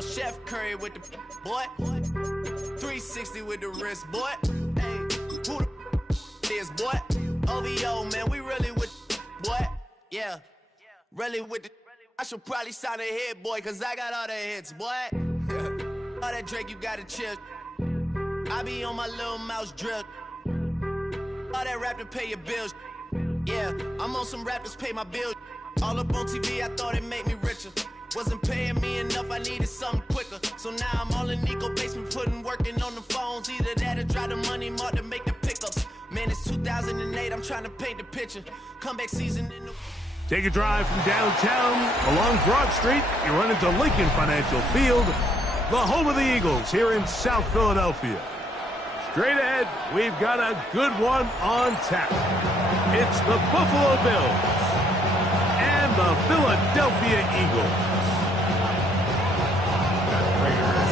Chef Curry with the boy. 360 with the wrist, boy. Hey, who the is, boy? OVO, man, we really with boy. Yeah, really with the. I should probably sign a hit, boy, cause I got all the hits, boy. All that Drake, you gotta chill. I be on my little mouse drip. All that rap to pay your bills. Yeah, I'm on some rappers pay my bills. All up on TV, I thought it made me richer. Wasn't paying me enough, I needed something quicker. So now I'm all in Nico basement, working on the phones. Either that or drive the money mark to make the pickups. Man, it's 2008, I'm trying to paint the picture. Comeback season in the... Take a drive from downtown along Broad Street. You run into Lincoln Financial Field, the home of the Eagles here in South Philadelphia. Straight ahead, we've got a good one on tap. It's the Buffalo Bills and the Philadelphia Eagles.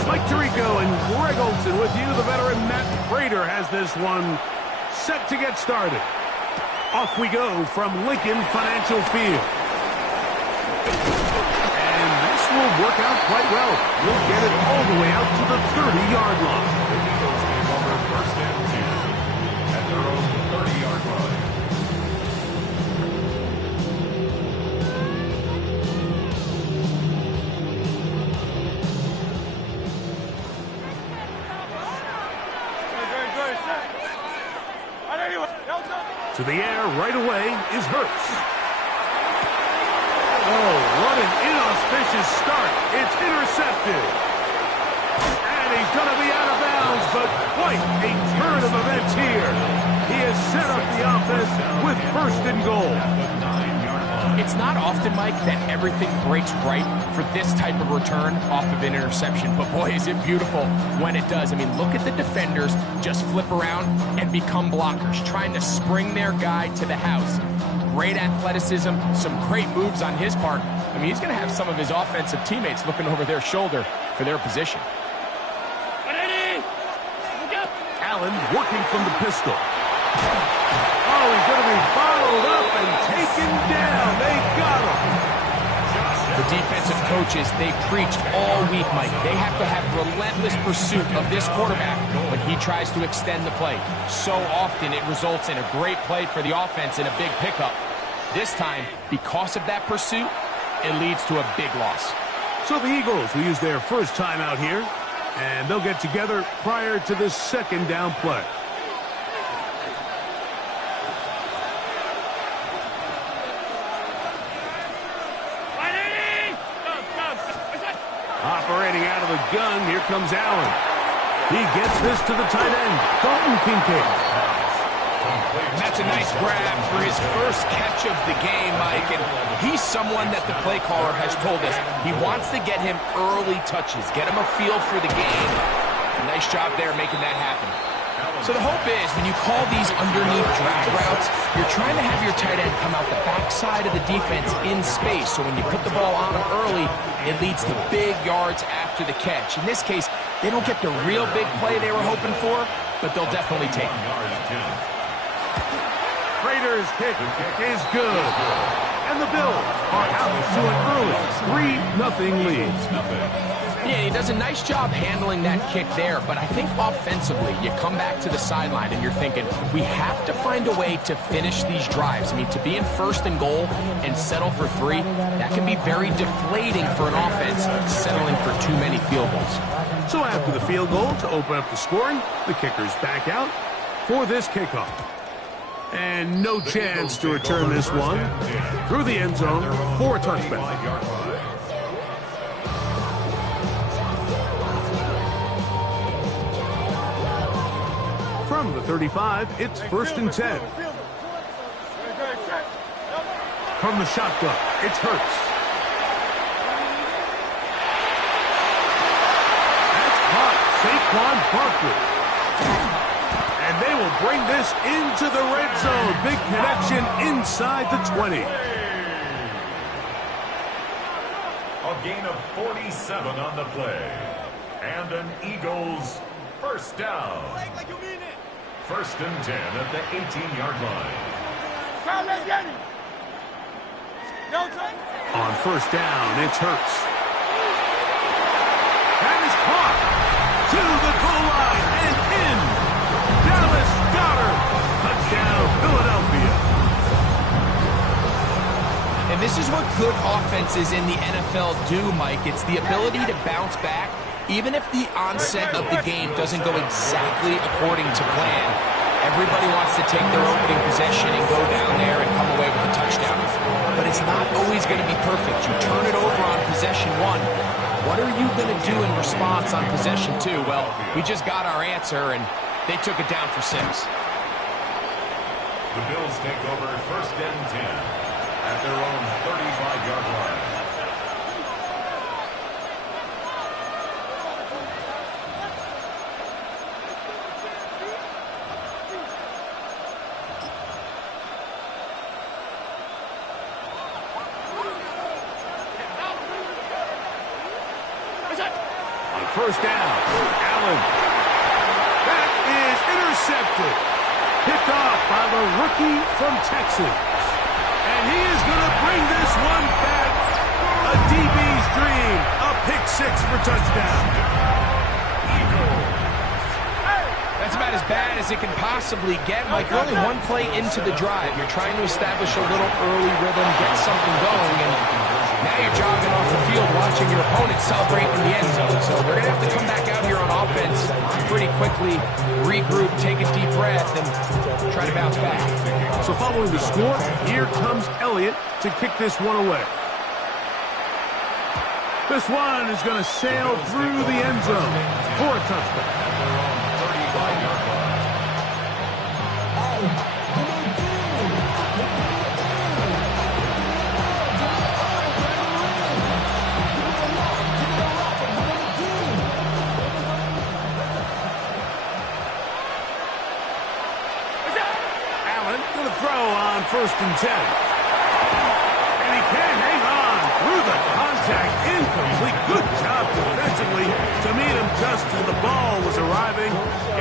Mike Tirico and Greg Olson with you. The veteran Matt Prater has this one set to get started. Off we go from Lincoln Financial Field. And this will work out quite well. We'll get it all the way out to the 30-yard line. The Eagles game over first and 10 at their own 30-yard line. To the air right away is Hurts. Oh, what an inauspicious start. It's intercepted. And he's going to be out of bounds, but quite a turn of events here. He has set up the offense with first and goal. It's not often, Mike, that everything breaks right for this type of return off of an interception. But boy, is it beautiful when it does. I mean, look at the defenders just flip around and become blockers, trying to spring their guy to the house. Great athleticism, some great moves on his part. I mean, he's going to have some of his offensive teammates looking over their shoulder for their position. Allen working from the pistol. Oh, he's going to be bottled up and taken down. They got him. The defensive coaches, they preached all week, Mike. They have to have relentless pursuit of this quarterback when he tries to extend the play. So often it results in a great play for the offense and a big pickup. This time, because of that pursuit, it leads to a big loss. So the Eagles will use their first time out here, and they'll get together prior to this second down play. Operating out of the gun, here comes Allen. He gets this to the tight end, Dalton Kincaid. And that's a nice grab for his first catch of the game, Mike. And he's someone that the play caller has told us he wants to get him early touches, get him a feel for the game. A nice job there making that happen. So the hope is when you call these underneath drag routes, you're trying to have your tight end come out the backside of the defense in space. So when you put the ball on him early, it leads to big yards after the catch. In this case, they don't get the real big play they were hoping for, but they'll definitely take it. Prater's kick is good. And the Bills are out to an early 3-0 lead. Yeah, he does a nice job handling that kick there, but I think offensively, you come back to the sideline and you're thinking, we have to find a way to finish these drives. I mean, to be in first and goal and settle for 3, that can be very deflating for an offense settling for too many field goals. So after the field goal to open up the scoring, the kicker's back out for this kickoff. And no chance to return this one through the end zone for a touchback. From the 35, it's first and 10. From the shotgun, it's Hurts. That's caught. Saquon Barkley. And they will bring this into the red zone. Big connection inside the 20. A gain of 47 on the play. And an Eagles first down. First and 10 at the 18-yard line. On first down, it's Hurts. to the goal line and in. Dallas Goedert. Touchdown, Philadelphia. And this is what good offenses in the NFL do, Mike. It's the ability to bounce back, even if the onset of the game doesn't go exactly according to plan. Everybody wants to take their opening possession and go down there and come away with a touchdown. But it's not always going to be perfect. You turn it over on possession 1. What are you going to do in response on possession 2? Well, we just got our answer, and they took it down for 6. The Bills take over 1st and 10 at their own 35-yard line. On 1st down, Allen. That is intercepted. Picked off by the rookie from Texas. And he is going to bring this one back. A DB's dream. A pick 6 for touchdown. That's about as bad as it can possibly get. Mike, you're only one play into the drive. You're trying to establish a little early rhythm, get something going, and now you're jogging off the field watching your opponent celebrate in the end zone. So they're going to have to come back out here on offense pretty quickly, regroup, take a deep breath, and try to bounce back. So following the score, here comes Elliott to kick this one away. This one is going to sail through the end zone for a touchdown. Allen going to throw on 1st and 10. And he can hang on through the contact. Incomplete. Good job defensively to meet him just as the ball was arriving.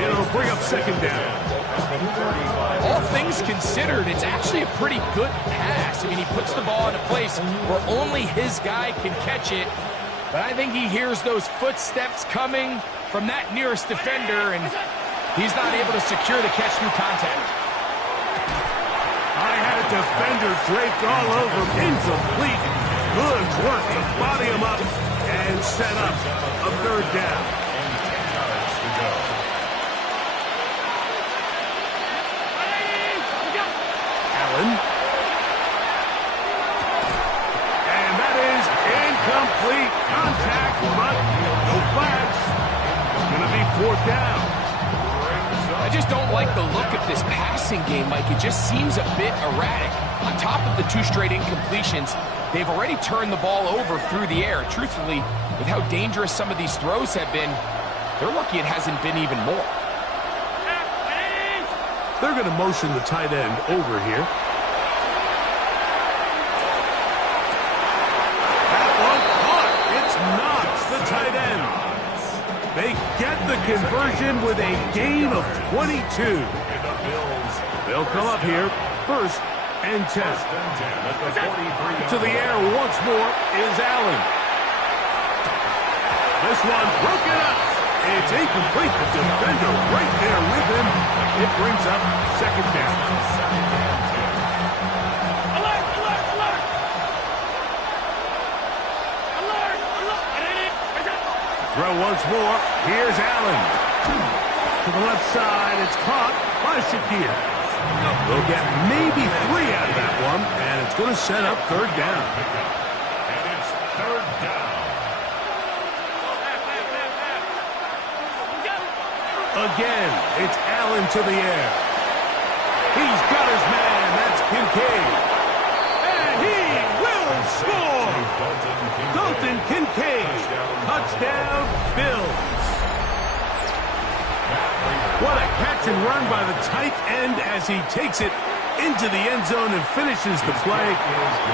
It'll bring up 2nd down. All things considered, it's actually a pretty good pass. I mean, he puts the ball in a place where only his guy can catch it. But I think he hears those footsteps coming from that nearest defender, and he's not able to secure the catch through contact. I had a defender draped all over him. Incomplete. Good work to body him up and set up a 3rd down. Allen. And that is incomplete. Contact, but no flags. It's going to be 4th down. I just don't like the look of this passing game, Mike. It just seems a bit erratic. On top of the 2 straight incompletions, they've already turned the ball over through the air. Truthfully, with how dangerous some of these throws have been, they're lucky it hasn't been even more. They're going to motion the tight end over here. That one caught. It's Knox, the tight end. They get the conversion with a gain of 22. They'll come up here 1st and 10. To the air once more is Allen. This one broken up. It's incomplete. The defender right there with him. It brings up 2nd down. Alert, alert, alert! Alert, alert! Throw once more. Here's Allen. To the left side. It's caught by Shakir. They'll get maybe 3 out of that one, and it's going to set up 3rd down. And it's 3rd down. Again, it's Allen to the air. He's got his man. That's Kincaid. And he will score. Dalton Kincaid. Touchdown, Bills. What a catch and run by the tight end as he takes it into the end zone and finishes the play.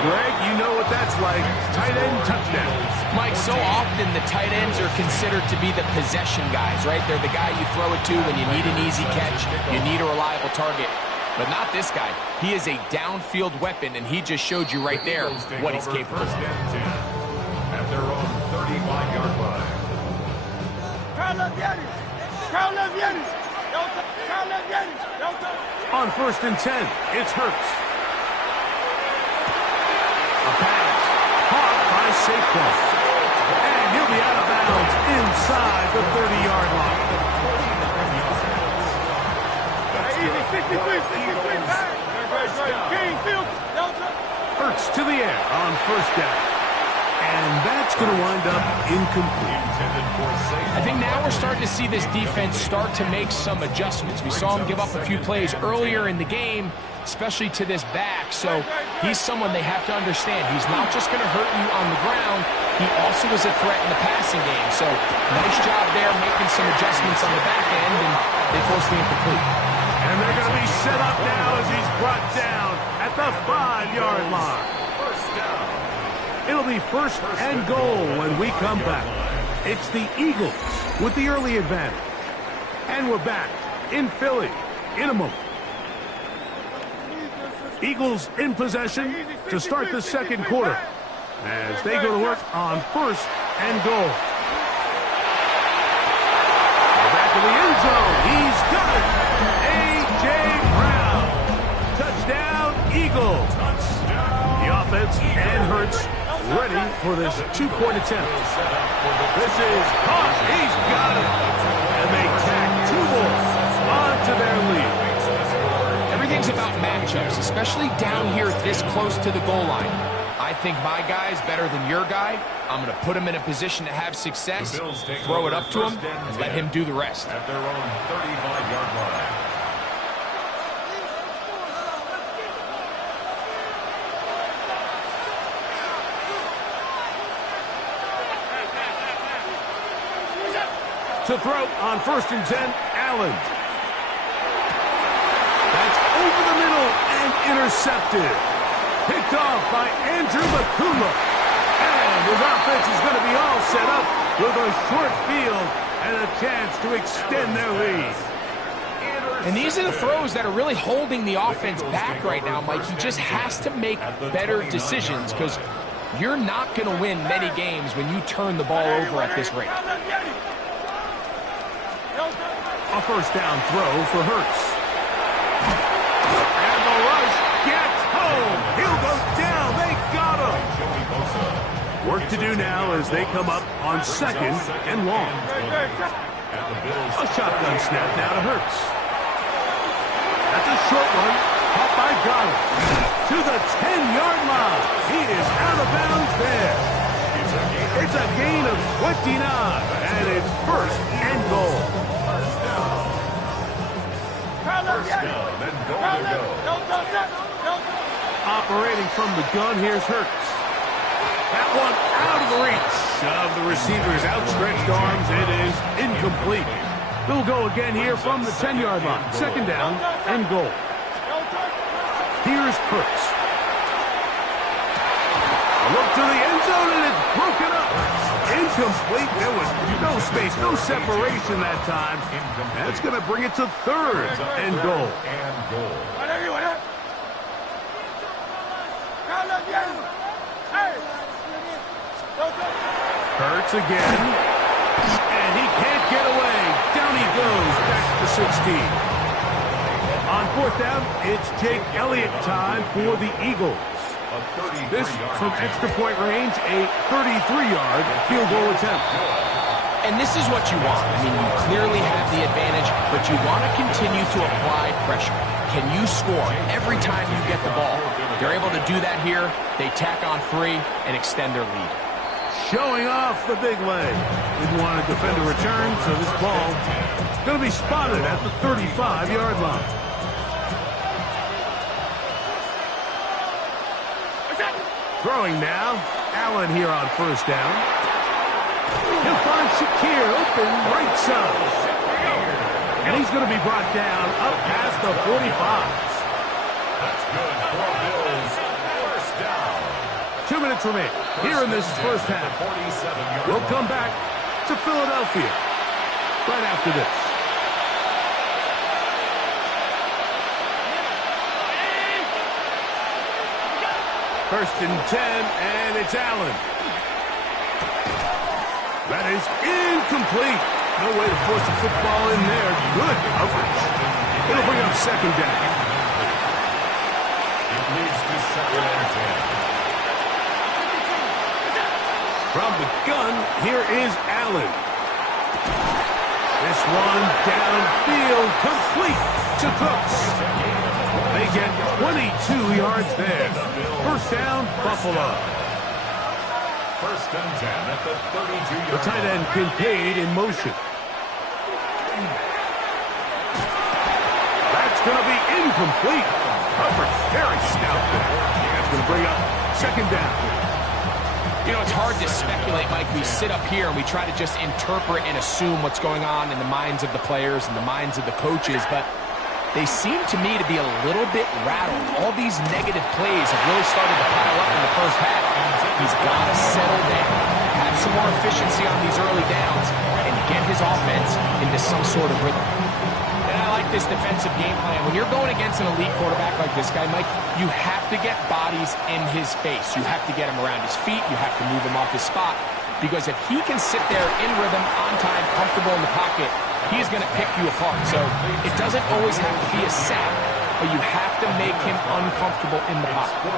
Greg, you know what that's like. Tight end touchdown. Mike, so often the tight ends are considered to be the possession guys, right? They're the guy you throw it to when you need an easy catch, you need a reliable target. But not this guy. He is a downfield weapon, and he just showed you right there what he's capable of. At their own 35-yard line. On 1st and 10, it's Hurts. A pass caught by Saquon. And he'll be out of bounds inside the 30-yard line. Hurts to the air on 1st down. And that's going to wind up incomplete. I think now we're starting to see this defense start to make some adjustments. We saw him give up a few plays earlier in the game, especially to this back. So he's someone they have to understand. He's not just going to hurt you on the ground. He also is a threat in the passing game. So nice job there making some adjustments on the back end, and they forced the incomplete. And they're going to be set up now as he's brought down at the 5-yard line. First down. It'll be 1st and goal when we come back. It's the Eagles with the early advantage. And we're back in Philly in a moment. Eagles in possession to start the second quarter as they go to work on 1st and goal. Back of the end zone. He's got it. A.J. Brown. Touchdown, Eagles. The offense and Hurts ready for this 2-point attempt. This is caught. He's got it. And they tack 2 more onto their lead. Everything's about matchups, especially down here this close to the goal line. I think my guy's better than your guy. I'm going to put him in a position to have success, throw it up to him, and let him do the rest. At their own 35-yard line. To throw on 1st and 10, Allen. That's over the middle and intercepted. Picked off by Andrew Bakuma. And his offense is going to be all set up with a short field and a chance to extend their lead. And these are the throws that are really holding the offense back right now, Mike. He just has to make better decisions because you're not going to win many games when you turn the ball over at this rate. A 1st down throw for Hurts. And the rush gets home. He'll go down. They got him. Work to do now as they come up on 2nd and long. A shotgun snap now to Hurts. That's a short one. Caught by Goddard. To the 10-yard line. He is out of bounds there. It's a gain of 29. And it's 1st and goal. First down, then goal to go. Operating from the gun, here's Hurts. That one out of the reach of the receiver's outstretched arms. It is incomplete. They'll go again here from the 10-yard line. 2nd down and goal. Here's Hurts. A look to the end zone, and it's broken up. Incomplete. There was no space, no separation that time. That's going to bring it to 3rd and goal. Hurts again. And he can't get away. Down he goes, back to 16. On 4th down, it's Jake Elliott time for the Eagles. This from extra point range, a 33-yard field goal attempt. And this is what you want. I mean, you clearly have the advantage, but you want to continue to apply pressure. Can you score every time you get the ball? They're able to do that here. They tack on 3 and extend their lead. Showing off the big leg. Didn't want to defend a return, so this ball is going to be spotted at the 35-yard line. Throwing now. Allen here on 1st down. He'll find Shakir open right side. And he's going to be brought down up past the 45. That's good for Bills. First down. 2 minutes remain here in this first half. We'll come back to Philadelphia right after this. 1st and 10, and it's Allen. That is incomplete. No way to force the football in there. Good coverage. It'll bring up second down. It leads to second and 10. From the gun, here is Allen. This one downfield, complete to Cooks. They get 22 yards there. First down, Buffalo. First and 10 at the 32-yard line. The tight end Kincaid in motion. That's going to be incomplete. Coverage very stout there. That's going to bring up second down. You know, it's hard to speculate, Mike. We sit up here and we try to just interpret and assume what's going on in the minds of the players and the minds of the coaches, but they seem to me to be a little bit rattled. All these negative plays have really started to pile up in the first half. He's got to settle down, have some more efficiency on these early downs, and get his offense into some sort of rhythm. And I like this defensive game plan. When you're going against an elite quarterback like this guy, Mike, you have to get bodies in his face. You have to get him around his feet. You have to move him off his spot. Because if he can sit there in rhythm, on time, comfortable in the pocket, he's going to pick you apart. So it doesn't always have to be a sack, but you have to make him uncomfortable in the pocket.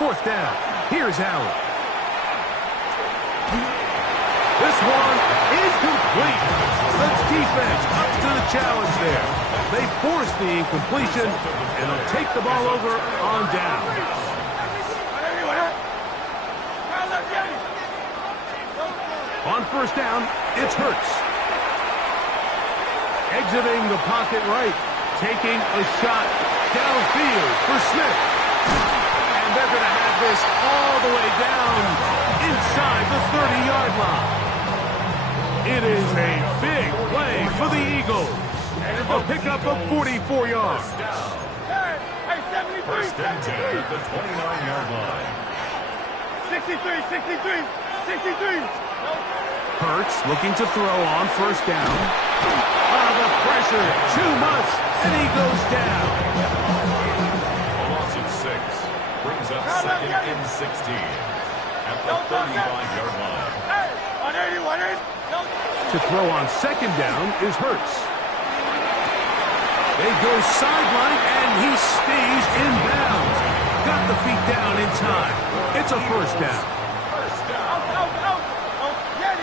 Fourth down. Here's Allen. This one incomplete. The defense up to the challenge there. They force the incompletion, and they'll take the ball over on down. On first down, it's Hurts. Exiting the pocket right, taking a shot downfield for Smith. And they're going to have this all the way down inside the 30-yard line. It is a big play for the Eagles. A pickup of 44 yards. First and 10 at the 29-yard line. 63. Hurts looking to throw on first down. The pressure, too much, and he goes down. A loss of 6 brings up second and 16 at the 35-yard line. 180. To throw on second down is Hurts. They go sideline, and he stays in bounds. Got the feet down in time. It's a first down.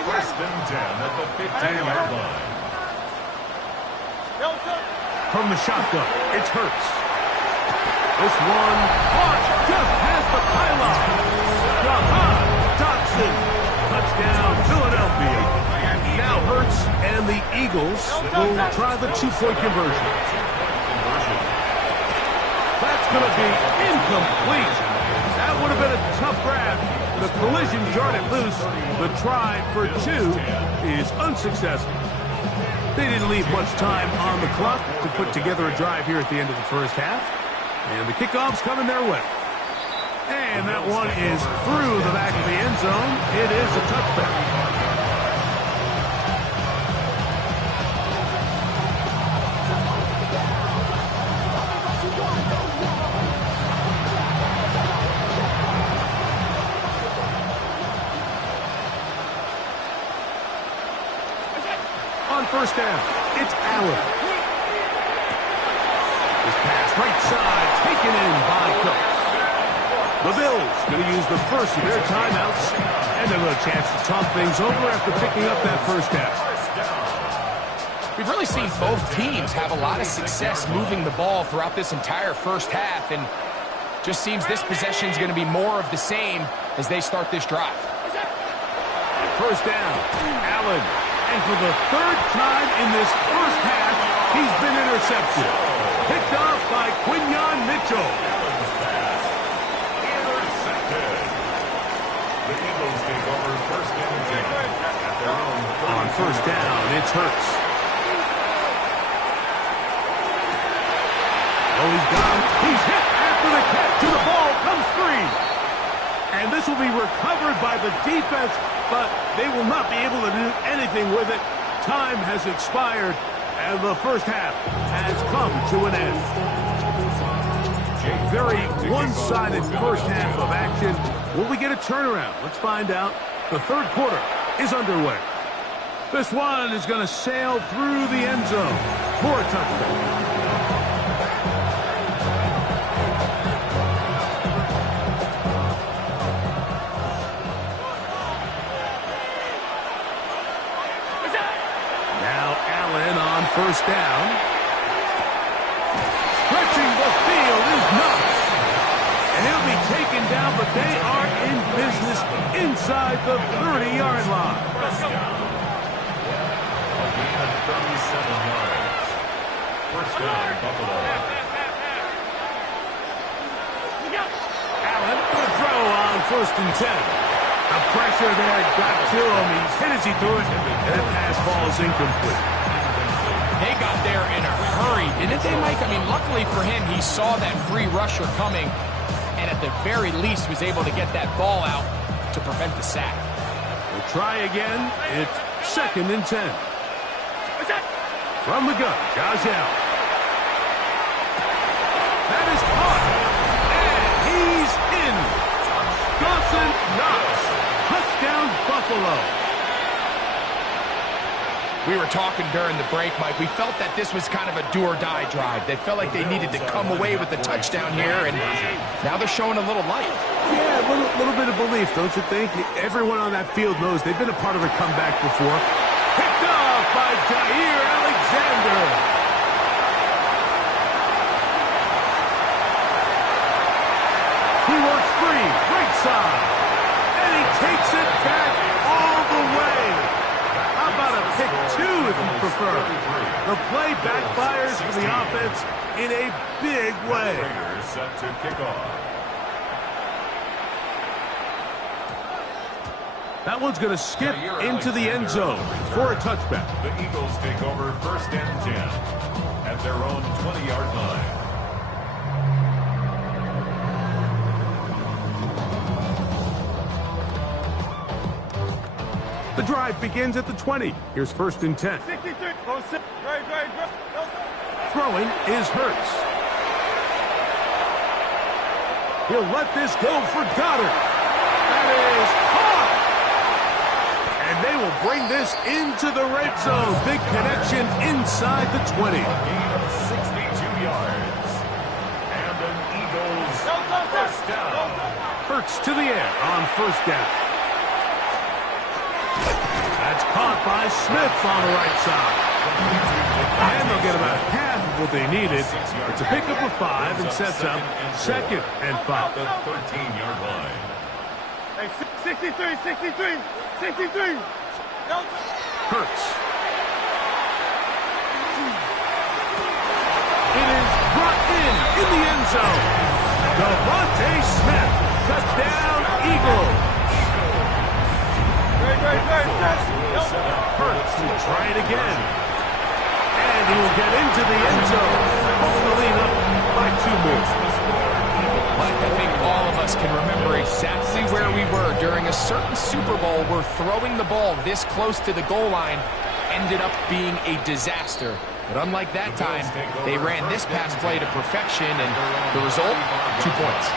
First and 10 at the 15-yard line. From the shotgun, it's Hurts. This one caught just past the pylon. Jahan Dotson. Touchdown, Philadelphia. Now Hurts and the Eagles will try the two-point conversion. That's going to be incomplete. That would have been a tough grab. The collision jarred it loose. The try for 2 is unsuccessful. They didn't leave much time on the clock to put together a drive here at the end of the first half. And the kickoff's coming their way. And that one is through the back of the end zone. It is a touchback. On first down, it's Allen. This pass right side taken in by Cooks. The Bills going to use the first of their timeouts, and they'll have a chance to talk things over after picking up that first down. We've really seen both teams have a lot of success moving the ball throughout this entire first half, and just seems this possession is going to be more of the same as they start this drive. First down, Allen. And for the third time in this first half, he's been intercepted. Picked off by Quinyon Mitchell. Intercepted. The Eagles take over first and 10 at their own. On first down, it's Hurts. Oh, he's got him. He's hit after the catch. To the ball comes free. And this will be recovered by the defense, but they will not be able to do anything with it. Time has expired, and the first half has come to an end. very one-sided first half of action. Will we get a turnaround? Let's find out. The third quarter is underway. This one is going to sail through the end zone for a touchdown. First down. Stretching the field is Knox. And he'll be taken down, but they are in business inside the 30-yard line. First down. A gain of 37 yards. First down, Buffalo. Allen going to throw on 1st and 10. The pressure there got to him. He's hit as he threw it, and that pass ball is incomplete. They got there in a hurry, didn't they, Mike? I mean, luckily for him, he saw that free rusher coming, and at the very least was able to get that ball out to prevent the sack. We'll try again. It's 2nd and 10. From the gun, Josh Allen. That is caught, and he's in. Dawson Knox. Touchdown, Buffalo. We were talking during the break, Mike. We felt that this was kind of a do-or-die drive. They felt like they needed to come away with the touchdown here, and now they're showing a little life. Yeah, a little bit of belief, don't you think? Everyone on that field knows they've been a part of a comeback before. Picked off by Jair Alexander. He works free, right side, and he takes it back all the way. How about a pick 2 if you prefer? The play backfires for the offense in a big way. Raiders set to kick off. That one's going to skip into the end zone for a touchback. The Eagles take over 1st and 10 at their own 20-yard line. The drive begins at the 20. Here's 1st and 10. 63. Throwing is Hurts. He'll let this go for Goddard. That is caught. And they will bring this into the red zone. Big connection inside the 20. A gain of 62 yards. And an Eagles first down. Hurts to the air on 1st down. That's caught by Smith on the right side. And they'll get about half of what they needed. It's a pickup of 5 and sets up 2nd and 5. The 13-yard line. Hey, 63. Hurts. It is brought in the end zone. Devontae Smith. Touchdown, Eagles. Hurts will try it again. And he will get into the end zone. Hold the lead up by 2 more. Mike, I think all of us can remember exactly where we were during a certain Super Bowl where throwing the ball this close to the goal line ended up being a disaster. But unlike that time, they ran this pass play to perfection, and the result, 2 points.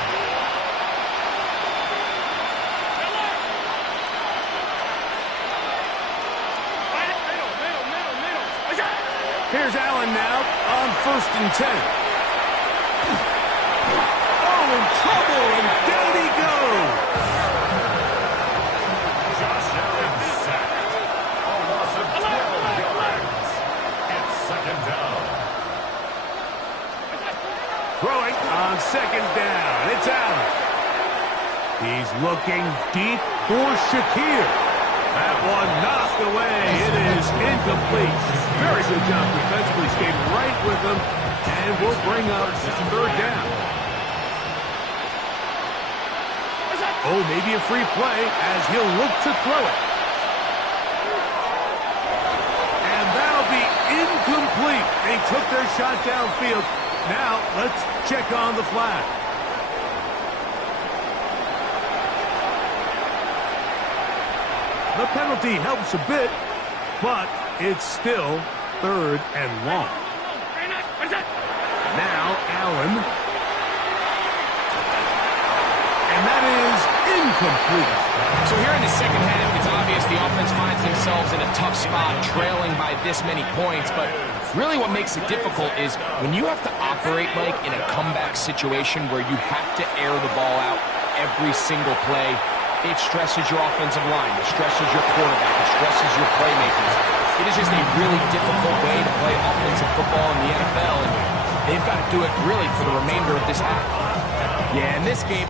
Here's Allen now on 1st and 10. Oh, in trouble, and down he goes. Josh Allen sacked. A loss of 12 yards. It's 2nd down. Throwing on 2nd down. It's Allen. He's looking deep for Shakir. That one knocked away. It is incomplete. Very good job defensively. Stayed right with them. And we'll bring up 3rd down. Oh, maybe a free play as he'll look to throw it. And that'll be incomplete. They took their shot downfield. Now, let's check on the flag. The penalty helps a bit, but it's still 3rd and long. Now Allen. complete. So here in the second half, it's obvious the offense finds themselves in a tough spot, trailing by this many points. But really what makes it difficult is when you have to operate, Mike, in a comeback situation where you have to air the ball out every single play, it stresses your offensive line, it stresses your quarterback, it stresses your playmakers. It is just a really difficult way to play offensive football in the NFL, and they've got to do it really for the remainder of this half. Yeah, in this game...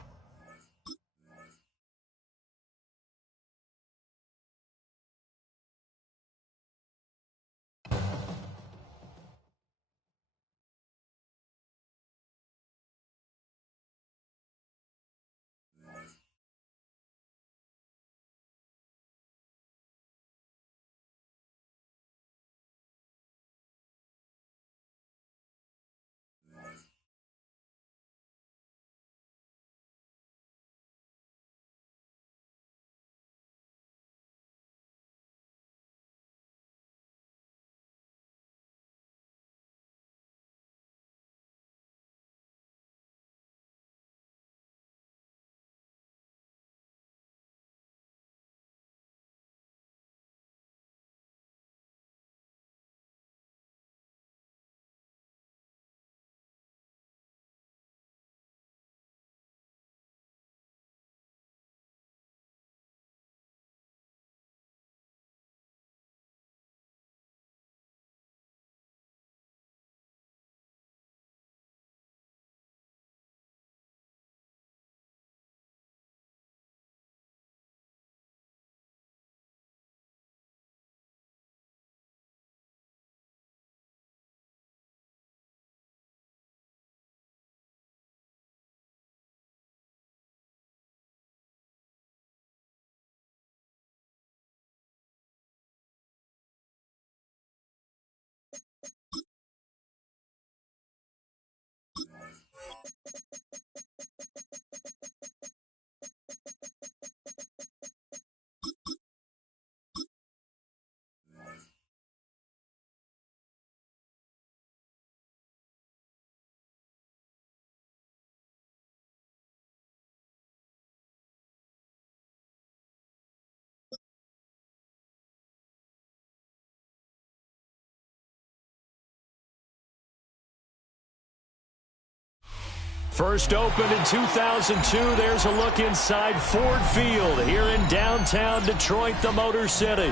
First opened in 2002, there's a look inside Ford Field here in downtown Detroit, the Motor City.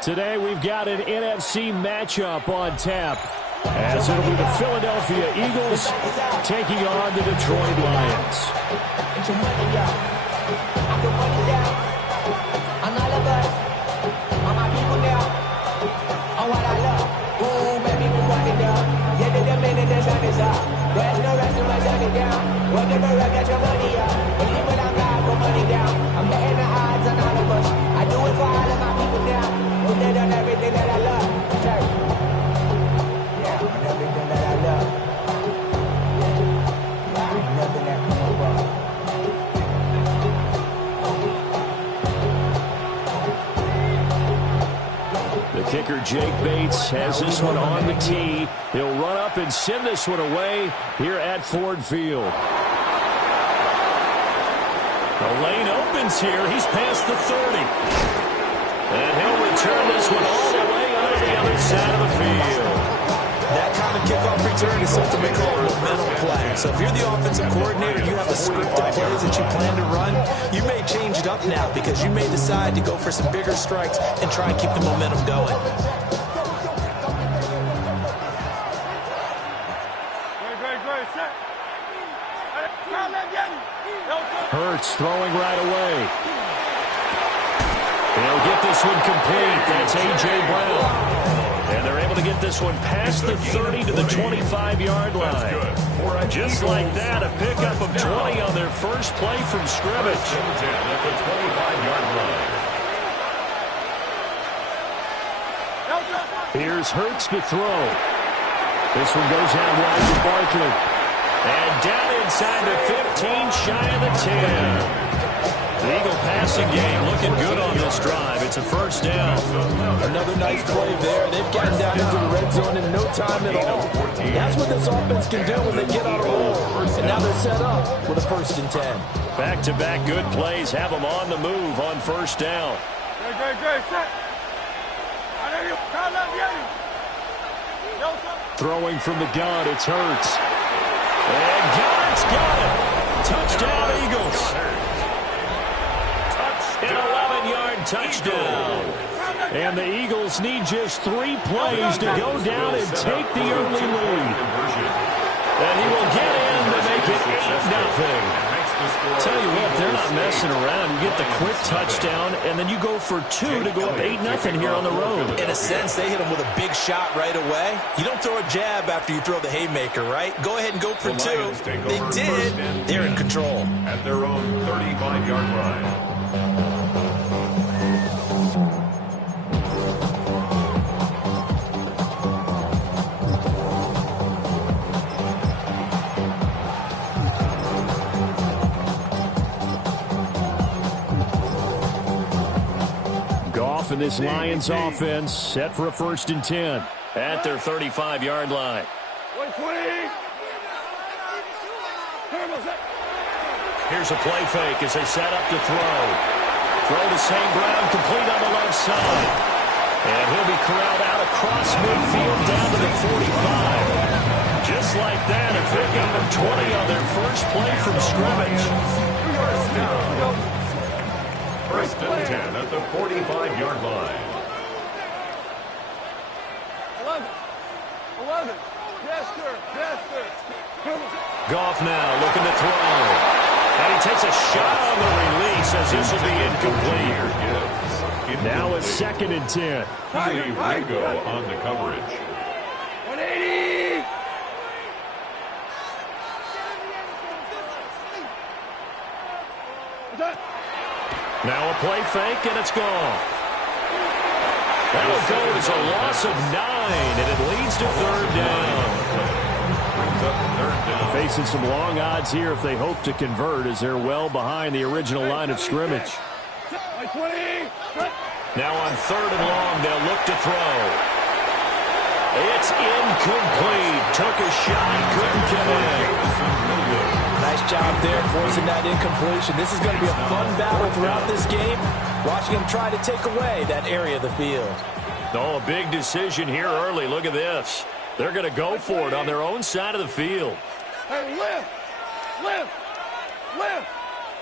Today we've got an NFC matchup on tap, as it'll be the Philadelphia Eagles taking on the Detroit Lions. There's no rest in my turning down. Whatever I get your money up. Believe when I'm God, put money down. I'm betting the odds on all of us. I do it for all of my people now. Who did on everything that I love. Church. Yeah, on everything that I love. Yeah, nothing that come above. The kicker, Jake Bates, has this one on the tee. He'll run up and send this one away here at Ford Field. The lane opens here. He's past the 30. And he'll return this one all the way out of the other side of the field. That kind of kickoff return is something we call a momentum play. So if you're the offensive coordinator, you have a script of plays that you plan to run, you may change it up now because you may decide to go for some bigger strikes and try and keep the momentum going. Hurts throwing right away. He'll get this one complete. That's A.J. Brown. And they're able to get this one past the 30 to the 25-yard line. Just like that, a pickup of 20 on their first play from scrimmage. At the 25-yard line. Here's Hurts to throw. This one goes out wide to Barkley. And down inside the 15, shy of the 10. The Eagle passing game looking good on this drive. It's a first down. Another nice play there. They've gotten down into the red zone in no time at all. That's what this offense can do when they get on a roll. And now they're set up with a 1st and 10. Back-to-back good plays have them on the move on first down. Throwing from the gun, it's Hurts. And Goddard's got it. Touchdown, Eagles. An 11-yard touchdown. And the Eagles need just 3 plays to go down and take the early lead. And he will get in to make it 8-0. Tell you what, they're not messing around. You get the quick touchdown, and then you go for 2 to go up 8-0 here on the road. In a sense, they hit him with a big shot right away. You don't throw a jab after you throw the haymaker, right? Go ahead and go for 2. They did. They're in control. At their own 35-yard line. And this Lions offense set for a 1st and 10 at their 35-yard line. Here's a play fake as they set up to throw. Throw to St. Brown, complete on the left side. And he'll be corralled out across midfield down to the 45. Just like that, a pickup of 20 on their first play from scrimmage. First down. 1st and 10 at the 45-yard line. 11. Yes, sir. Yes, sir. Goff now looking to throw. And he takes a shot on the release as this will be incomplete. Now it's 2nd and 10. Keely Ringo on the coverage. 180. Now a play fake, and it's gone. That'll go as a loss of 9, and it leads to 3rd down. Facing some long odds here if they hope to convert, as they're well behind the original line of scrimmage. Now on 3rd and long, they'll look to throw. It's incomplete. Took a shot, couldn't get in. Nice job there forcing that incompletion. This is going to be a fun battle throughout this game. Watching them try to take away that area of the field. Oh, a big decision here early. Look at this. They're going to go for it on their own side of the field. Hey, lift.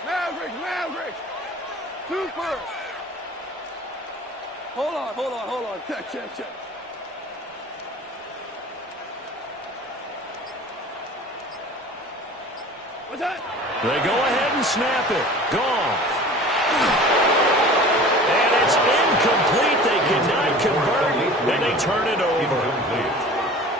Maverick. Super. Hold on. Check. What's that? They go ahead and snap it. Goff. And it's incomplete. They cannot convert, and they turn it over.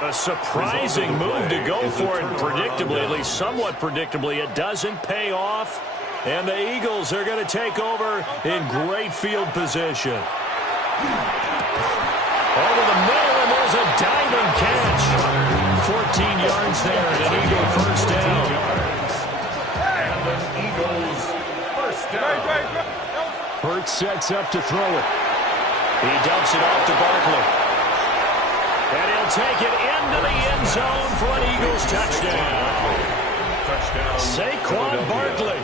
A surprising move to go for it, predictably, at least somewhat predictably. It doesn't pay off, and the Eagles are going to take over in great field position. Over the middle, and there's a diving catch. 14 yards there, and an Eagle first down. Eagles first down. Hurts sets up to throw it. He dumps it off to Barkley. And he'll take it into the end zone for an Eagles touchdown. Saquon Barkley,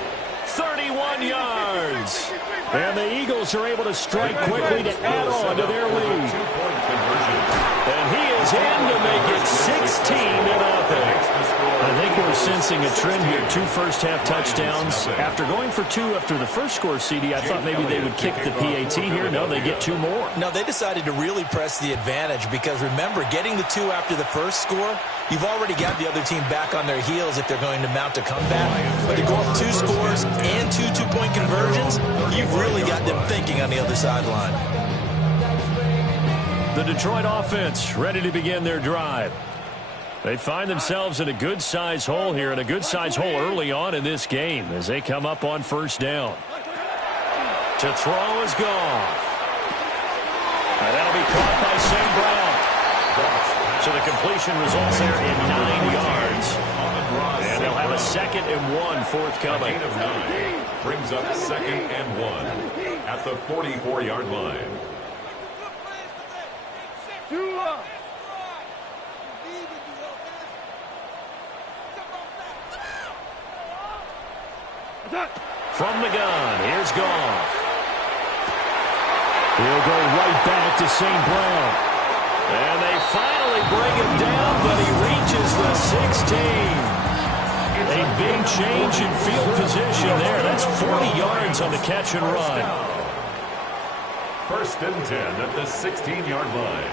31 yards. And the Eagles are able to strike quickly to add on to their lead. And he is in to make it 16-0. I think we're sensing a trend here. 2 first-half touchdowns. After going for 2 after the first score, CD, I thought maybe they would kick the PAT here. No, they get 2 more. No, they decided to really press the advantage because, remember, getting the 2 after the first score, you've already got the other team back on their heels if they're going to mount a comeback. But to go up 2 scores and 2 two-point conversions, you've really got them thinking on the other sideline. The Detroit offense ready to begin their drive. They find themselves in a good-sized hole here, and a good-sized hole early on in this game as they come up on first down. To throw is Goff. And that'll be caught by St. Brown. So the completion results there in 9 yards. And they'll have a 2nd and 1 forthcoming. A gain of 9 brings up 2nd and 1 at the 44-yard line. From the gun, here's Goff. He'll go right back to St. Brown. And they finally bring him down, but he reaches the 16. A big change in field position there. That's 40 yards on the catch and run. 1st and 10 at the 16-yard line.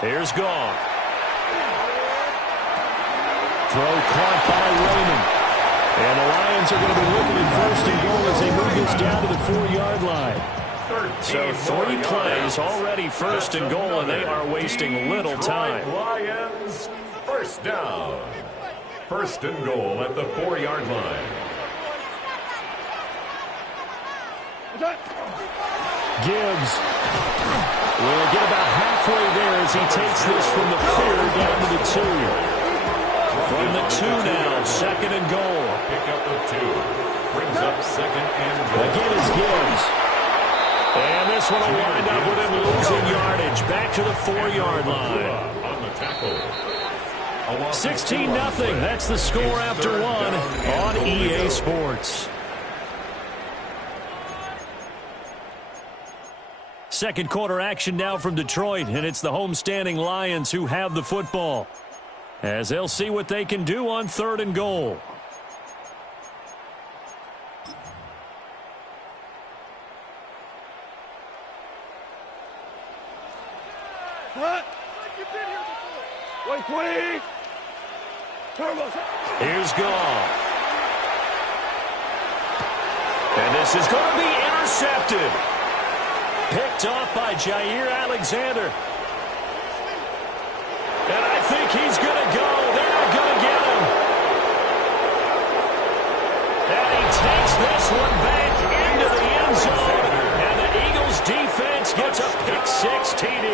Here's Goff. Throw caught by Raymond. And the Lions are going to be looking at 1st and goal as they move this down to the 4-yard line. So 3 plays already 1st and goal, and they are wasting little time. Lions, 1st down. 1st and goal at the 4-yard line. Gibbs will get about halfway there as he takes this from the 4 down to the 2. From the 2 now, 2nd and goal. Pick up of 2. Brings up 2nd and goal. Again it's Gibbs. And this one will wind up with him losing yardage. Back to the 4-yard line. On the tackle. 16-0. That's the score after 1 on EA Sports. Second quarter action now from Detroit, and it's the homestanding Lions who have the football, as they'll see what they can do on 3rd and goal. Here's Goff. And this is going to be intercepted. Picked off by Jair Alexander. And I think he's going to go. They're not going to get him. And he takes this one back into the end zone. And the Eagles defense gets a pick-6 TD.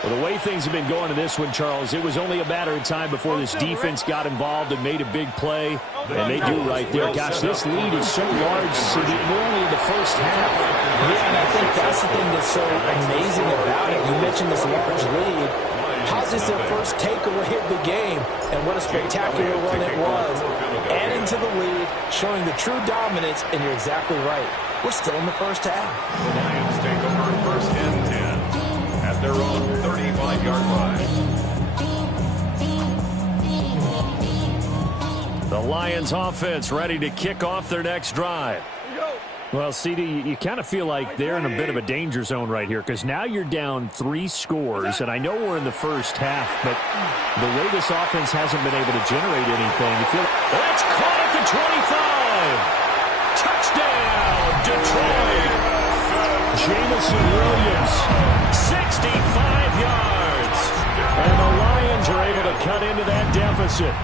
Well, the way things have been going in this one, Charles, it was only a matter of time before this defense got involved and made a big play. And they do right there. Gosh, this lead is so large, so we're only in the first half. Yeah, and I think that's the thing that's so amazing about it. You mentioned this large lead. How's this their first takeaway of the game? And what a spectacular run it was. Adding to the lead, showing the true dominance, and you're exactly right. We're still in the first half. The Lions take over 1st and 10 at their own 35-yard line. The Lions offense ready to kick off their next drive. Well, CD, you kind of feel like they're in a bit of a danger zone right here because now you're down 3 scores, and I know we're in the first half, but the way this offense hasn't been able to generate anything, you feel that's caught at the 25. Touchdown, Detroit. Jamison Williams, 65 yards. And the Lions are able to cut into that deficit.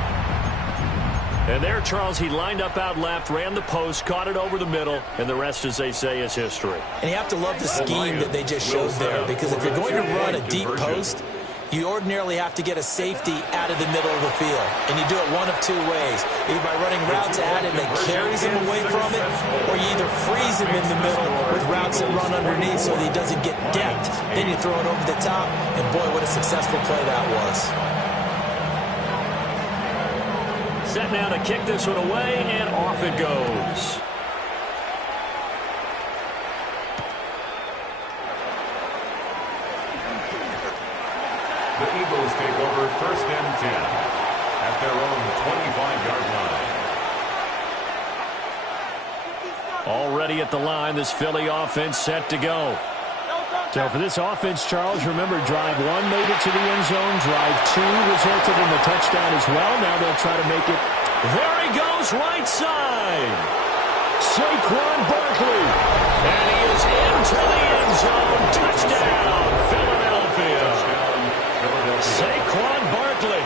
And there, Charles, he lined up out left, ran the post, caught it over the middle, and the rest, as they say, is history. And you have to love the scheme that they just showed there, because if you're going to run a deep post, you ordinarily have to get a safety out of the middle of the field. And you do it one of 2 ways. Either by running routes at it that carries him away from it, or you either freeze him in the middle with routes that run underneath so that he doesn't get depth. Then you throw it over the top, and boy, what a successful play that was. Set now to kick this one away, and off it goes. The Eagles take over 1st and 10 at their own 25-yard line. Already at the line, this Philly offense set to go. So for this offense, Charles, remember, drive 1 made it to the end zone. Drive 2 resulted in the touchdown as well. Now they'll try to make it. There he goes, right side. Saquon Barkley. And he is into the end zone. Touchdown, Philadelphia. Saquon Barkley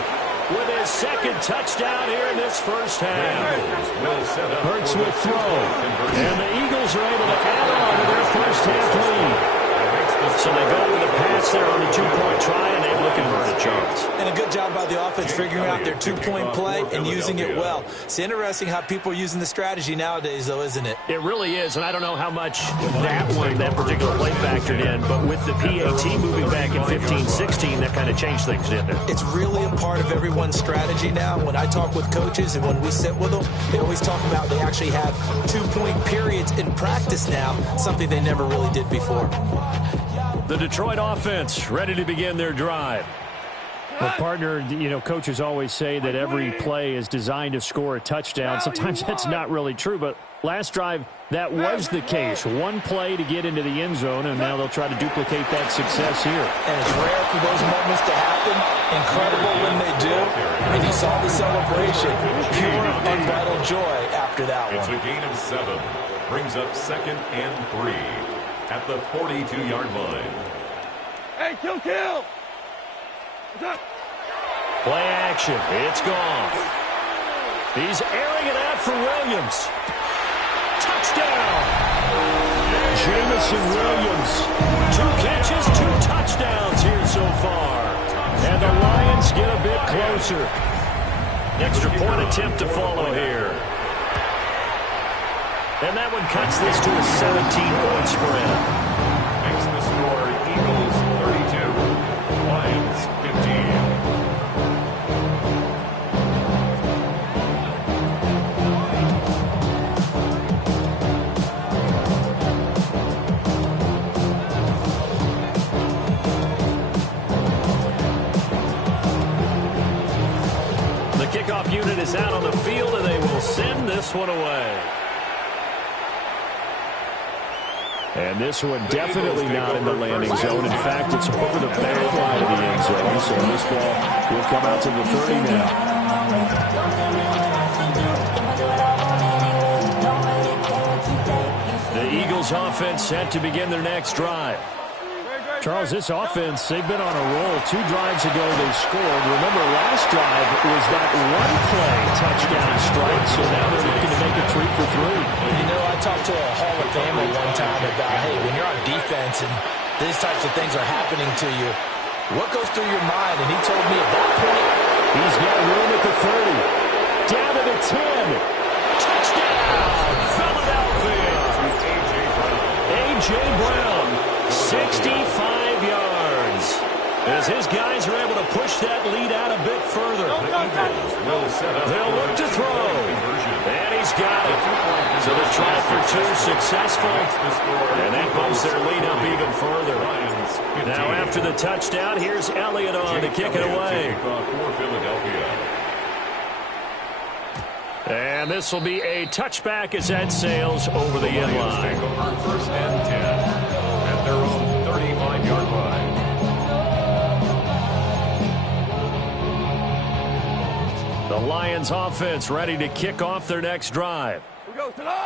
with his second touchdown here in this first half. Hurts with throw. And the Eagles are able to add on to their first half lead. So they go with a pass there on the two-point try, and able to convert it, Charles. And a good job by the offense figuring out their two-point play and using it well. It's interesting how people are using the strategy nowadays, though, isn't it? It really is, and I don't know how much that particular play factored in, but with the PAT moving back in 15-16, that kind of changed things, didn't it? It's really a part of everyone's strategy now. When I talk with coaches and when we sit with them, they always talk about they actually have two-point periods in practice now, something they never really did before. The Detroit offense ready to begin their drive. Well, partner, coaches always say that every play is designed to score a touchdown. Sometimes that's not really true, but last drive, that was the case. One play to get into the end zone, and now they'll try to duplicate that success here. And it's rare for those moments to happen. Incredible when they do. And you saw the celebration. Pure, unbridled joy after that one. It's a gain of 7. Brings up 2nd and 3 at the 42-yard line. Hey, kill! What's up? Play action. It's gone. He's airing it out for Williams. Touchdown! Jamison Williams. 2 catches, 2 touchdowns here so far. And the Lions get a bit closer. Extra point attempt to follow here. And that one cuts this to a 17-point spread. Makes the score Eagles 32, Lions 15. The kickoff unit is out on the field, and they will send this one away. And this one definitely not in the landing zone. In fact, it's over the back line of the end zone. So this ball will come out to the 30 now. The Eagles offense set to begin their next drive. Charles, this offense, they've been on a roll. 2 drives ago they scored. Remember, last drive was that one-play touchdown strike, so now they're looking to make it 3 for 3. I talked to a Hall of Famer one time about, hey, when you're on defense and these types of things are happening to you, what goes through your mind? And he told me at that point, he's got room at the 30. Down to the 10. Touchdown, Philadelphia. A.J. Brown, 65 yards. As his guys are able to push that lead out a bit further. They'll look to throw. And he's got it. So the try for 2 successful. And that bumps their lead up even further. Now after the touchdown, here's Elliott on to kick it away. And this will be a touchback as that sails over the end line. First and 10 at their own 35-yard line. The Lions offense ready to kick off their next drive.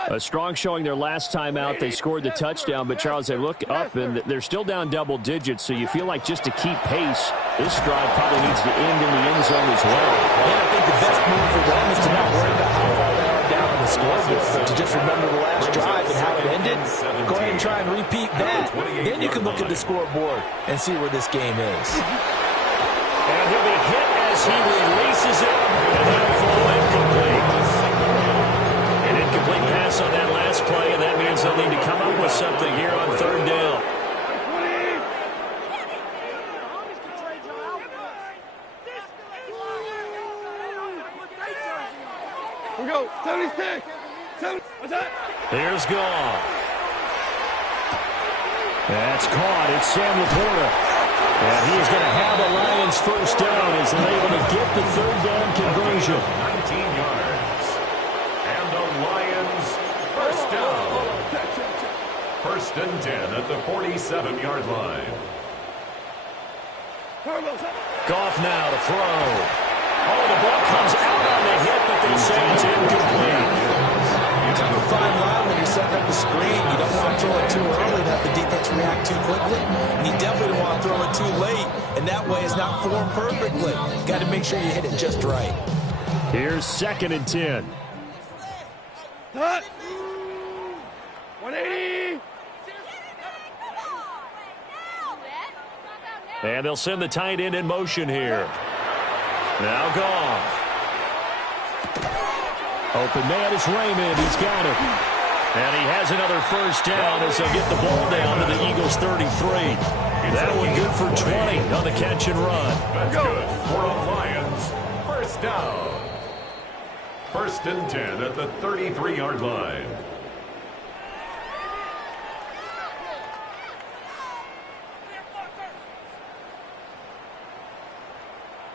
A strong showing their last time out. They scored the touchdown, but Charles, they look up and they're still down double digits, so you feel like just to keep pace, this drive probably needs to end in the end zone as well. And I think the best move for them is to not worry about how far they are down on the scoreboard, but to just remember the last drive and how it ended. Go ahead and try and repeat that. Then you can look at the scoreboard and see where this game is. And he'll be hit as he releases it, and that'll fall incomplete. An incomplete pass on that last play, and that means they'll need to come up with something here on 3rd down. We go, 76. What's that? There's Goff. That's caught. It's Sam Laporta. And he's going to have the Lions first down as they're able to get the 3rd down conversion. 19 yards. And the Lions first down. 1st and 10 at the 47-yard line. Goff now to throw. Oh, the ball comes out on the hit, but they say it's incomplete. Kind of a fine line when you're setting up the screen. You don't want to throw it too early and have the defense react too quickly. And you definitely don't want to throw it too late, and that way. It's not formed perfectly. Got to make sure you hit it just right. Here's 2nd and 10. Cut. 180. And they'll send the tight end in motion here. Now Goff. Open man is Raymond. He's got it. And he has another first down as they'll get the ball down to the Eagles' 33. That one good for 20 on the catch and run. That's good for the Lions. First down. 1st and 10 at the 33-yard line.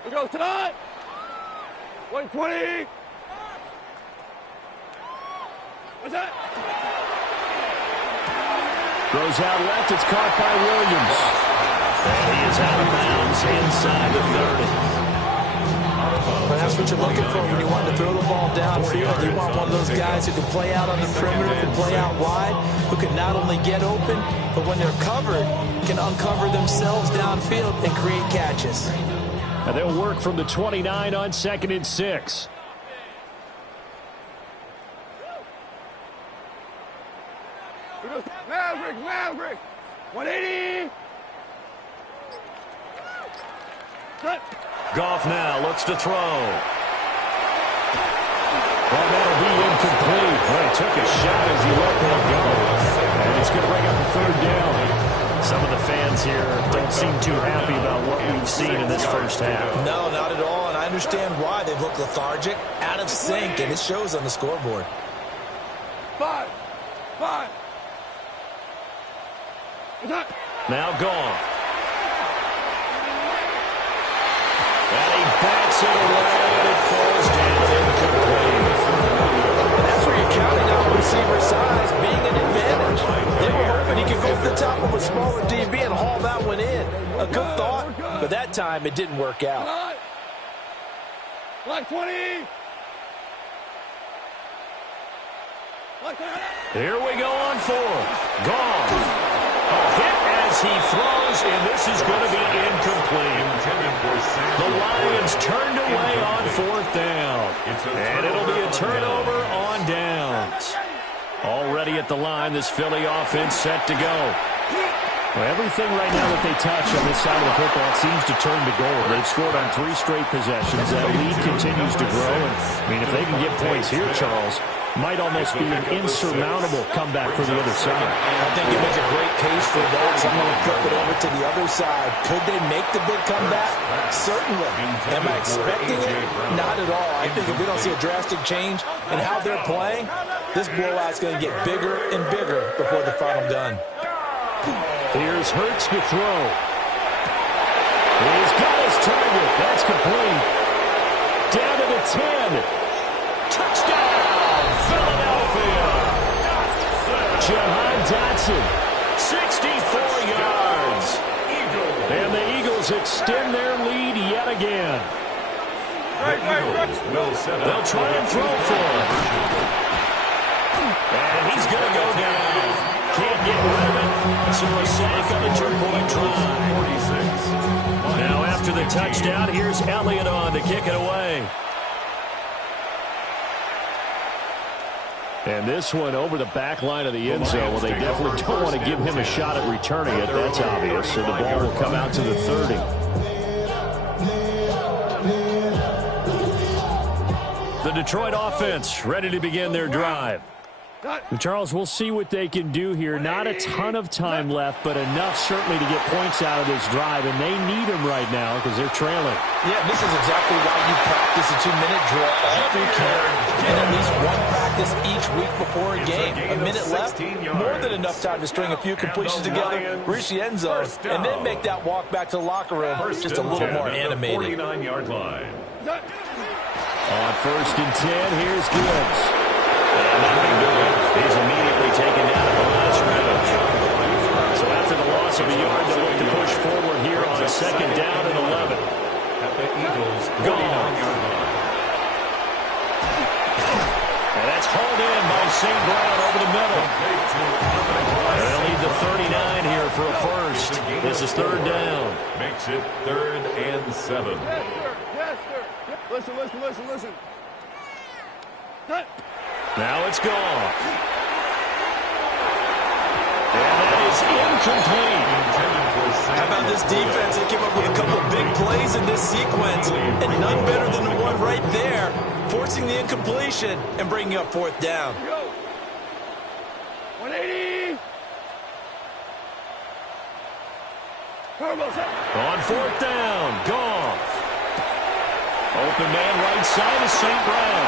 We go tonight. 120. What's that? Throws out left. It's caught by Williams. And he is out of bounds inside the 30. But that's what you're looking for when you want to throw the ball downfield. You want one of those guys who can play out on the perimeter, can play out wide, who can not only get open, but when they're covered, can uncover themselves downfield and create catches. And they'll work from the 29 on 2nd and 6. Maverick. 180. Cut. Goff now looks to throw. Well, that'll be incomplete. Well, he took a shot as he let that go. And it's going to bring up a 3rd down. Some of the fans here don't seem too happy about what we've seen in this first half. No, not at all, and I understand why. They've looked lethargic, out of sync, and it shows on the scoreboard. 5. Now Goff. And he backs it away, and it falls down incomplete. And that's where you're counting on receiver size being an advantage. They were hoping he could go to the top of a smaller DB and haul that one in. A good thought, but that time it didn't work out. 120. Here we go on 4th. Goff. A hit as he throws, and this is going to be incomplete. The Lions turned away on 4th down. And it'll be a turnover on downs. Already at the line, this Philly offense set to go. Well, everything right now that they touch on this side of the football seems to turn to gold. They've scored on 3 straight possessions. That lead continues to grow. And, I mean, if they can get points here, Charles, might almost be an insurmountable comeback for the other side. I think you make a great case for that. So I'm going to flip it over to the other side. Could they make the big comeback? Certainly. Am I expecting it? Not at all. I think if we don't see a drastic change in how they're playing, this blowout's going to get bigger and bigger before the final gun. Here's Hurts to throw. He's got his target. That's complete. Down to the 10. Touchdown, Philadelphia. Jahan Dotson, 64 yards. And the Eagles extend their lead yet again. They'll try and throw for him. And he's going to go down. Can't get rid of it, so a sack on the 2-point try. Now after the touchdown, here's Elliott on to kick it away. And this one over the back line of the end zone. Well, they definitely don't want to give him a shot at returning it. That's obvious. So the ball will come out to the 30. The Detroit offense ready to begin their drive. Charles, we'll see what they can do here. Not a ton of time left, but enough certainly to get points out of this drive, and they need them right now because they're trailing. Yeah, this is exactly why you practice a 2-minute drill all through camp and at least one practice each week before a game. A minute left, more than enough time to string a few completions together, reach the end zone, and then make that walk back to the locker room just a little more animated. 49-yard line. On 1st and 10, here's Gibbs. And nothing doing. He's immediately taken down at the line of scrimmage. So after the loss of a yard, they'll look to push forward here on 2nd down and 11. At the Eagles' 49-yard line. And that's hauled in by St. Brown over the middle. And they'll need the 39 here for a first. This is third down. Makes it 3rd and 7. Yes, sir. Yes, sir. Listen. Cut. Now it's gone. And that is incomplete. How about this defense? They came up with a couple big plays in this sequence, and none better than the one right there, forcing the incompletion and bringing up 4th down. Go. 180. On 4th down, Goff. Open man right side is St. Brown.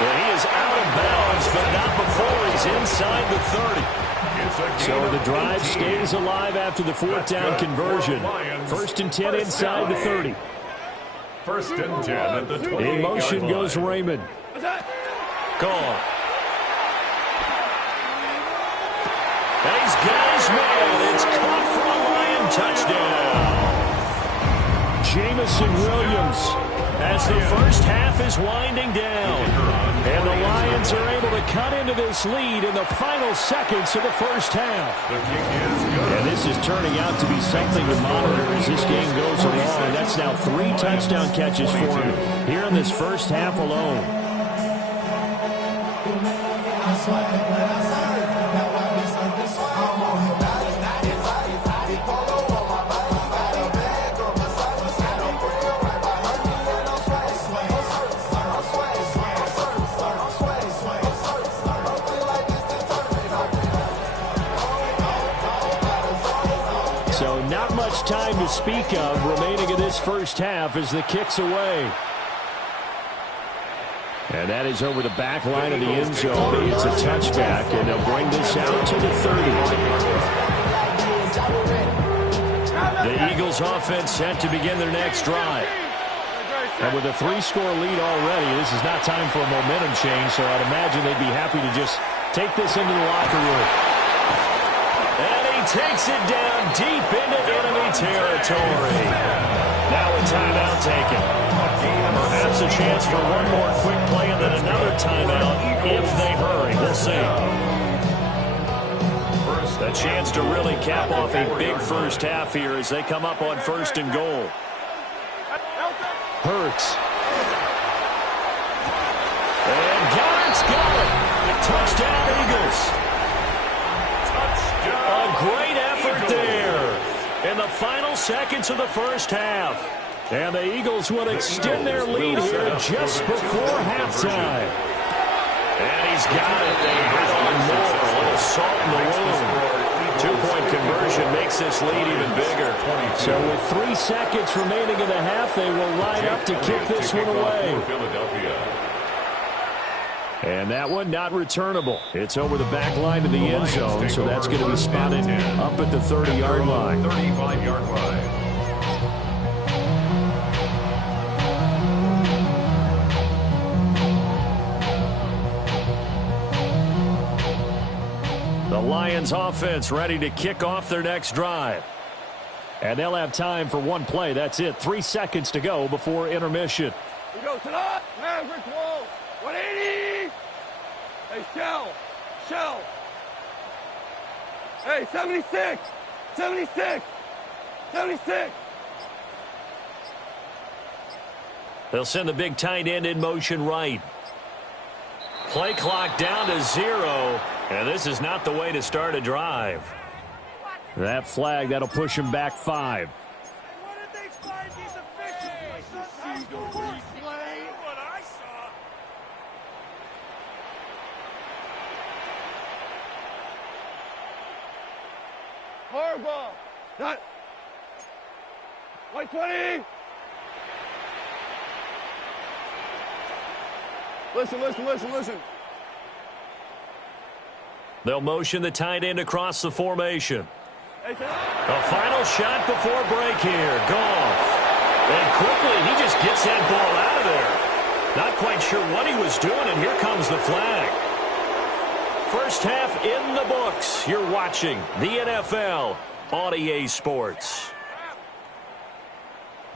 And he is out of bounds, but not before he's inside the 30. So the drive stays alive after the 4th down conversion. 1st and 10 inside the 30. 1st and 10 at the 20. In motion goes Raymond. Goff. And he's got his man. It's caught for a Lion touchdown. Jamison Williams as the first half is winding down. And the Lions are able to cut into this lead in the final seconds of the first half. And this is turning out to be something to monitor as this game goes along. That's now 3 touchdown catches for him here in this first half alone. So not much time to speak of remaining in this first half as the kick's away. And that is over the back line of the end zone. It's a touchback, and they'll bring this out to the 30. The Eagles offense set to begin their next drive. And with a 3-score lead already, this is not time for a momentum change, so I'd imagine they'd be happy to just take this into the locker room. And he takes it down deep into enemy territory. Now a timeout taken. Perhaps a chance for one more quick play and then another timeout if they hurry. We'll see. A chance to really cap off a big first half here as they come up on 1st and goal. Hurts. And Garrett's got it. Touchdown, Eagles. A great effort there in the final seconds of the first half. And the Eagles will extend their lead here just before halftime. And he's got it. They hit on more. A little salt in the wound. 2-point conversion makes this lead even bigger. So with 3 seconds remaining in the half, they will line up to kick this one away. And that one not returnable. It's over the back line of the end zone, so that's going to be spotted up at the 30-yard line. 35-yard line. The Lions offense ready to kick off their next drive. And they'll have time for one play. That's it. 3 seconds to go before intermission. We go tonight. Maverick wall. 180. Hey, Shell. Hey, 76. 76. They'll send the big tight end in motion right. Play clock down to 0. And this is not the way to start a drive. That flag, that'll push him back 5. What did they find these officials? See the replay? What I saw. Harbaugh. Not. 120. Listen. They'll motion the tight end across the formation. A final shot before break here. Goff. And quickly, he just gets that ball out of there. Not quite sure what he was doing, and here comes the flag. First half in the books. You're watching the NFL on EA Sports.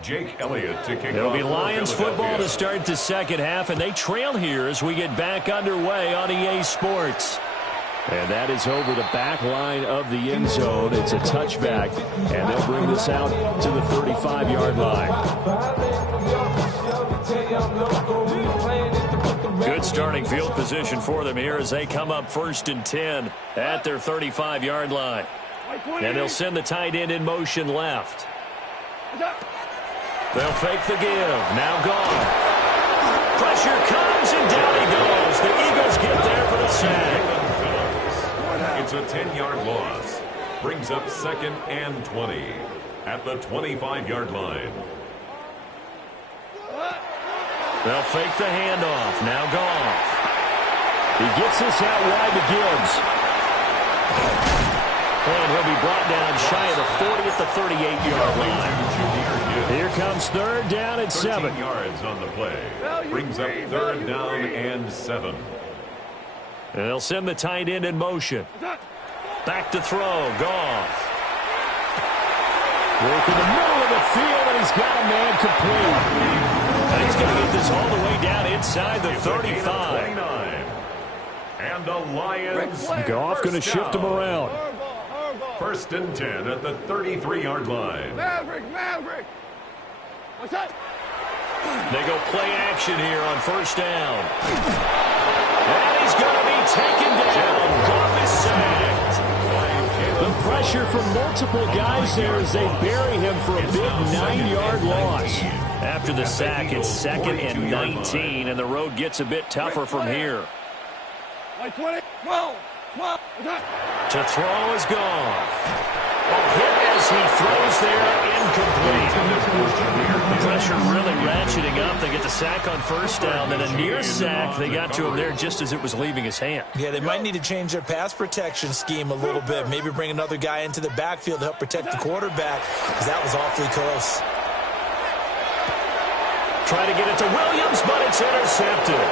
Jake Elliott to kick off. It'll be Lions football to start the second half, and they trail here as we get back underway on EA Sports. And that is over the back line of the end zone. It's a touchback, and they'll bring this out to the 35-yard line. Good starting field position for them here as they come up 1st and 10 at their 35-yard line. And they'll send the tight end in motion left. They'll fake the give. Now gone. Pressure comes, and down he goes. The Eagles get there for the sack. It's a 10-yard loss. Brings up 2nd and 20 at the 25-yard line. They'll fake the handoff. Now Goff. He gets this out wide to Gibbs. And he'll be brought down shy of the 40 at the 38-yard line. Here comes 3rd down and 7. 13 yards on the play. Brings up 3rd down and 7. And they'll send the tight end in motion. Back to throw. Goff. Work in the middle of the field, and he's got a man complete. And he's going to get this all the way down inside the 35. And the Lions. Goff going to shift him around. 1st and 10 at the 33-yard line. Maverick! What's that? They go play action here on 1st down. And he's going to be taken down. Goff is sacked. The pressure from multiple guys there as they bury him for a big 9-yard loss. After the sack, it's 2nd and 19, and the road gets a bit tougher from here. To throw is Goff. Hit as he throws there, incomplete. Pressure really ratcheting up. They get the sack on 1st down, then a near sack. They got to him there just as it was leaving his hand. Yeah, they might need to change their pass protection scheme a little bit. Maybe bring another guy into the backfield to help protect the quarterback, because that was awfully close. Try to get it to Williams, but it's intercepted.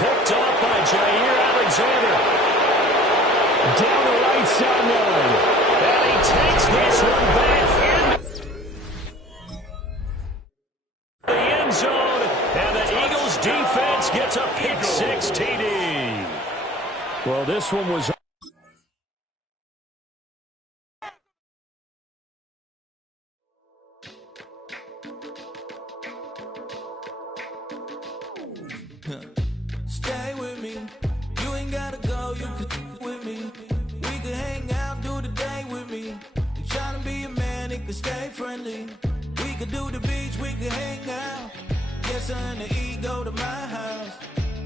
Picked off by Jair Alexander. Down the right sideline. And he takes this one back in the end zone. And the Eagles defense gets a pick 6 TD. Well, this one was... Stay with me. You ain't gotta go, you could with me. We could hang out, do the day with me. You tryna be a man, it could stay friendly. We could do the beach, we could hang out. Yes, her and the ego to my house.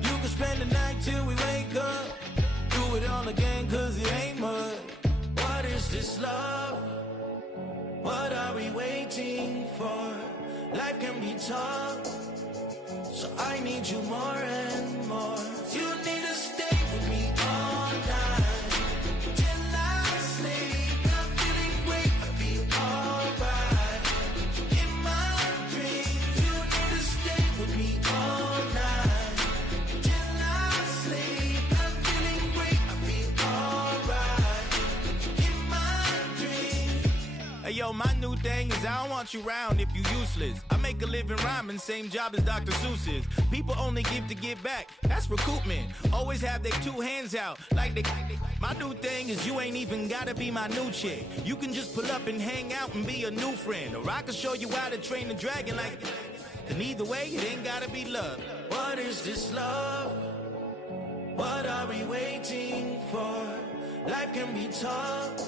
You could spend the night till we wake up. Do it all again, cause it ain't mud. What is this love? What are we waiting for? Life can be tough, so I need you more and more. You need to stay with me all night till I sleep. I'm feeling great, I'll be alright. In my dreams, you need to stay with me all night till I sleep. I'm feeling great, I'll be alright. In my dreams. Hey yo, my new thing is I don't want you around if you useless. I make a living rhyming, same job as Dr. Seuss's. People only give to get back, that's recoupment. Always have their 2 hands out, like they. My new thing is you ain't even gotta be my new chick. You can just pull up and hang out and be a new friend. Or I can show you how to train the dragon like. And either way, it ain't gotta be love. What is this love? What are we waiting for? Life can be tough,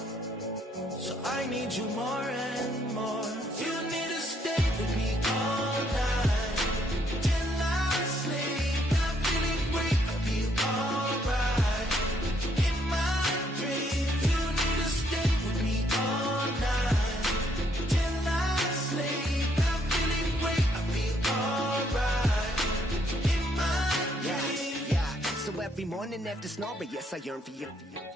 so I need you more and more. You need to stay with me all night till I sleep. I'm feeling great, I'll be alright. In my dreams, you need to stay with me all night till I sleep. I'm feeling great, I'll be alright. In my dreams. Yeah. So every morning after snoring, yes, I yearn for you.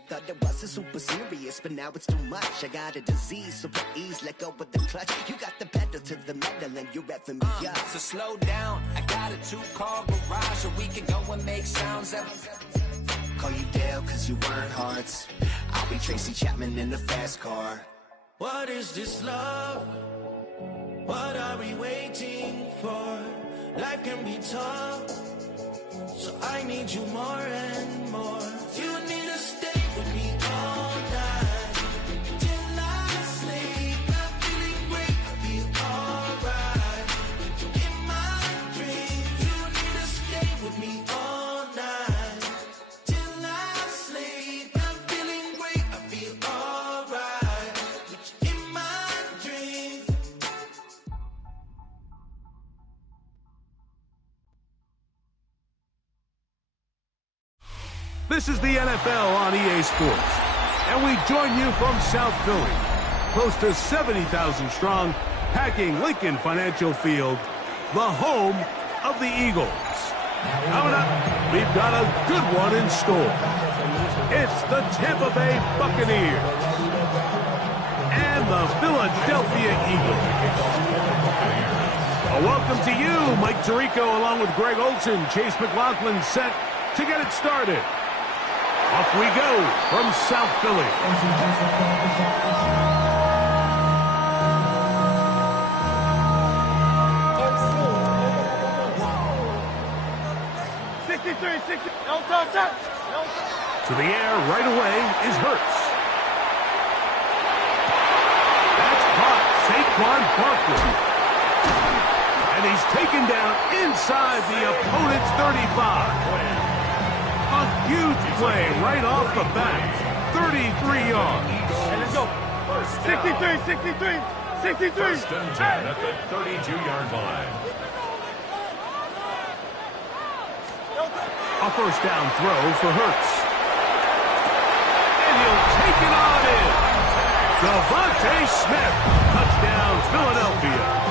Thought it wasn't super serious, but now it's too much. I got a disease, so with ease, let go with the clutch. You got the pedal to the metal, and you're revving me up. So slow down, I got a 2-car garage, or we can go and make sounds that... Call you Dale, cause you weren't hearts. I'll be Tracy Chapman in the fast car. What is this love? What are we waiting for? Life can be tough, so I need you more and more. You need to This is the NFL on EA Sports, and we join you from South Philly, close to 70,000 strong, packing Lincoln Financial Field, the home of the Eagles. Coming up, we've got a good one in store. It's the Tampa Bay Buccaneers and the Philadelphia Eagles. A welcome to you, Mike Tirico, along with Greg Olson, Chase McLaughlin, set to get it started. Off we go from South Philly. 60. No touch. To the air right away is Hurts. That's caught. Saquon Barkley. And he's taken down inside the opponent's 35. A huge play right off the bat. 33 yards. Hey, let's go. 63. First and 10 at the 32-yard line. A first down throw for Hurts. And he'll take it on in. Devontae Smith. Touchdown, Philadelphia.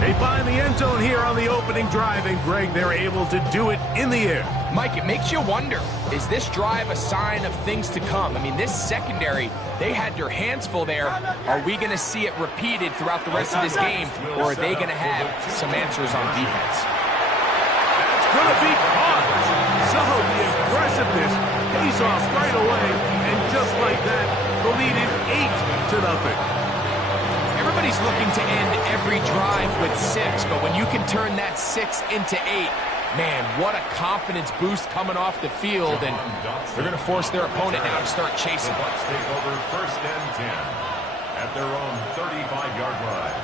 They find the end zone here on the opening drive, and Greg, they're able to do it in the air. Mike, it makes you wonder, is this drive a sign of things to come? I mean, this secondary, they had their hands full there. Are we going to see it repeated throughout the rest of this game, or are they going to have some answers on defense? That's going to be caught. So the aggressiveness pays off right away, and just like that, the lead is 8-0. Everybody's looking to end every drive with 6, but when you can turn that 6 into 8, man, what a confidence boost coming off the field, and they're going to force their opponent now to start chasing. The Bucs take over first and 10 at their own 35-yard line.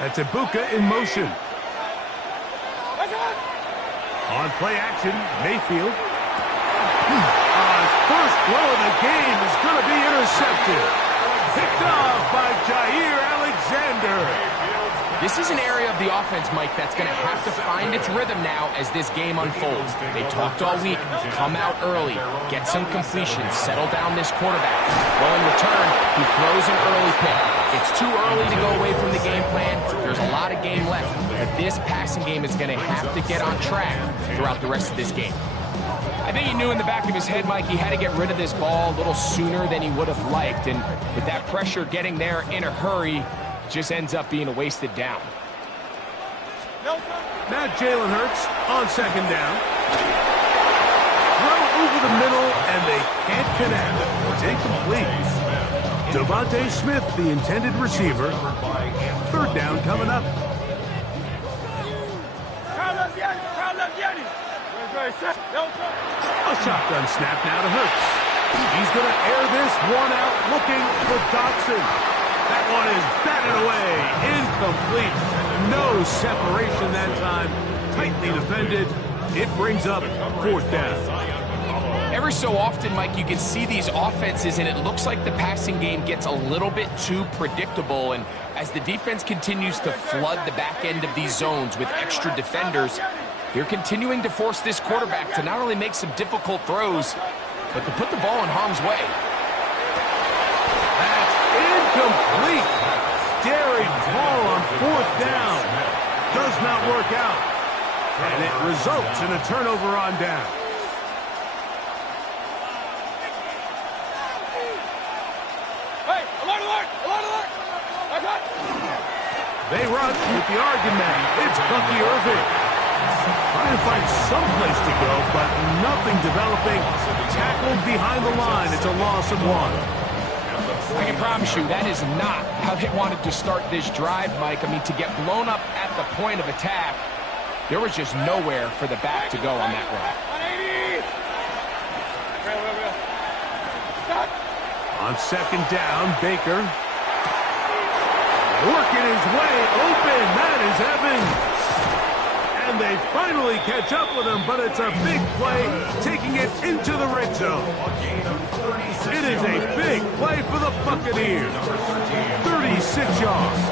That's Ibuka in motion. On play action, Mayfield. His first throw of the game is going to be intercepted. Picked off by Jair Alexander. This is an area of the offense, Mike, that's going to have to find its rhythm now as this game unfolds. They talked all week, come out early, get some completions, settle down this quarterback. Well, in return, he throws an early pick. It's too early to go away from the game plan. There's a lot of game left, but this passing game is going to have to get on track throughout the rest of this game. I think he knew in the back of his head, Mike, he had to get rid of this ball a little sooner than he would have liked, and with that pressure getting there in a hurry, just ends up being a wasted down. Now Jalen Hurts on second down. Throw over the middle, and they can't connect. It's incomplete. Devontae Smith, the intended receiver. Third down coming up. A shotgun snap now to Hurts. He's going to air this one out, looking for Dotson. That one is batted away. Incomplete. No separation that time. Tightly defended. It brings up fourth down. Every so often, Mike, you can see these offenses, and it looks like the passing game gets a little bit too predictable. And as the defense continues to flood the back end of these zones with extra defenders, they're continuing to force this quarterback to not only make some difficult throws, but to put the ball in harm's way. That's incomplete. Daring ball on fourth down. Does not work out. And it results in a turnover on down. They run with the argument. It's Bucky Irving. Trying to find some place to go, but nothing developing. Tackled behind the line. It's a loss of 1. I can promise you that is not how they wanted to start this drive, Mike. I mean, to get blown up at the point of attack, there was just nowhere for the back to go on that run. On second down, Baker. Working his way open. That is Evans. And they finally catch up with him, but it's a big play, taking it into the red zone. It is a big play for the Buccaneers. 36 yards.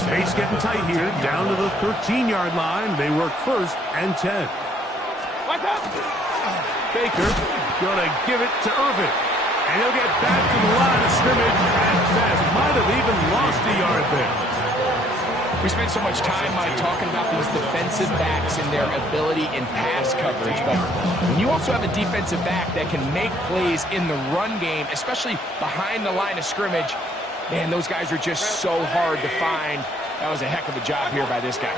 Space getting tight here, down to the 13-yard line. They work 1st and 10. Baker going to give it to Irvin. And he'll get back to the line of scrimmage and fast. Might have even lost a yard there. We spend so much time, Mike, talking about these defensive backs and their ability in pass coverage. But when you also have a defensive back that can make plays in the run game, especially behind the line of scrimmage, man, those guys are just so hard to find. That was a heck of a job here by this guy.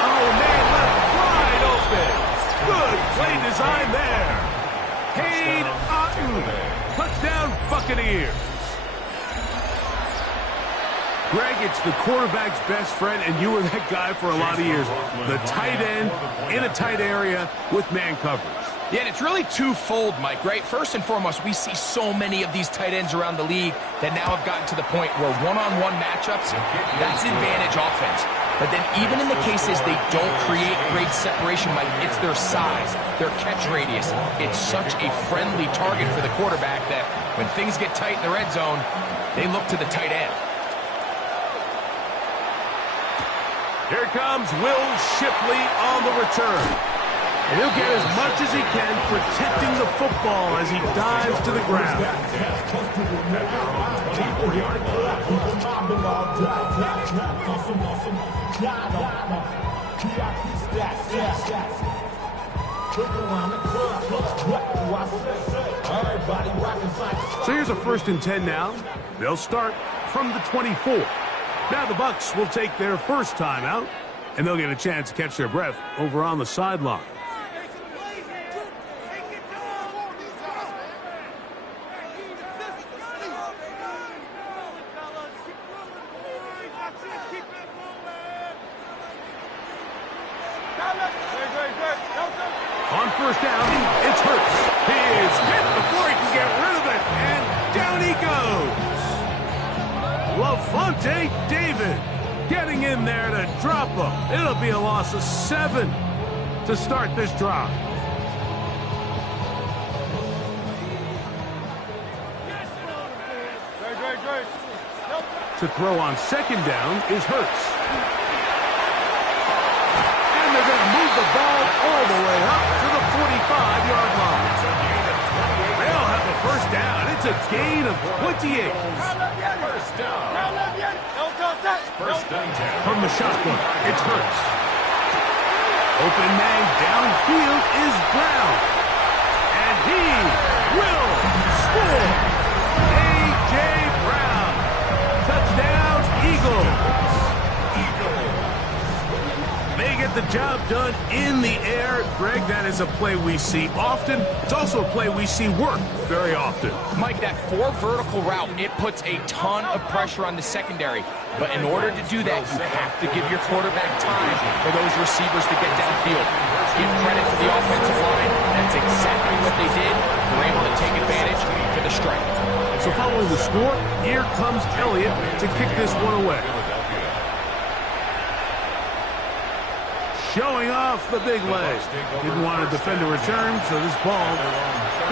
Oh, man, left wide open. Good play design there. Cade Otton. Touchdown, Buccaneers. Greg, it's the quarterback's best friend, and you were that guy for a lot of years. The tight end in a tight area with man coverage. Yeah, and it's really twofold, Mike, right? First and foremost, we see so many of these tight ends around the league that now have gotten to the point where one-on-one matchups, that's advantage offense. But then even in the cases they don't create great separation, Mike, it's their size, their catch radius. It's such a friendly target for the quarterback that when things get tight in the red zone, they look to the tight end. Here comes Will Shipley on the return. And he'll get as much as he can protecting the football as he dives to the ground. So here's a 1st and 10 now. They'll start from the 24. Now the Bucs will take their first time out, and they'll get a chance to catch their breath over on the sideline. On 1st down, it's Hurts. He is hit before he can get rid of it, and down he goes. Lafante David getting in there to drop him. It'll be a loss of 7 to start this drive. To throw on 2nd down is Hurts. And they're going to move the ball all the way up to the 45-yard line. They'll have a 1st down. It's a gain of 28. 1st down. 1st and 10. From the shotgun, it's Hurts. Open man downfield is Brown. And he will score. A.J. Brown. Touchdown, Eagles. They get the job done in the air. Greg, that is a play we see often. It's also a play we see work very often. Mike, that 4 vertical route, it puts a ton of pressure on the secondary. But in order to do that, you have to give your quarterback time for those receivers to get downfield. Give credit to the offensive line. That's exactly what they did. They're able to take advantage for the strike. So following the score, here comes Elliott to kick this one away. Showing off the big leg. Didn't want to defend a return, so this ball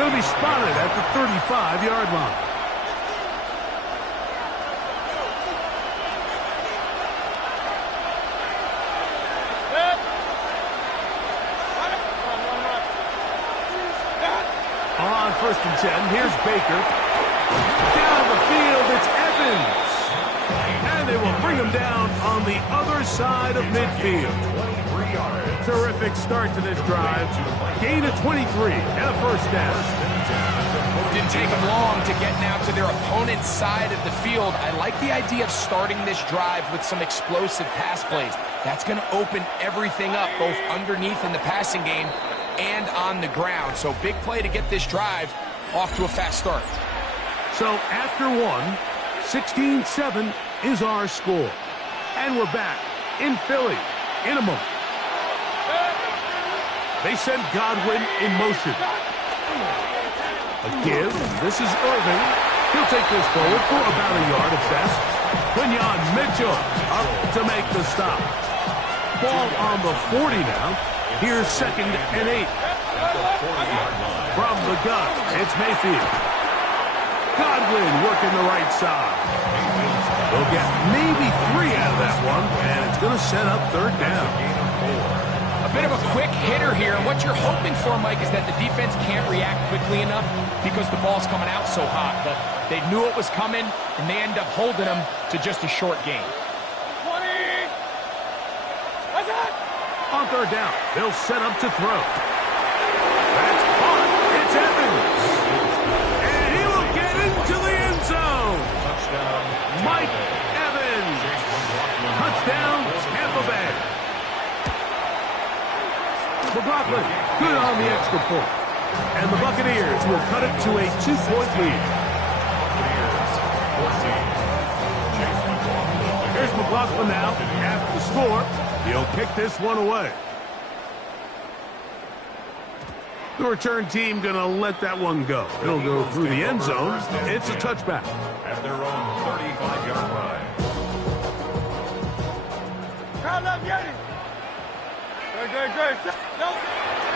going to be spotted at the 35-yard line. On 1st and 10, here's Baker. Down the field, it's Evans. And they will bring him down on the other side of midfield. Terrific start to this drive. Gain of 23 and a 1st down. Didn't take them long to get now to their opponent's side of the field. I like the idea of starting this drive with some explosive pass plays. That's going to open everything up, both underneath in the passing game and on the ground. So big play to get this drive off to a fast start. So after 16-7 is our score. And we're back in Philly in a moment. They send Godwin in motion. A give. This is Irving. He'll take this forward for about a yard at best. Quinyon Mitchell up to make the stop. Ball on the 40 now. Here's 2nd and 8. From the gun, it's Mayfield. Godwin working the right side. They'll get maybe 3 out of that one, and it's going to set up 3rd down. A bit of a quick hitter here. What you're hoping for, Mike, is that the defense can't react quickly enough because the ball's coming out so hot. But they knew it was coming, and they end up holding them to just a short gain. 20! What's that? On 3rd down, they'll set up to throw. That's caught. It's Evans. And he will get into the end zone. Touchdown. Mike Evans. Touchdown, Tampa Bay. McLaughlin, good on the extra point. And the Buccaneers will cut it to a 2-point lead. Here's McLaughlin now. After the score, he'll kick this one away. The return team going to let that one go. It'll go through the end zone. It's a touchback. At their own 35-yard line. Crowd up, Yeti! Great.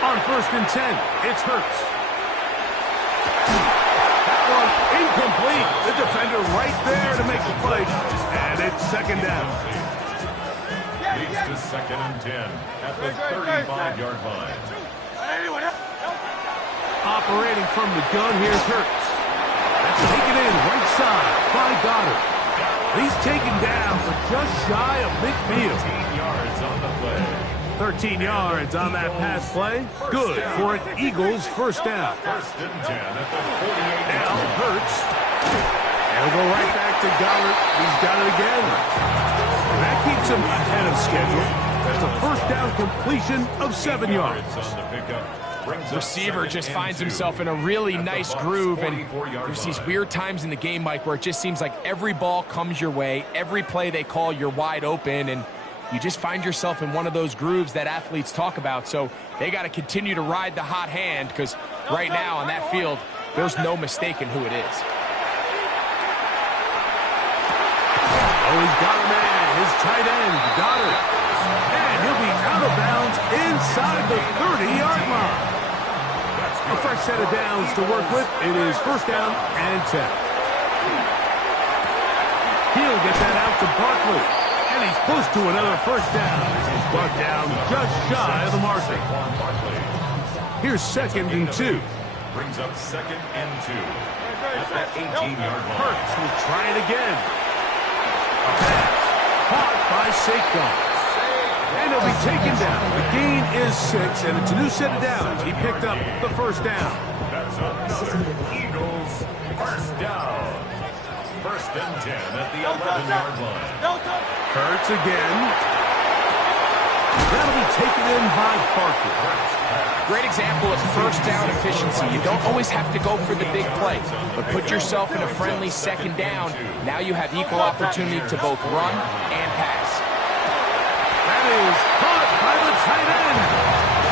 On 1st and 10, it's Hurts. That one incomplete. The defender right there to make the play. And it's 2nd down. Leads to 2nd and 10 at the 35-yard line. Operating from the gun, here's Hurts. That's taken in right side by Goddard. He's taken down for just shy of midfield. 13 yards on the play. 13 yards on that pass play. Good for an Eagles 1st down. 1st and 10 at the 48. Now Hurts. And he'll go right back to Goddard. He's got it again. And that keeps him ahead of schedule. That's a 1st down completion of 7 yards. On the pickup. Receiver just finds himself in a really nice groove, and there's these weird times in the game, Mike, where it just seems like every ball comes your way, every play they call, you're wide open, and you just find yourself in one of those grooves that athletes talk about. So they got to continue to ride the hot hand, because right now on that field, there's no mistaking who it is. Oh, he's got a man, his tight end, Goddard. And he'll be out of bounds inside the 30-yard line. A fresh set of downs to work with. It is 1st down and 10. He'll get that out to Barkley. And he's close to another 1st down. He's brought down just shy of the marker. Here's 2nd and 2. Brings up 2nd and 2 at that 18-yard line. Hurts will try it again. A pass caught by Saquon. And he'll be taken down. The gain is 6, and it's a new set of downs. He picked up the 1st down. That's another Eagles 1st down. 1st and 10 at the 11-yard line. Hurts again. That'll be taken in by Barkley. Great example of 1st down efficiency. You don't always have to go for the big play, but put yourself in a friendly 2nd down. Now you have equal opportunity to both run and pass. That is caught by the tight end,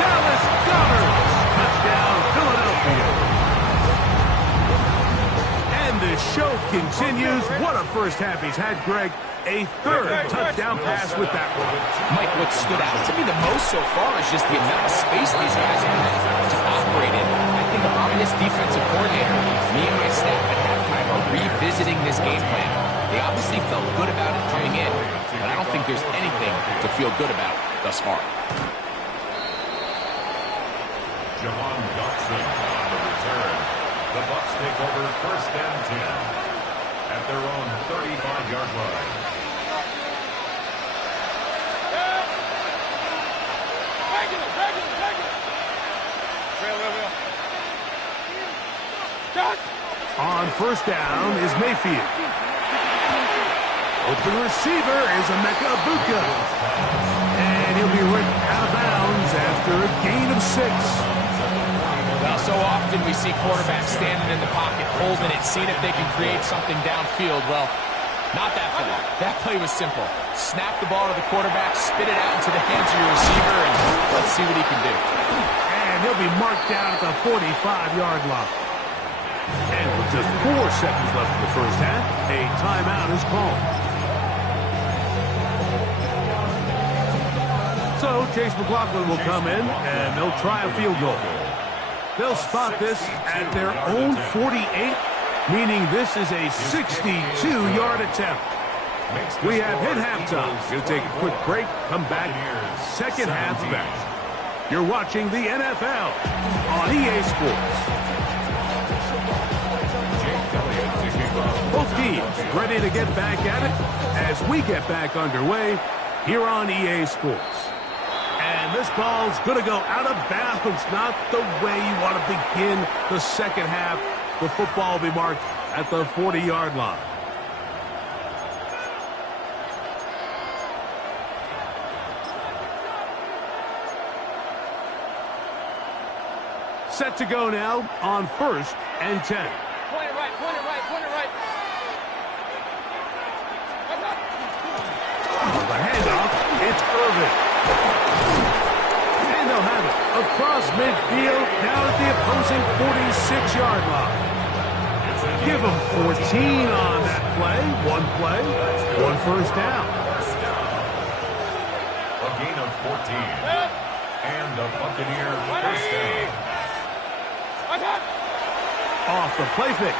Dallas Goddard. Touchdown, Philadelphia. And the show continues. What a 1st half he's had, Greg. A 3rd touchdown pass with that one. Mike, what stood out to me the most so far is just the amount of space these guys have had to operate in. I think I'm this defensive coordinator, me and my staff at halftime are revisiting this game plan. They obviously felt good about it coming in, but I don't think there's anything to feel good about thus far. Javon Dotson on the return. The Bucs take over 1st and 10 at their own 35-yard line. On 1st down is Mayfield. Open receiver is Emeka Egbuka. And he'll be ripped out of bounds after a gain of 6. Well, so often we see quarterbacks standing in the pocket, holding it, seeing if they can create something downfield. Well, not that play. That play was simple. Snap the ball to the quarterback, spit it out into the hands of your receiver, and let's see what he can do. And he'll be marked down at the 45-yard line. And with just 4 seconds left in the first half, a timeout is called. So Chase McLaughlin will come in, and they'll try a field goal. They'll spot this at their own 48, meaning this is a 62-yard attempt. We have hit halftime. We'll take a quick break, come back, second half back. You're watching the NFL on EA Sports. Both teams ready to get back at it as we get back underway here on EA Sports. And this ball's going to go out of bounds, not the way you want to begin the second half. The football will be marked at the 40-yard line. Set to go now on 1st and 10. Point it right, point it right, point it right. The handoff, it's Irvin. And they'll have it across midfield down at the opposing 46-yard line. Give them 14 on that play, one first down. A gain of 14. And the Buccaneers first down. Off the play fake,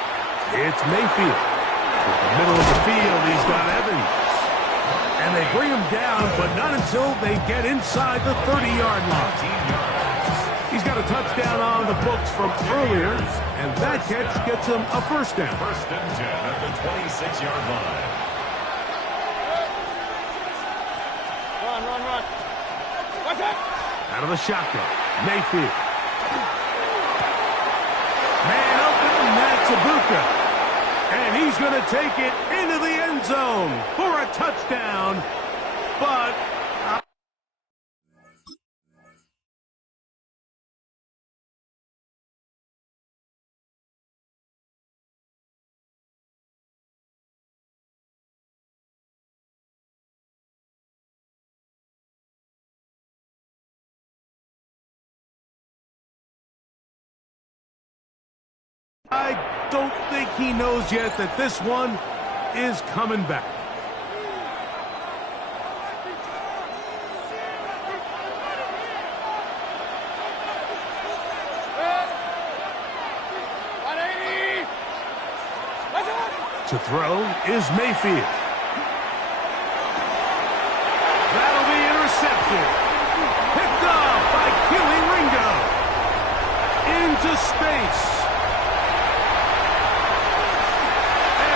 it's Mayfield. In the middle of the field, he's got Evans. And they bring him down, but not until they get inside the 30-yard line. He's got a touchdown on the books from earlier, and that catch gets him a first down. 1st and 10 at the 26-yard line. Run. What's that? Out of the shotgun, Mayfield. Man open, Matsubuka. And he's going to take it into the end zone for a touchdown. But I don't think he knows yet that this one is coming back. To throw is Mayfield. That'll be intercepted. Picked up by Keely Ringo. Into space.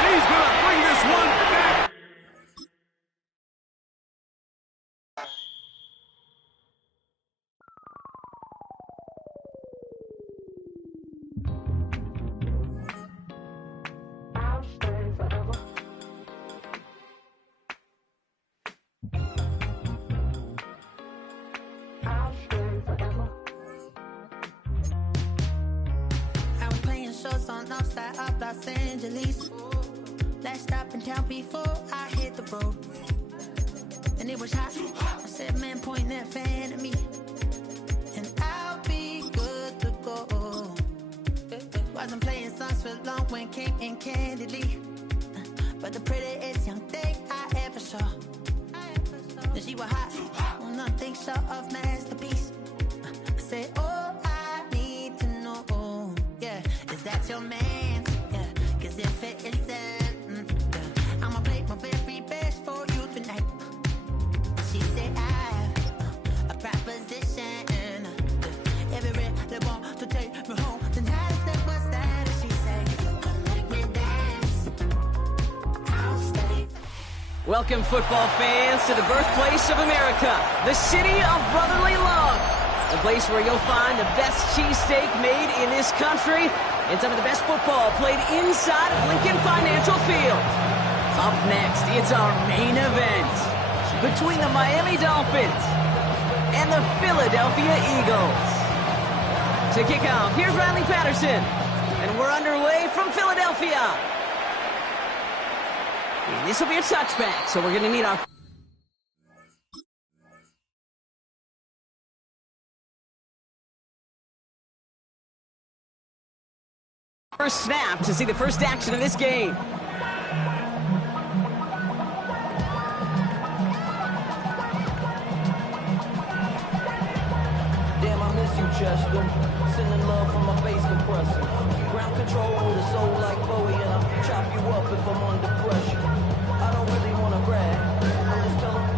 He's going to bring this one back. I was playing shows on outside of Los Angeles. Last stop in town before I hit the road. And it was hot. I said, man, point that fan at me. And I'll be good to go. Wasn't playing songs for long when came in candidly. But the prettiest young thing I ever saw. And she was hot. Nothing short of masterpiece. I said, oh, I need to know. Yeah, is that your man? Yeah, cause if it isn't, I'ma play my very best for you tonight. She said I have a proposition. Every they want to take me home tonight. I said, what's that? She said, if you come make me dance, I'll stay. Welcome, football fans, to the birthplace of America, the city of brotherly love. The place where you'll find the best cheesesteak made in this country and some of the best football played inside of Lincoln Financial Field. Up next, it's our main event between the Miami Dolphins and the Philadelphia Eagles. To kick off, here's Riley Patterson, and we're underway from Philadelphia. And this will be a touchback, so we're going to need our... First snap to see the first action of this game. Damn, I miss you, Chester. Sending love from my face compressor. Ground control with a soul like Bowie, and I'll chop you up if I'm under pressure. I don't really want to brag. I'm just telling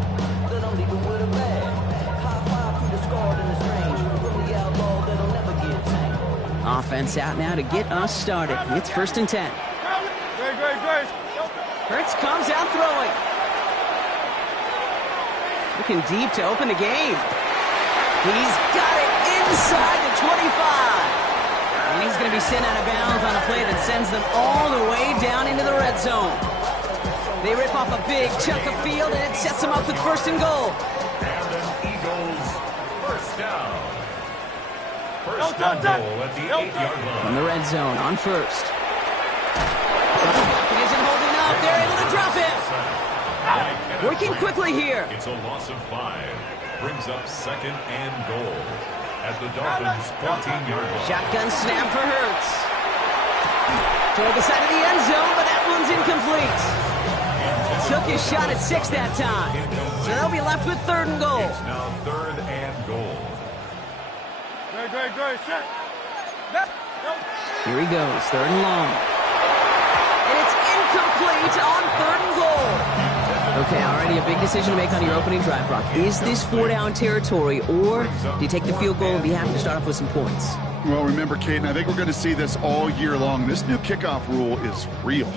that I'm leaving with a bag. High five to the scarred and the strange. From the outlaw that'll never get tamed. Offense out now to get us started. It's 1st and 10. Hurts comes out throwing. Looking deep to open the game. He's got it inside the 25. And he's going to be sent out of bounds on a play that sends them all the way down into the red zone. They rip off a big chunk of field, and it sets them up with 1st and goal. And an Eagles first down. First down goal at the 8-yard line. From the red zone on 1st. It isn't holding up. They're able to drop it. Working quickly here. It's a loss of 5. Brings up 2nd and goal at the Dolphins' 14-yard line. Shotgun snap for Hurts. Toward the side of the end zone, but that one's incomplete. Took his shot at 6 that time. So they'll be left with 3rd and goal. It's now 3rd and goal. Here he goes, 3rd and long. And it's incomplete on 3rd and goal. Okay, already a big decision to make on your opening drive, Brock. Is this 4-down territory, or do you take the field goal and be happy to start off with some points? Well, remember, Kate, and I think we're going to see this all year long. This new kickoff rule is real.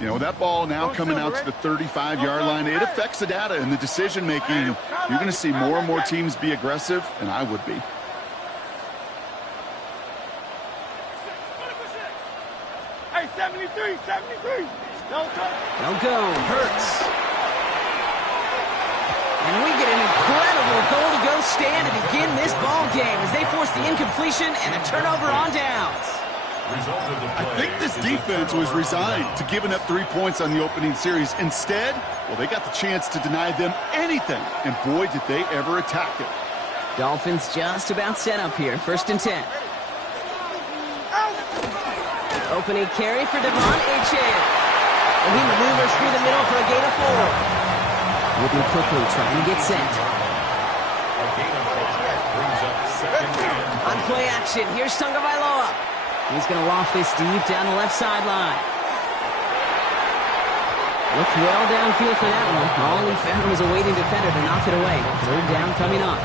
You know, that ball now coming out to the 35-yard line, it affects the data and the decision-making. You're going to see more and more teams be aggressive, and I would be. Hey, 73. They'll go. Hurts. And we get an incredible goal-to-go stand to begin this ball game as they force the incompletion and a turnover on downs. I think this defense was resigned to giving up 3 points on the opening series. Instead, well, they got the chance to deny them anything, and boy, did they ever attack it. Dolphins just about set up here, 1st and 10. Opening carry for Devon Achane. And he maneuvers through the middle for a gain of 4. Moving quickly, trying to get sent. On play action, here's Tagovailoa. He's going to loft this deep down the left sideline. Looked well downfield for that one. All he found was a waiting defender to knock it away. 3rd down coming up.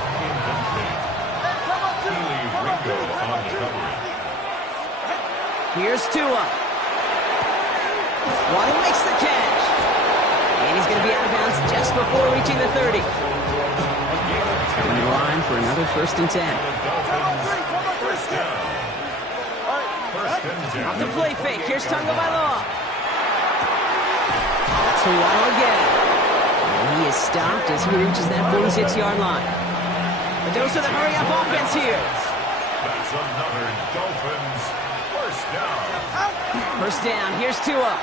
Here's Tua. Waddle makes the catch. And he's going to be out of bounds just before reaching the 30. On the line for another 1st and 10. Off the play fake. Here's Tagovailoa. That's for Waddle again. And he is stopped as he reaches that 46-yard line. A dose of the hurry-up offense here. That's another Dolphins first down. First down. Here's Tua.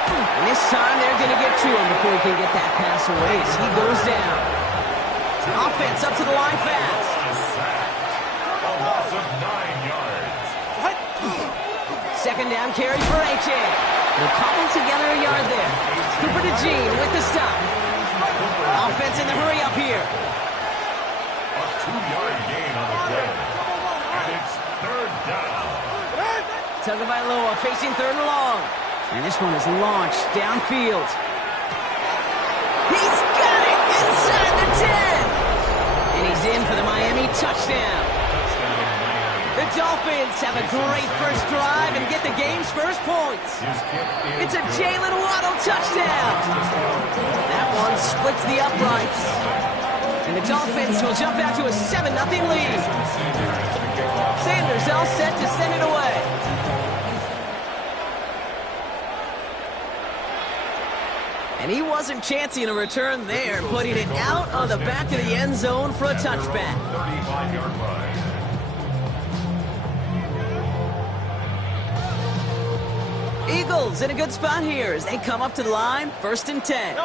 And this time they're going to get to him before he can get that pass away as he goes down. Offense up to the line fast. A loss of 9 yards. 2nd down carry for Achane. They'll cobble together a yard there. Cooper to Jean with the stop. Offense in the hurry up here. A 2-yard gain on the play. And it's 3rd down. Tagovailoa facing 3rd and long. And this one is launched downfield. He's got it inside the 10. And he's in for the Miami touchdown. The Dolphins have a great first drive and get the game's first points. It's a Jalen Waddle touchdown. That one splits the uprights. And the Dolphins will jump out to a 7-0 lead. Sanders all set to send it away. And he wasn't chancing a return there, putting it out on the back of the end zone for a touchback. 35-yard line. Eagles in a good spot here as they come up to the line, 1st and 10.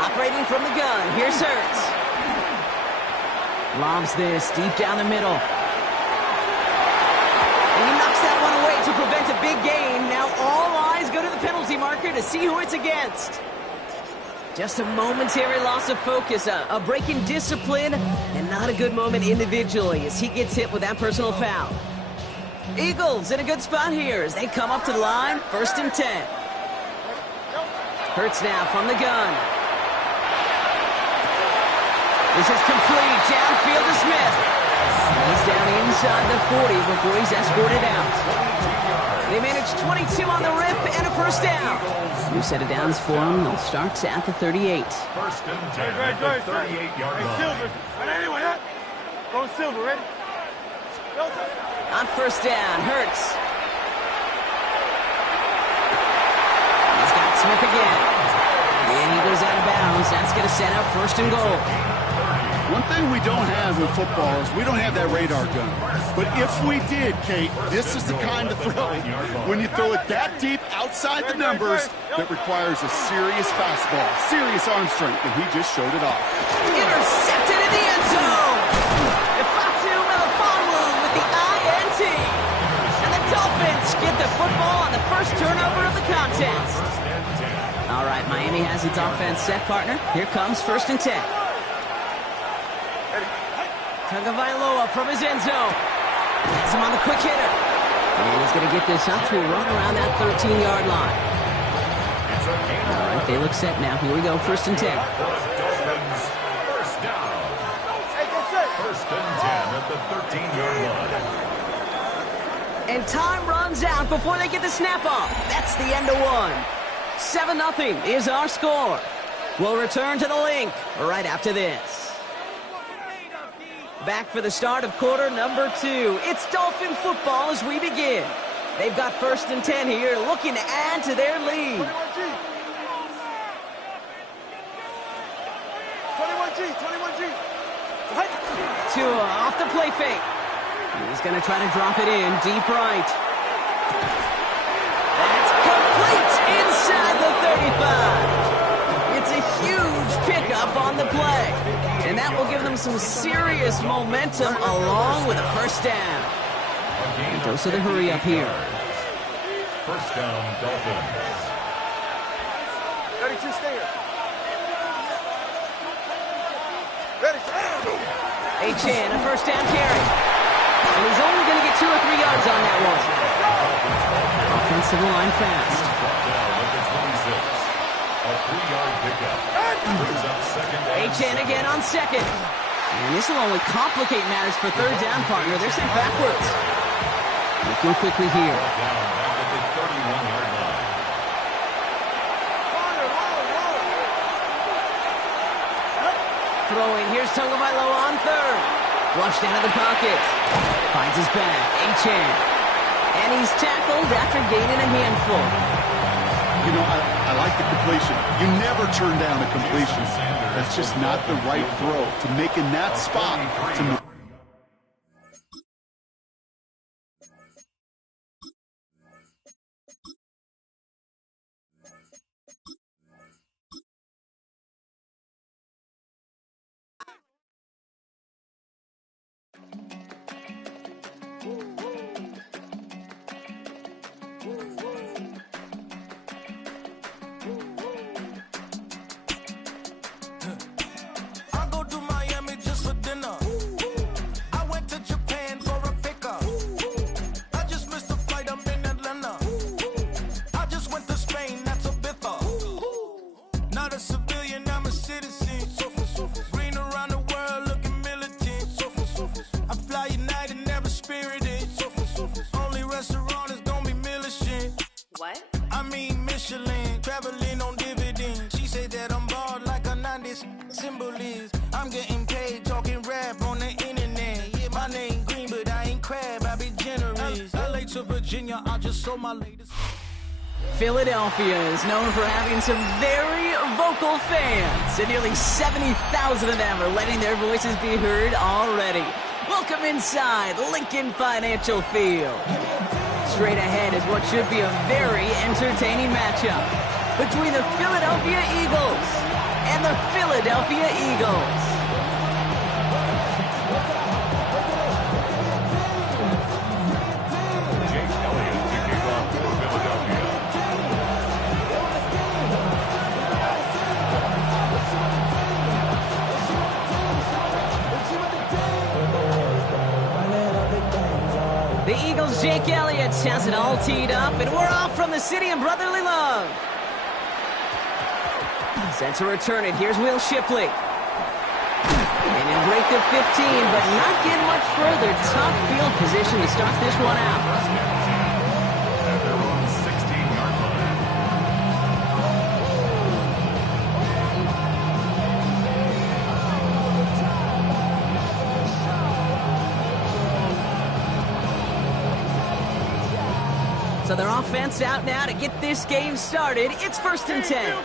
Operating from the gun, here's Hurts. Lobs this deep down the middle. And he knocks that one away to prevent a big gain. Now all eyes go to the penalty marker to see who it's against. Just a momentary loss of focus, a break in discipline, and not a good moment individually as he gets hit with that personal foul. Eagles in a good spot here as they come up to the line, 1st and 10. Hurts now from the gun. This is complete, downfield to Smith. He's down inside the 40 before he's escorted out. They manage 22 on the rip and a 1st down. New set of downs for them. They'll start at the 38. 1st and 10 at the 38-yard line. Silver. Anyway, go Silver, ready? On 1st down, Hurts. He's got Smith again. And he goes out of bounds. That's going to set up 1st and goal. One thing we don't have in football is we don't have that radar gun. But if we did, Kate, this is the kind of throw, when you throw it that deep outside the numbers, that requires a serious fastball, serious arm strength, and he just showed it off. Intercepted in the end zone. Ifatu Melifonwu with the INT. And the Dolphins get the football on the 1st turnover of the contest. All right, Miami has its offense set, partner. Here comes 1st and 10. Tagovailoa from his end zone. Gets him on the quick hitter. And he's going to get this up to a run around that 13-yard line. All right, they look set now. Here we go, 1st and 10. Dolphins, 1st down. 1st and 10 at the 13-yard line. And time runs out before they get the snap off. That's the end of one. 7-0 is our score. We'll return to the link right after this. Back for the start of quarter number 2. It's Dolphin football as we begin. They've got 1st and 10 here, looking to add to their lead. 21G. Tua off the play fake. He's going to try to drop it in deep right. That's complete inside the 35. It's a huge pickup on the play. And that will give them some serious momentum along with a 1st down. A dose of the hurry up here. 1st down, Dolphins. 32 stay here. Ready. H.N. a 1st down carry. And he's only going to get 2 or 3 yards on that one. Offensive line fast. A 3-yard pickup. Brings up 2nd down. H.N. again on 2nd. And this will only complicate matters for 3rd down, partner. They're sent backwards. Looking quickly here. Down back at the 31-yard line. Throwing. Here's Tagovailoa on 3rd. Flushed out of the pocket. Finds his back. H.N. And he's tackled after gaining a handful. You know, I like the completion. You never turn down a completion. That's just not the right throw to make in that spot. Philadelphia is known for having some very vocal fans, and nearly 70,000 of them are letting their voices be heard already. Welcome inside Lincoln Financial Field. Straight ahead is what should be a very entertaining matchup between the Philadelphia Eagles and the Philadelphia Eagles. Jake Elliott has it all teed up, and we're off from the city of brotherly love. Set to return it. Here's Will Shipley. And he'll break the 15, but not get much further. Tough field position to start this one out. At their own 16-yard line. So their offense out now to get this game started. It's 1st and 10.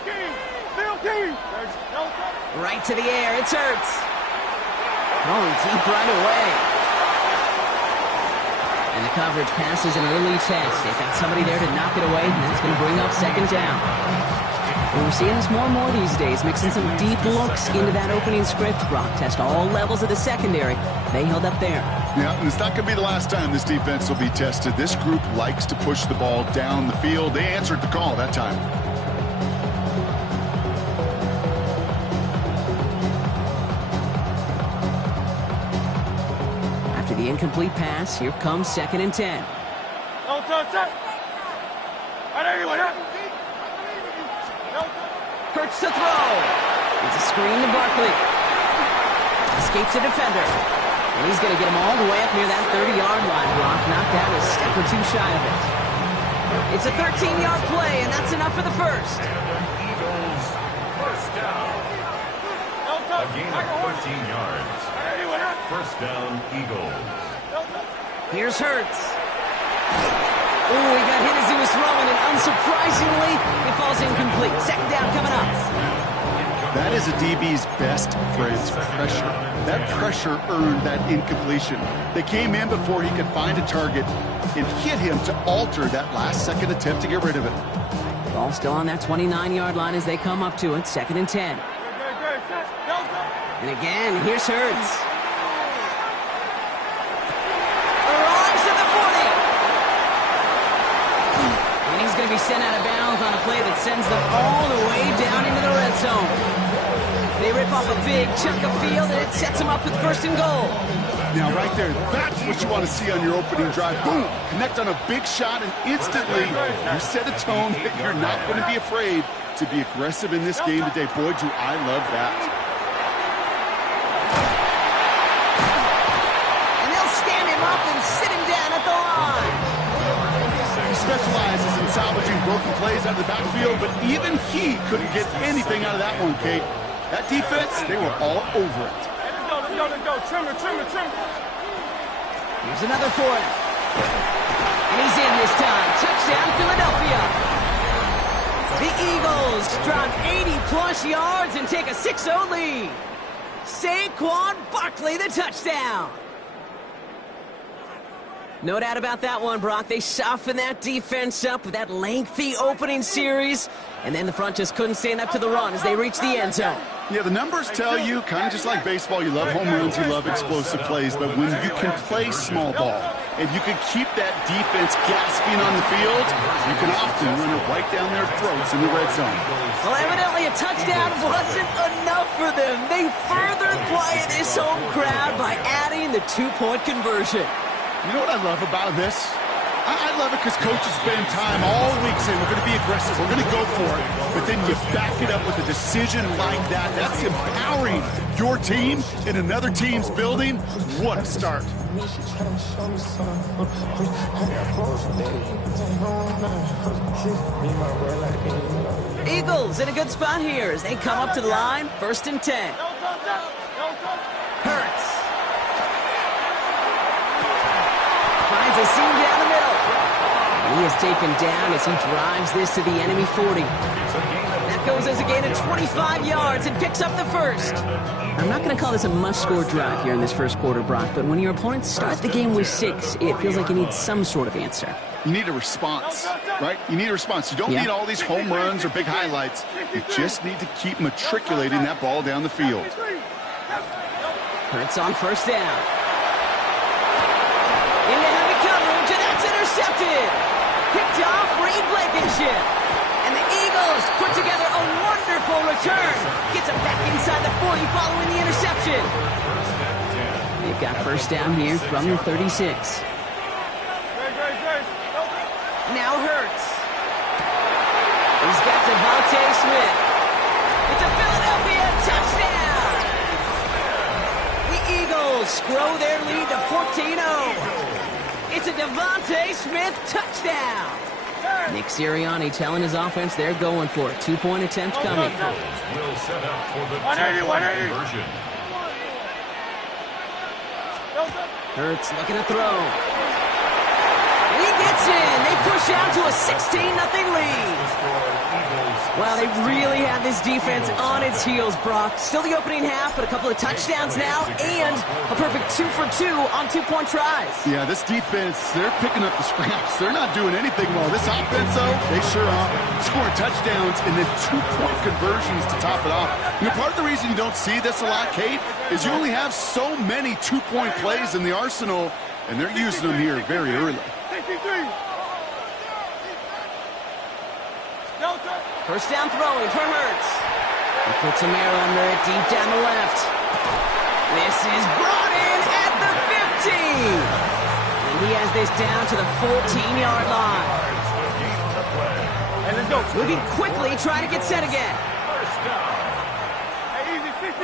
Right to the air. It's Hurts. Going deep right away. And the coverage passes an early test. They've got somebody there to knock it away, and that's going to bring up 2nd down. And we're seeing this more and more these days, mixing some deep looks into that opening script. Brock test all levels of the secondary. They held up there. Yeah, and it's not going to be the last time this defense will be tested. This group likes to push the ball down the field. They answered the call that time. After the incomplete pass, here comes 2nd and 10. Hurts to throw. It's a screen to Barkley. Escapes a defender. And he's going to get him all the way up near that 30-yard line. Brock knocked out a step or two shy of it. It's a 13-yard play, and that's enough for the first. Eagles, first down. A gain of 13 yards. First down, Eagles. Here's Hurts. Ooh, he got hit as he was throwing, and unsurprisingly, it falls incomplete. 2nd down coming up. That is a DB's best friend's pressure. That pressure earned that incompletion. They came in before he could find a target and hit him to alter that last-second attempt to get rid of it. Ball still on that 29-yard line as they come up to it. 2nd and 10. And again, here's Hurts. Arrives at the 40. And he's going to be sent out of bounds on a play that sends them all the way down into the red zone. They rip off a big chunk of field, and it sets them up with 1st and goal. Now, right there, that's what you want to see on your opening drive. Boom! Connect on a big shot, and instantly you set a tone that you're not going to be afraid to be aggressive in this game today. Boy, do I love that. And they'll stand him up and sit him down at the line. He specializes in salvaging broken plays out of the backfield, but even he couldn't get anything out of that one, Kate. That defense, they were all over it. Trimmer. Here's another for him. And he's in this time. Touchdown, Philadelphia. The Eagles drop 80-plus yards and take a 6-0 lead. Saquon Barkley, the touchdown. No doubt about that one, Brock. They softened that defense up with that lengthy opening series, and then the front just couldn't stand up to the run as they reached the end zone. Yeah, the numbers tell you, kind of just like baseball, you love home runs, you love explosive plays, but when you can play small ball and you can keep that defense gasping on the field, you can often run it right down their throats in the red zone. Well, evidently a touchdown wasn't enough for them. They further quiet this home crowd by adding the 2-point conversion. You know what I love about this? I love it because coaches spend time all week saying we're going to be aggressive, we're going to go for it, but then you back it up with a decision like that. That's empowering your team in another team's building. What a start. Eagles in a good spot here as they come up to the line. 1st and 10. Hurts. Finds a seam down the middle. And he is taken down as he drives this to the enemy 40. That goes as a gain of 25 yards and picks up the first. I'm not going to call this a must-score drive here in this first quarter, Brock, but when your opponents start the game with 6, it feels like you need some sort of answer. You need a response, right? You need a response. You don't need all these home runs or big highlights. You just need to keep matriculating that ball down the field. Hurts on 1st down. Into heavy coverage, and that's intercepted. Picked off Reed Blankenship. And the Eagles put together a wonderful return. Gets him back inside the 40 following the interception. They've got 1st down here from the 36. now Hurts. He's got Devontae Smith. It's a Philadelphia touchdown! The Eagles grow their lead to 14-0. It's a Devontae Smith touchdown! Nick Sirianni telling his offense they're going for it. 2-point attempt coming. Will set up for the 2-point conversion. Hurts looking to throw. And he gets in. They push out to a 16-0 lead. Wow, they really have this defense on its heels, Brock. Still the opening half, but a couple of touchdowns now, and a perfect 2 for 2 on 2-point tries. Yeah, this defense, they're picking up the scraps. They're not doing anything well. This offense, though, they sure are. Scoring touchdowns and then 2-point conversions to top it off. You know, part of the reason you don't see this a lot, Kate, is you only have so many 2-point plays in the arsenal, and they're using them here very early. First down throwing for Hurts. He puts a mirror under it deep down the left. This is brought in at the 15. And he has this down to the 14-yard line. Moving quickly, trying to get set again.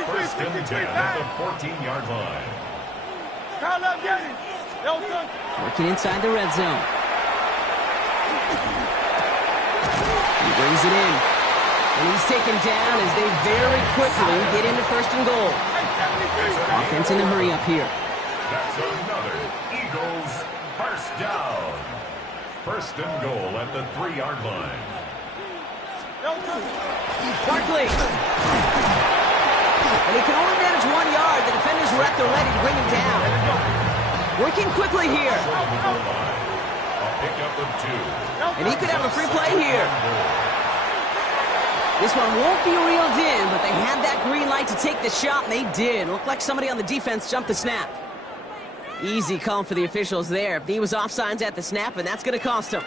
First and 10 at the 14-yard line. Working inside the red zone. He brings it in. And he's taken down as they very quickly get into first and goal. Offense in a hurry up here. That's another Eagles first down. First and goal at the 3-yard line. Barkley. And he can only manage 1 yard. The defenders were at the ready to bring him down. Working quickly here. A pickup of 2. And he could have a free play here. This one won't be reeled in, but they had that green light to take the shot, and they did. Looked like somebody on the defense jumped the snap. Easy call for the officials there. He was offsides at the snap, and that's going to cost him.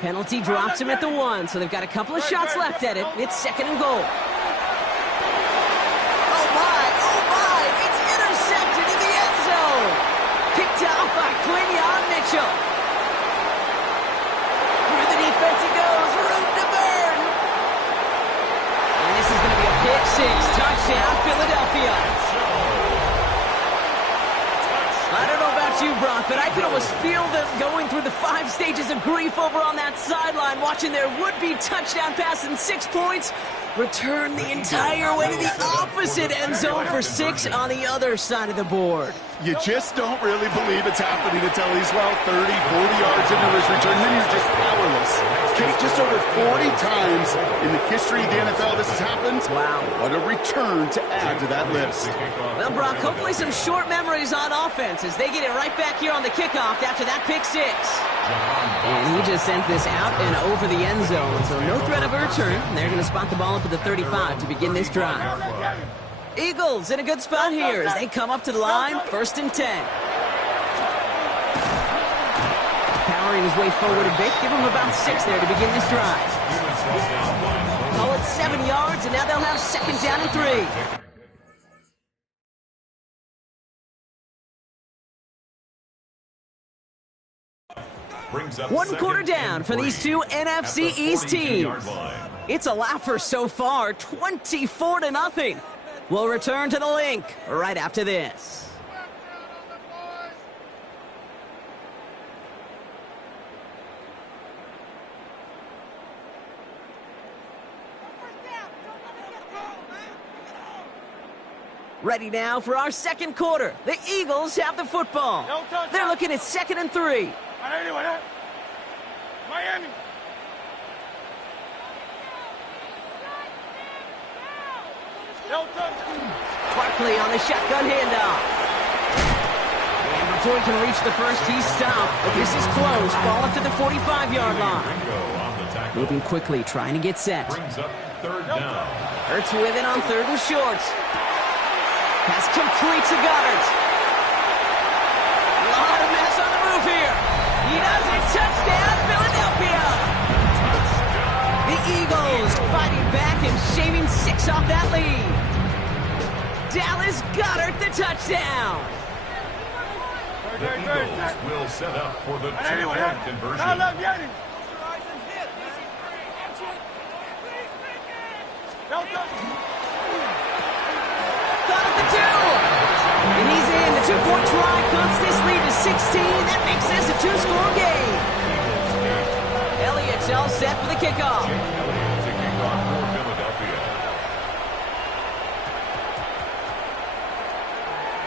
Penalty drops him at the 1, so they've got a couple of shots left at it. It's second and goal. Oh my, it's intercepted in the end zone. Picked out by Playin Mitchell. Through the defense he goes, room to burn. And this is going to be a pick 6, touchdown Philadelphia. I don't know about you, Brock, but I could almost feel them going through the 5 stages of grief over on that sideline, watching their would-be touchdown pass in 6 points return the entire way to the opposite end zone for 6 on the other side of the board. You just don't really believe it's happening until he's, 30, 40 yards into his return, and then you're just powerless. Kate, just over 40 times in the history of the NFL this has happened. Wow. What a return to add to that list. Well, Brock, hopefully some short memories on offense as they get it right back here on the kickoff after that pick 6. And he just sends this out and over the end zone, so no threat of a return. They're going to spot the ball up at the 35 to begin this drive. Eagles in a good spot here as they come up to the line, first and 10. Powering his way forward a bit, give him about 6 there to begin this drive. Call it 7 yards, and now they'll have second down and 3. One quarter down for these two NFC East teams. It's a laugher so far, 24-0. We'll return to the link right after this. Ready now for our second quarter. The Eagles have the football. They're looking at second and 3. Miami. Barkley on the shotgun handoff. And before he can reach the first, he's stopped. But this is close. Ball up to the 45-yard line. Moving quickly, trying to get set. Brings up third down. Hurts with it on 3rd and short. Pass complete to Goddard. A lot of mess on the move here. He does it. Touchdown, Philadelphia. The Eagles fighting back and shaving 6 off that lead. Dallas Goddard the touchdown. The Eagles will set up for the two-point conversion. Got it the two. And he's in. The two-point try cuts this lead to 16. That makes this a two-score game. Elliott's all set for the kickoff. Elliott to kick off for Philadelphia.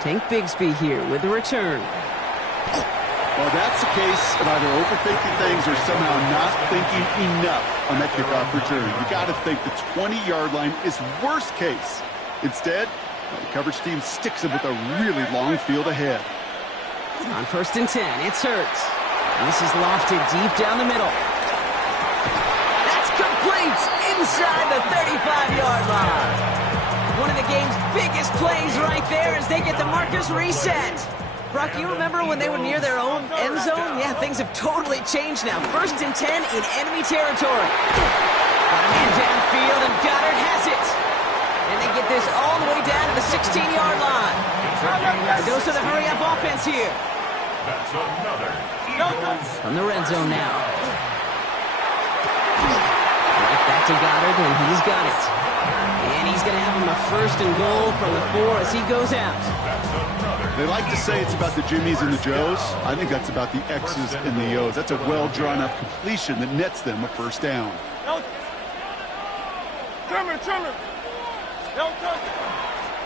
Tank Bigsby here with the return. Well, that's the case of either overthinking things or somehow not thinking enough on that kickoff return. You got to think the 20-yard line is worst case. Instead, the coverage team sticks him with a really long field ahead. On 1st and 10, it's Hurts. And this is lofted deep down the middle. That's complete inside the 35-yard line. One of the game's biggest plays right there as they get the markers reset. Brock, you remember when they were near their own end zone? Yeah, things have totally changed now. 1st and 10 in enemy territory. Got a man downfield, and Goddard has it. And they get this all the way down to the 16-yard line. A dose of the hurry-up offense here. That's another Eagles. From the red zone now. Right back to Goddard, and he's got it. And he's going to have him a 1st and goal from the 4 as he goes out. They like to say it's about the Jimmies and the Joes. I think that's about the X's and the O's. That's a well-drawn-up completion that nets them a 1st down.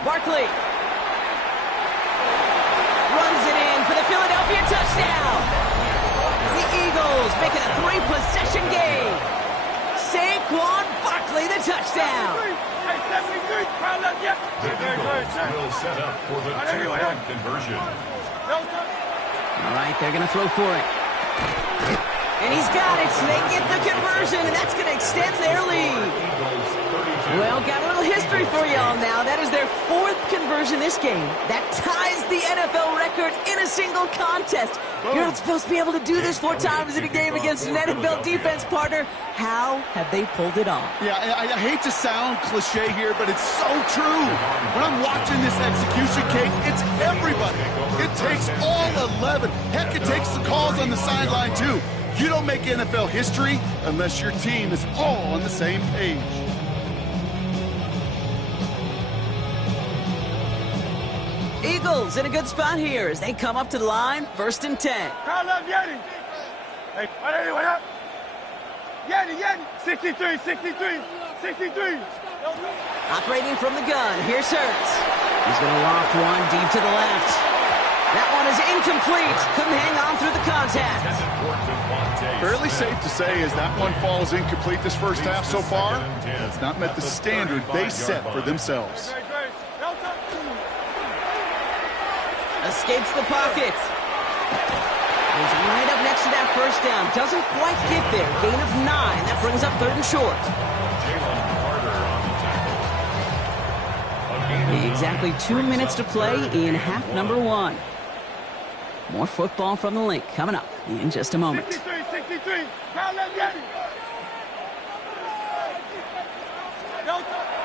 Barkley runs it in for the Philadelphia touchdown. The Eagles making a 3-possession game. Saquon Barkley, the touchdown. The Eagles will set up for the two-point conversion. All right, they're going to throw for it. And he's got it. They get the conversion, and that's going to extend their lead. Well, got a little history for y'all now. That is their 4th conversion this game. That ties the NFL record in a single contest. You're not supposed to be able to do this 4 times in a game against an NFL defense partner. How have they pulled it off? Yeah, I hate to sound cliche here, but it's so true. When I'm watching this execution, Kate, it's everybody. It takes all 11. Heck, it takes the calls on the sideline, too. You don't make NFL history unless your team is all on the same page. Eagles in a good spot here as they come up to the line, 1st and 10. Yeti, 63. Operating from the gun, here's Hurts. He's going to loft one deep to the left. That one is incomplete. Couldn't hang on through the contact. Fairly safe to say as that one falls incomplete this 1st half so far, it's not met the standard they set for themselves. Escapes the pocket. He's right up next to that 1st down. Doesn't quite get there. Gain of 9. That brings up 3rd and short. Exactly 2 minutes to play in half number 1. More football from the link coming up in just a moment. 63.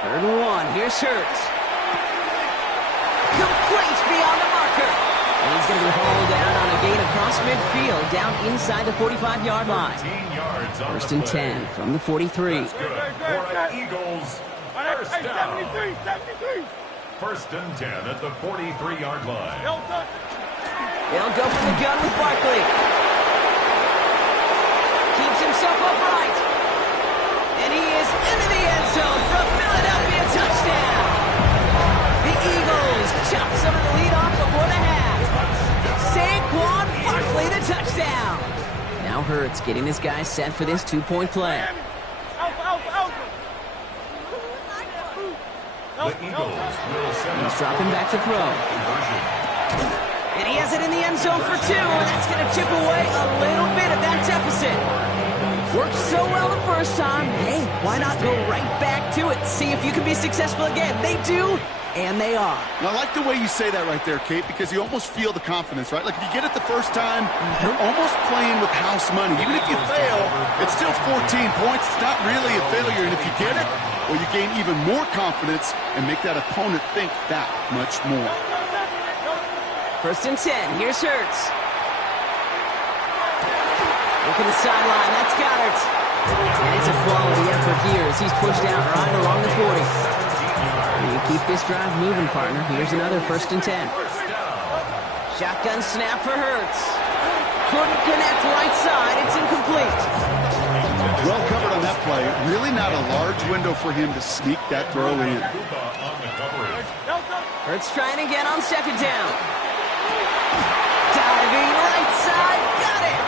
3rd and 1. Here's Hurts. Complete beyond the marker. And he's going to be hauled down on a gain across midfield, down inside the 45-yard line. 1st and 10 from the 43. That's good for Eagles. 1st down. 73. 1st and 10 at the 43-yard line. They'll go from the gun with Barkley. Keeps himself upright. And he is into the end zone for a Philadelphia touchdown. The Eagles chop some of the lead off before the half. Saquon Barkley, the touchdown. Now Hurts getting his guys set for this 2-point play. The Eagles will send He's dropping back to throw. And he has it in the end zone for 2, and that's going to chip away a little bit of that deficit. Worked so well the 1st time. Hey, why not go right back to it? See if you can be successful again. They do, and they are. And I like the way you say that right there, Kate, because you almost feel the confidence, right? Like if you get it the 1st time, you're almost playing with house money. Even if you fail, it's still 14 points. It's not really a failure. And if you get it, well, you gain even more confidence and make that opponent think that much more. First and 10. Here's Hurts. Look at the sideline. That's Goddard. And it's a quality effort here as he's pushed out right along the 40. You keep this drive moving, partner. Here's another first and 10. Shotgun snap for Hurts. Couldn't connect right side. It's incomplete. Well covered on that play. Really not a large window for him to sneak that throw in. Hurts trying again on second down. Diving right side. Got it.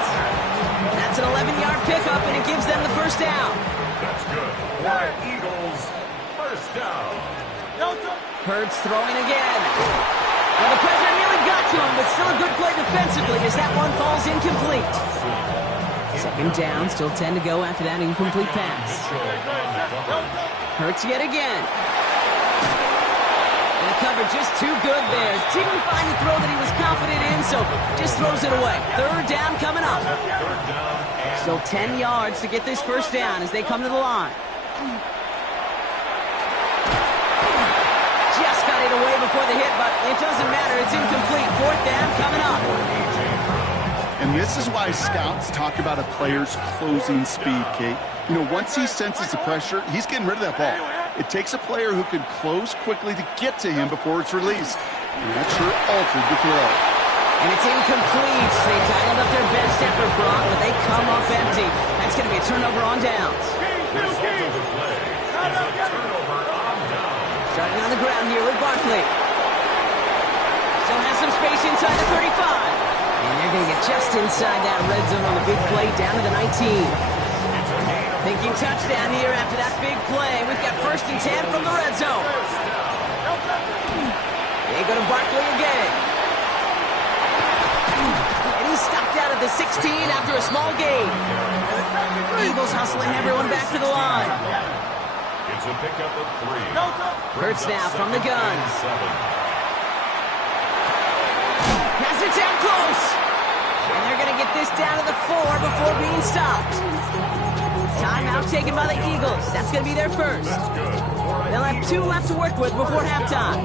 That's an 11-yard pickup, and it gives them the first down. That's good. For Eagles, first down. Hurts throwing again. Well, the pressure nearly got to him, but still a good play defensively as that one falls incomplete. Second down, still 10 to go after that incomplete pass. Hurts yet again. And the cover just too good there. Didn't find the throw that he was confident in, so just throws it away. Third down coming up. Still 10 yards to get this first down as they come to the line. Just got it away before the hit, but it doesn't matter. It's incomplete. Fourth down coming up. And this is why scouts talk about a player's closing speed, Kate. You know, once he senses the pressure, he's getting rid of that ball. It takes a player who can close quickly to get to him before it's released. And that sure altered the throw. And it's incomplete. They dialed up their best effort, Brock, but they come up empty. That's going to be a turnover on downs. Starting on the ground here with Barkley. Still has some space inside the 35. And they're going to get just inside that red zone on the big play down to the 19. Thinking touchdown here after that big play. We've got first and 10 from the red zone. They go to Barkley again. And he's stopped out at the 16 after a small gain. Eagles hustling everyone back to the line. It's a pickup of 3. Hurts now from the gun. Has it down close. And they're going to get this down to the 4 before being stopped. Timeout taken by the Eagles. That's going to be their first. They'll have 2 left to work with before halftime.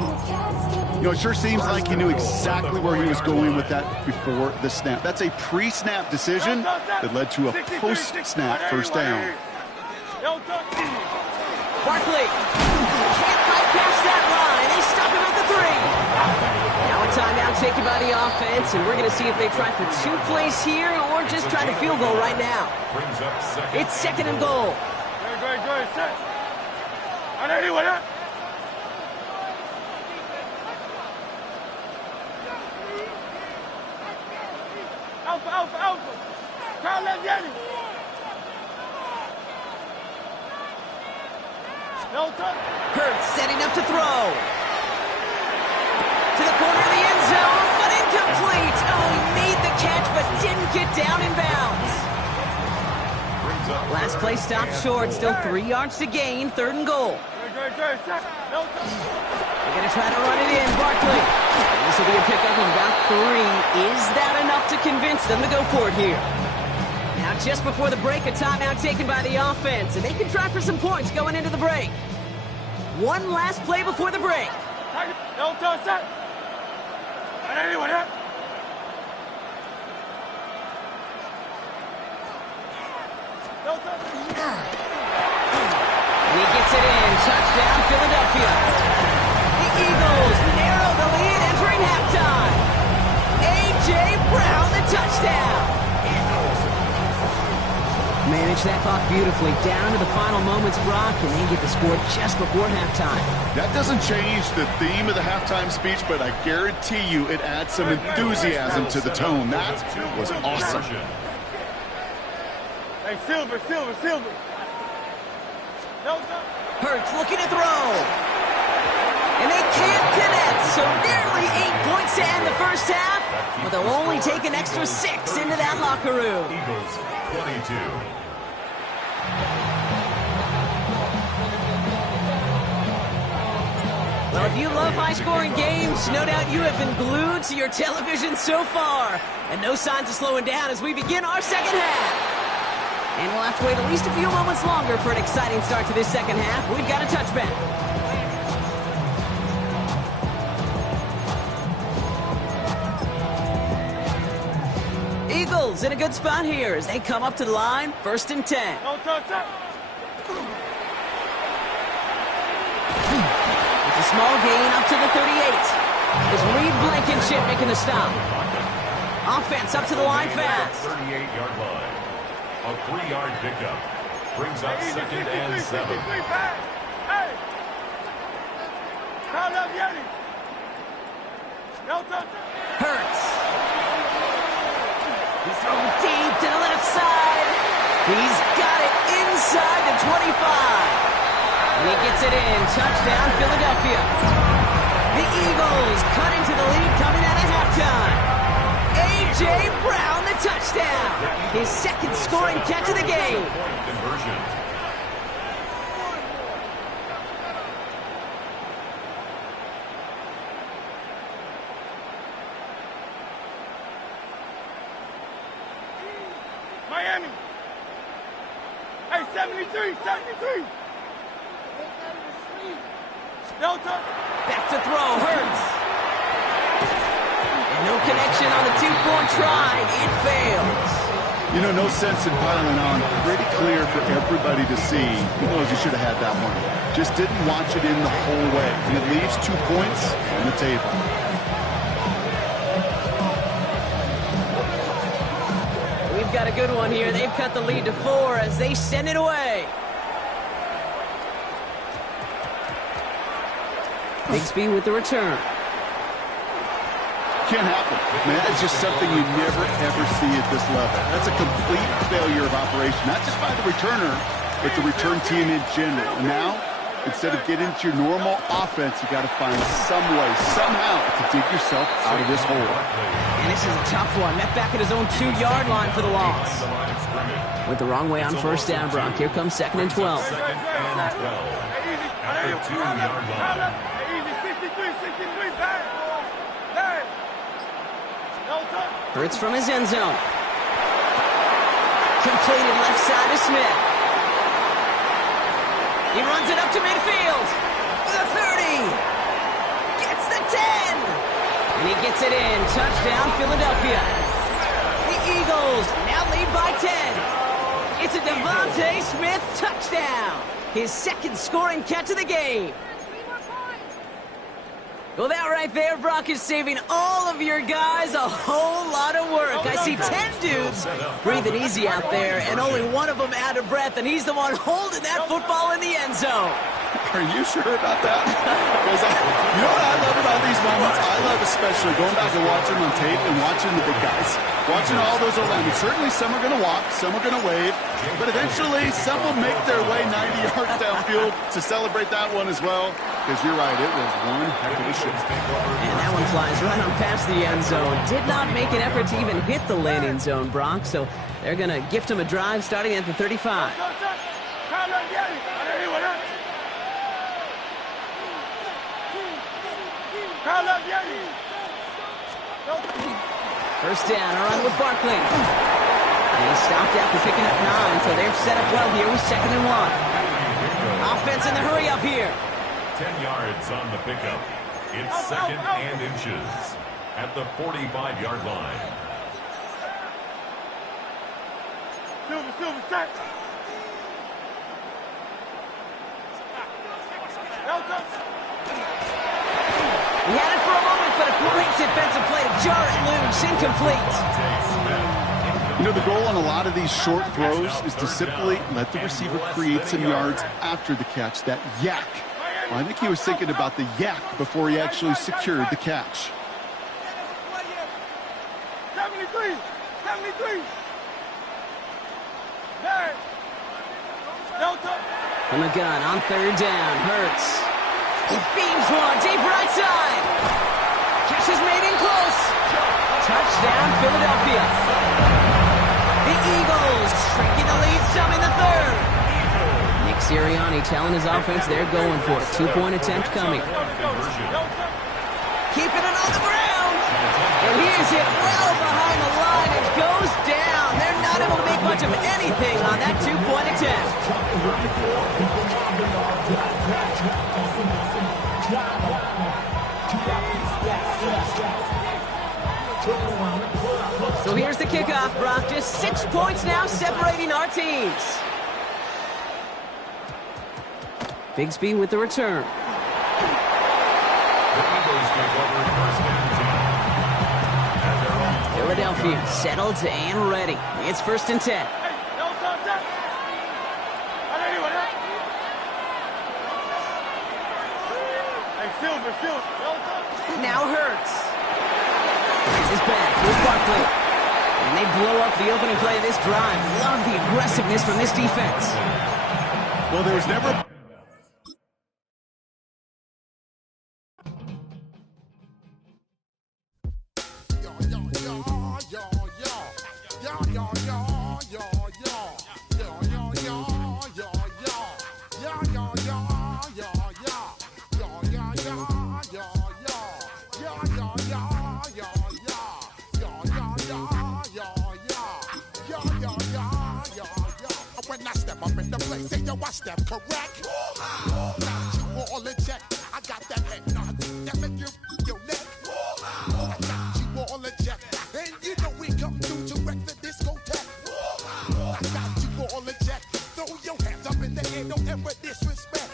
You know, it sure seems like he knew exactly where he was going with that before the snap. That's a pre-snap decision that led to a post-snap first down. Barkley can't bypass that line. They stop him at the 3. Now a timeout taken by the offense, and we're going to see if they try for 2 plays here or just try to field goal right now. It's second and goal. Hurts setting up to throw. To the corner of the end zone, but incomplete. Oh, he made the catch, but didn't get down in bounds. Last play stopped short. Still 3 yards to gain. Third and goal. They're going to try to run it in. Barkley. And this will be a pickup of about 3. Is that enough to convince them to go for it here? Now, just before the break, a timeout taken by the offense, and they can try for some points going into the break. One last play before the break. And he gets it in. Touchdown, Philadelphia. The Eagles narrow the lead entering halftime. A.J. Brown, the touchdown. Manage that clock beautifully down to the final moments, Brock, and they get the score just before halftime. That doesn't change the theme of the halftime speech, but I guarantee you it adds some enthusiasm to the tone. That was awesome. Hey, Silver. Hurts looking to throw. And they can't connect, so nearly 8 points to end the first half, but they'll only take an extra 6 into that locker room. Eagles 22. Well, if you love high-scoring games, no doubt you have been glued to your television so far. And no signs of slowing down as we begin our second half. And we'll have to wait at least a few moments longer for an exciting start to this second half. We've got a touchback. Eagles in a good spot here as they come up to the line, 1st and 10. It's a small gain up to the 38. Is Reed Blankenship making the stop. Offense up to the line fast. 38-yard line. A 3-yard pickup. Brings up 2nd and 7. Hurts. He's throwing deep to the left side. He's got it inside the 25. And he gets it in. Touchdown, Philadelphia. The Eagles cut into the lead coming out of halftime. A.J. Brown, the touchdown. His 2nd scoring catch of the game. Miami. Hey, 73. Delta. Back to throw, Hurts. And no connection on the 2-point try. It fails. You know, no sense in piling on. Pretty clear for everybody to see. He knows he should have had that one. Just didn't watch it in the whole way. And it leaves 2 points on the table. We've got a good one here. They've cut the lead to 4 as they send it away. Bigsby with the return. Can't happen. Man, that's just something you never, ever see at this level. That's a complete failure of operation, not just by the returner, but the return team in general. And now, instead of getting into your normal offense, you got to find some way, somehow, to dig yourself out of this hole. And this is a tough one. Met back at his own 2-yard line for the loss. Went the wrong way on 1st down, Brock. Here comes 2nd and 12. 2nd and 12. At the 2-yard line. Hurts from his end zone. Completed left side to Smith. He runs it up to midfield. The 30. Gets the 10. And he gets it in. Touchdown, Philadelphia. The Eagles now lead by 10. It's a Devontae Smith touchdown. His 2nd scoring catch of the game. Well, that right there, Brock, is saving all of your guys a whole lot of work. I see 10 dudes breathing easy out there, and only one of them out of breath, and he's the one holding that football in the end zone. Are you sure about that? Because you know what I love about these moments? I love especially going back and watching on tape and watching the big guys. Watching all those alignments. Certainly some are going to walk, some are going to wave, but eventually some will make their way 90 yards downfield to celebrate that one as well. Because you're right, it was one heck of a shot. And that one flies right on past the end zone. Did not make an effort to even hit the landing zone, Brock, so they're going to gift him a drive starting at the 35. 1st down, a run with Barkley. And he stopped after picking up 9, so they're set up well here with 2nd and 1. Offense in the hurry up here. 10 yards on the pickup. It's 2nd and inches at the 45-yard line. Silver, set. He had it for a moment, but a great defensive play to jar it loose. Incomplete. You know, the goal on a lot of these short throws is to simply let the receiver create some yards after the catch, that yak. Well, I think he was thinking about the yak before he actually secured the catch. 73. From the gun on 3rd down, Hurts. He beams one, deep right side. Catch is made in close. Touchdown, Philadelphia. The Eagles shrinking the lead some in the 3rd. Nick Sirianni telling his offense they're going for it. 2-point attempt coming. Keeping it on the ground. And he is hit well behind the line and goes down. They're not able to make much of anything on that 2-point attempt. So here's the kickoff, Brock. Just 6 points now separating our teams. Bigsby with the return. Philadelphia settled and ready. It's 1st and 10. Now Hurts. It's his back. Here's Barkley. And they blow up the opening play of this drive. Love the aggressiveness from this defense. Well, there was never... When I step up in the place, say yo, I step correct. Got you all in check. I got that head nod that make you your neck. I got you all in check, and you know we come through to wreck the discotheque. I got you all in check. Throw your hands up in the air, don't ever disrespect.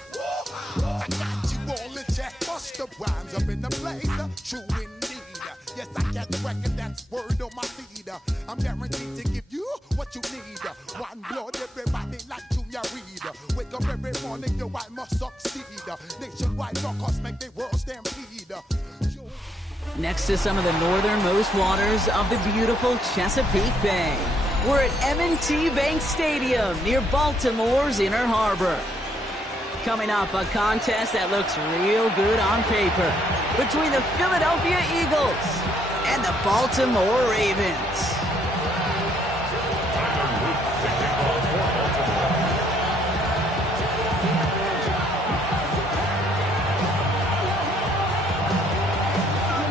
I got you all in check. Bust the rhymes up in the place, true indeed. Yes, I got the record, that's word on my feed. I'm guaranteed to give you what you need. One blood, everybody like Junior Reed. Wake up every morning, yo, I must succeed. Nationwide knockouts make the world stampede. Next to some of the northernmost waters of the beautiful Chesapeake Bay, we're at M&T Bank Stadium near Baltimore's Inner Harbor. Coming up, a contest that looks real good on paper between the Philadelphia Eagles and the Baltimore Ravens.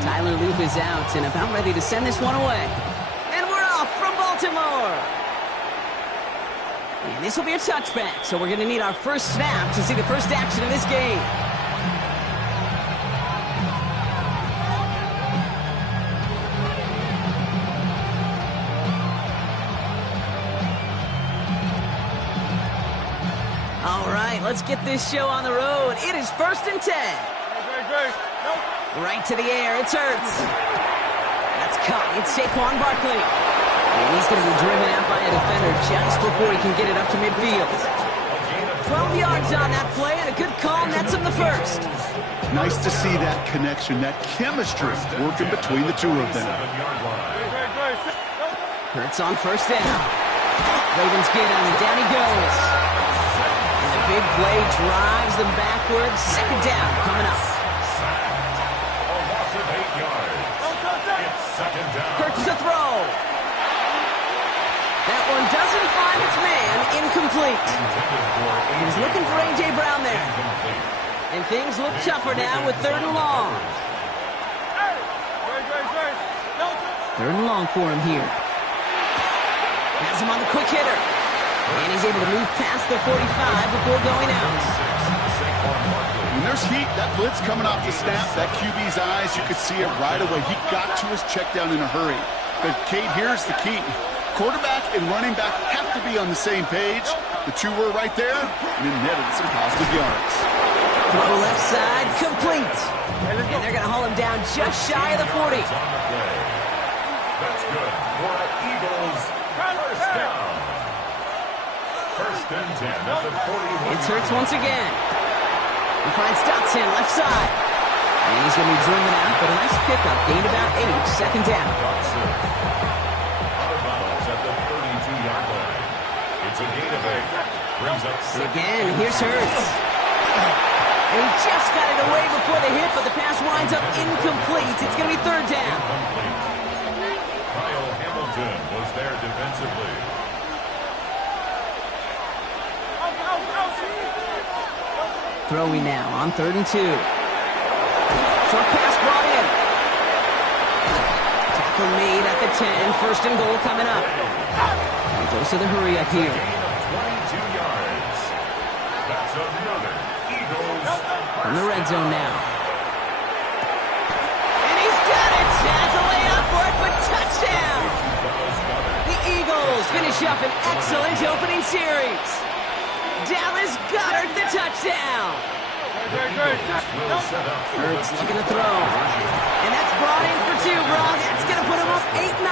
Tyler Loop is out and about ready to send this one away. And we're off from Baltimore. And this will be a touchback, so we're going to need our first snap to see the first action of this game. All right, let's get this show on the road. It is 1st and 10. Right to the air, it's Hurts. That's caught, it's Saquon Barkley. And he's going to be driven out by a defender just before he can get it up to midfield. 12 yards on that play, and a good call nets him the first. Nice to see that connection, that chemistry working between the two of them. Hurts on 1st down. Ravens get him, and down he goes. And the big play drives them backwards. 2nd down coming up. A loss of 8 yards. It's 2nd down. Hurts the throw. That one doesn't find its man. Incomplete. He's looking for A.J. Brown there. And things look tougher now with 3rd and long. 3rd and long for him here. Has him on the quick hitter. And he's able to move past the 45 before going out. When there's heat, that blitz coming off the snap, that QB's eyes, you could see it right away. He got to his check down in a hurry. But, Kate, here's the key. Quarterback and running back have to be on the same page. The two were right there, and it netted some positive yards. Throw left side, complete. And they're going to haul him down just shy of the 40. That's good for Eagles. 1st down. 1st and 10 at the 41. It's Hurts once again. He finds Dotson left side. And he's going to be driven out, but a nice pickup. Gained about 8, 2nd down. It's a gain of 8. Brings up 6. And again, here's Hurts. And he just got it away before the hit, but the pass winds up incomplete. It's going to be 3rd down. Kyle Hamilton was there defensively. Throwing now on 3rd and 2. Short pass brought in. Tackle made at the 10. 1st and goal coming up. And goes to the hurry up here. 22 yards. That's another Eagles. From the red zone now. And he's got it. Has a layup for it, but touchdown. Eagles finish up an excellent opening series. Dallas Goedert the touchdown. Hurts looking to throw. And that's brought in for 2, bro. That's going to put them up 8-0.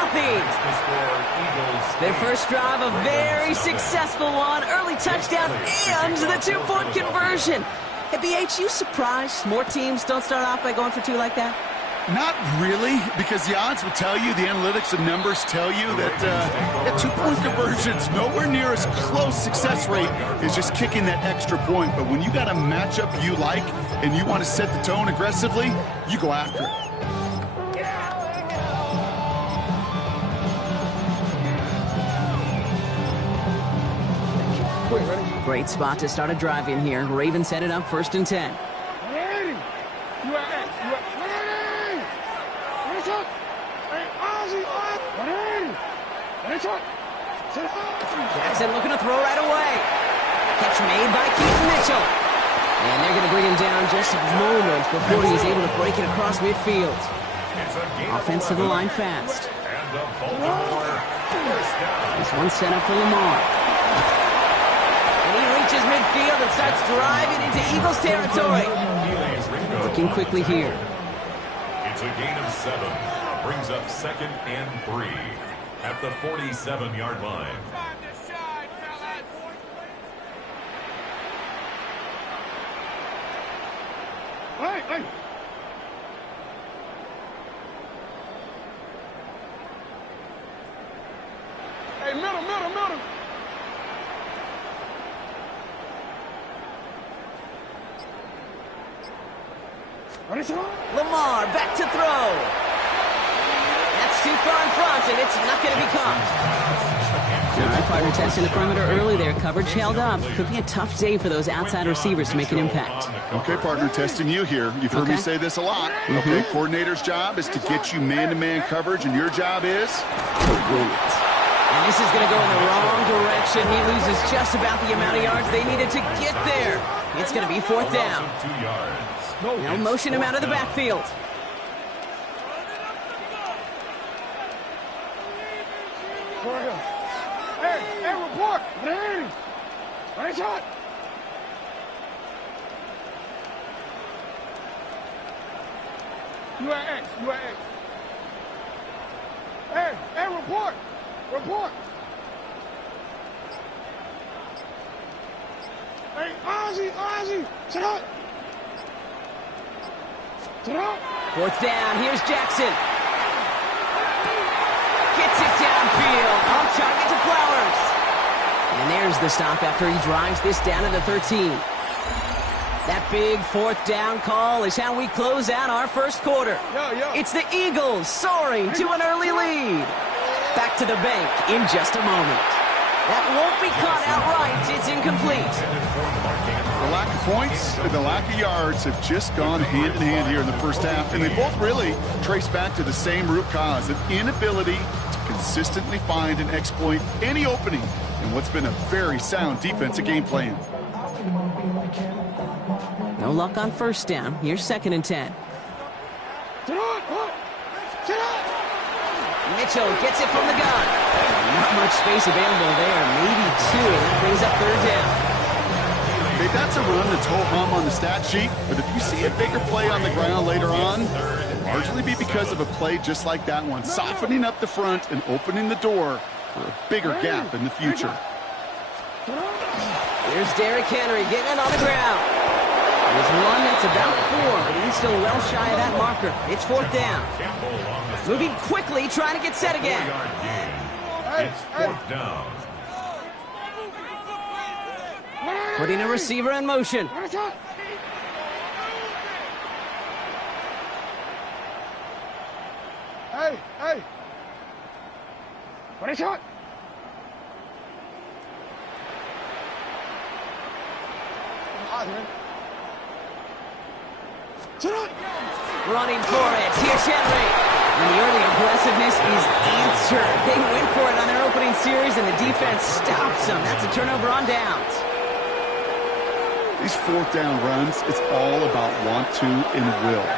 Their first drive, a very successful one. Early touchdown and the 2-point conversion. Hey, BH, you surprised more teams don't start off by going for 2 like that? Not really, because the odds would tell you, the analytics and numbers tell you that 2-point conversions nowhere near as close success rate is just kicking that extra point. But when you got a matchup you like and you want to set the tone aggressively, you go after it. Great spot to start a drive in here. Ravens set it up 1st and 10. Jackson looking to throw right away. Catch made by Keaton Mitchell. And they're going to bring him down just moments before he's able to break it across midfield. Offense to the line fast. This one set up for Lamar. And he reaches midfield and starts driving into Eagles territory. Looking quickly here. It's a gain of 7. Brings up 2nd and 3 at the 47-yard line. Hey! Hey, middle! Lamar back to throw. That's too far in front, and it's not going to be caught. All right, partner testing the perimeter early there. Coverage held up. Could be a tough day for those outside receivers to make an impact. Okay, partner, testing you here. You've heard me say this a lot. Okay, coordinator's job is to get you man-to-man coverage, and your job is to win it. And this is going to go in the wrong direction. He loses just about the amount of yards they needed to get there. It's going to be 4th down. 2 yards. Now motion him out of the backfield. Hey, report! Nice shot! UAX. Hey, report! Hey, Ozzy! Sit up! 4th down, here's Jackson. Gets it downfield, on target to Flowers. And there's the stop after he drives this down to the 13. That big 4th down call is how we close out our first quarter. It's the Eagles soaring to an early lead. Back to the bank in just a moment. That won't be caught outright. It's incomplete. The lack of points and the lack of yards have just gone hand in hand here in the first half, and they both really trace back to the same root cause, an inability to consistently find and exploit any opening in what's been a very sound defensive game plan. No luck on 1st down. Here's 2nd and 10. Mitchell gets it from the gun. Not much space available there. Maybe 2. That brings up 3rd down. Okay, that's a run that's ho-hum on the stat sheet, but if you see a bigger play on the ground later on, it'll largely be because of a play just like that one, softening up the front and opening the door for a bigger gap in the future. Here's Derrick Henry getting it on the ground. There's one that's about 4, but he's still well shy of that marker. It's 4th down. Moving quickly, trying to get set again. It's 4th down. Putting a receiver in motion. Hey! What a shot! Running for it. Here's Henry. And the early aggressiveness is answered. They went for it on their opening series, and the defense stops them. That's a turnover on downs. These 4th down runs, it's all about want to and will.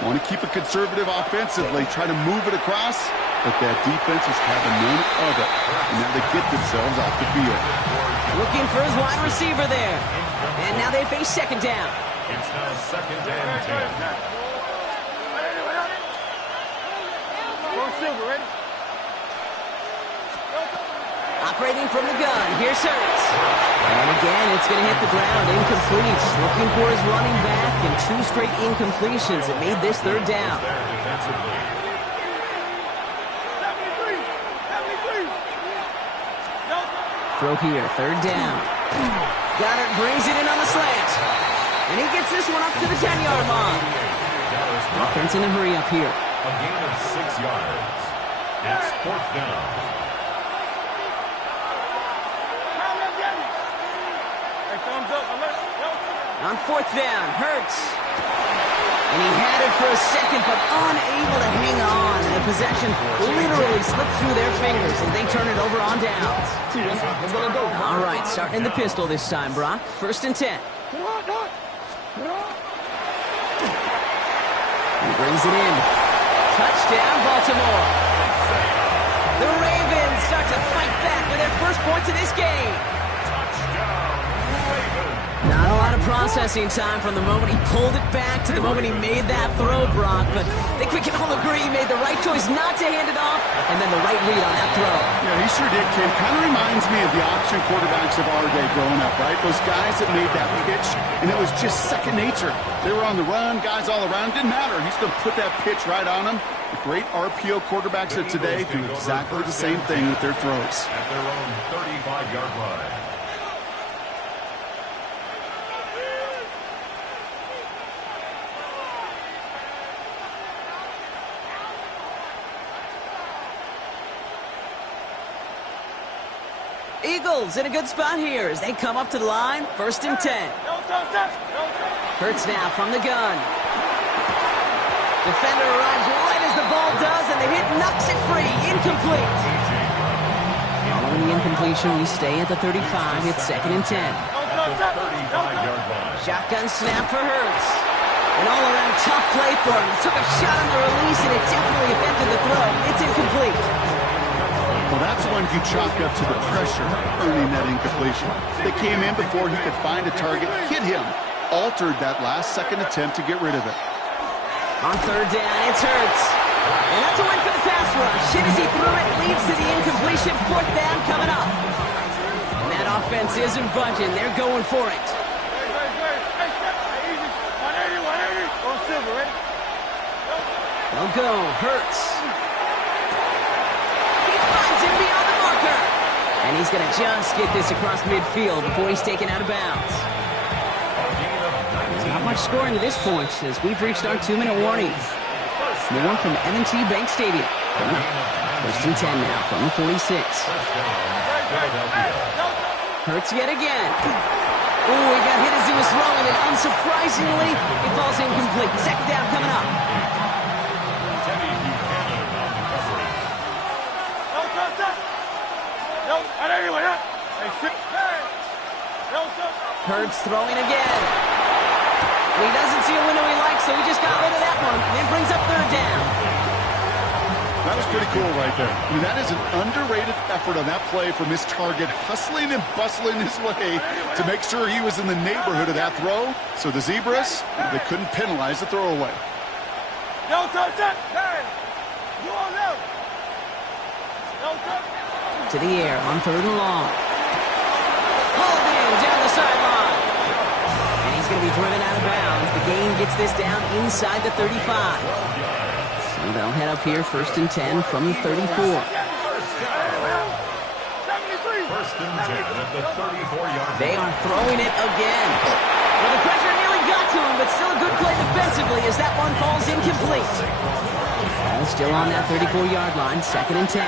Want to keep it conservative offensively, try to move it across, but that defense is having none of it. And now they get themselves off the field. Looking for his wide receiver there. And now they face second down. It's now second and 10. Operating from the gun, here's Hurts. And again, it's going to hit the ground, incomplete. Looking for his running back, and 2 straight incompletions. It made this third down. Throw here, third down. Goddard brings it in on the slant. And he gets this one up to the 10-yard line. Offense in a hurry up here. A gain of 6 yards. It's fourth down. On fourth down, Hurts. And he had it for a second, but unable to hang on. And the possession literally slipped through their fingers as they turn it over on downs. All right, starting in the pistol this time, Brock. First and 10. He brings it in. Touchdown, Baltimore. The Ravens start to fight back with their first points of this game. Not a lot of processing time from the moment he pulled it back to the moment he made that throw, Brock. But I think we can all agree he made the right choice not to hand it off, and then the right read on that throw. Yeah, he sure did, Kim. Kind of reminds me of the option quarterbacks of our day growing up, right? Those guys that made that pitch, and it was just second nature. They were on the run, guys all around. Didn't matter. He's going to put that pitch right on them. The great RPO quarterbacks of today do exactly the same thing with their throws. At their own 35-yard line. Eagles in a good spot here as they come up to the line. First and 10. Hurts now from the gun. Defender arrives right as the ball does, and the hit knocks it free. Incomplete. Following the incompletion, we stay at the 35. It's second and 10. Shotgun snap for Hurts. An all-around tough play for him. He took a shot on the release, and it definitely affected the throw. It's incomplete. Well, that's one you chalk up to the pressure earning that incompletion. They came in before he could find a target, hit him, altered that last-second attempt to get rid of it. On third down, it's Hurts. And that's a win for the pass rush. Shit as he threw it, leads to the incompletion. Fourth down coming up. And that offense isn't budging. They're going for it. They'll go. Hurts. Him beyond the marker. And he's going to just get this across midfield before he's taken out of bounds. There's not much scoring to this point as we've reached our 2-minute warning. More from M&T Bank Stadium. Coming up. First and 10 now from the 46. Hurts yet again. Ooh, he got hit as he was throwing, and unsurprisingly, it falls incomplete. Second down coming up. Hurts throwing again. And he doesn't see a window he likes, so he just got rid of that one. And then brings up third down. That was pretty cool right there. I mean, that is an underrated effort on that play from his target, hustling and bustling his way to make sure he was in the neighborhood of that throw. So the Zebras, they couldn't penalize the throwaway. To the air on third and long. Hauled in down the sideline. And he's going to be driven out of bounds. The gain gets this down inside the 35. So they'll head up here first and 10 from the 34. First and 10 at the 34-yard line. They are throwing it again. Well, the pressure nearly got to him, but still a good play defensively as that one falls incomplete. Ball still on that 34-yard line, second and 10.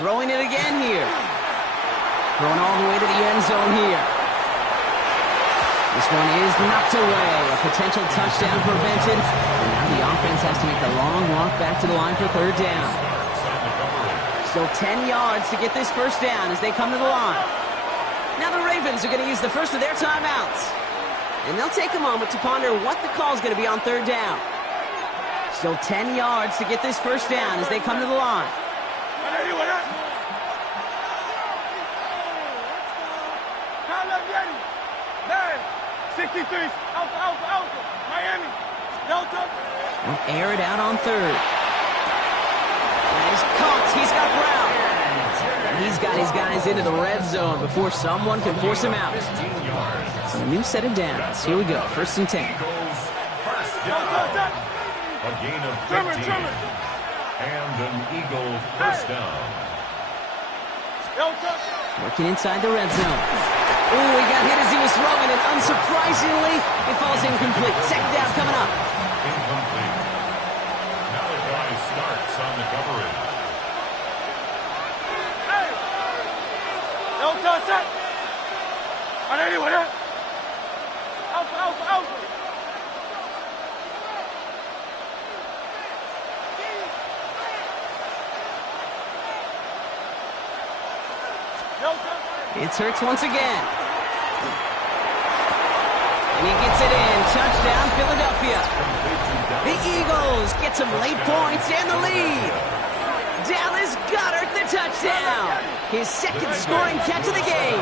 Throwing it again here. Throwing all the way to the end zone here. This one is knocked away. A potential touchdown prevented. And now the offense has to make the long walk back to the line for third down. Still 10 yards to get this first down as they come to the line. Now the Ravens are going to use the first of their timeouts. And they'll take a moment to ponder what the call is going to be on third down. Still 10 yards to get this first down as they come to the line. 63, Alpha, Miami, Delta. They'll air it out on third. And he's caught. He's got Brown. And he's got his guys into the red zone before someone can force him out. So a new set of downs. Here we go. First and 10. First down. A gain of 15. And an Eagle first down. Working inside the red zone. Ooh, he got hit as he was throwing, and unsurprisingly, it falls incomplete. Second down coming up. Incomplete. Malachi starts on the coverage. Alpha. It's Hurts once again. And he gets it in. Touchdown, Philadelphia. The Eagles get some late points and the lead. Dallas Goedert the touchdown. His second scoring catch of the game.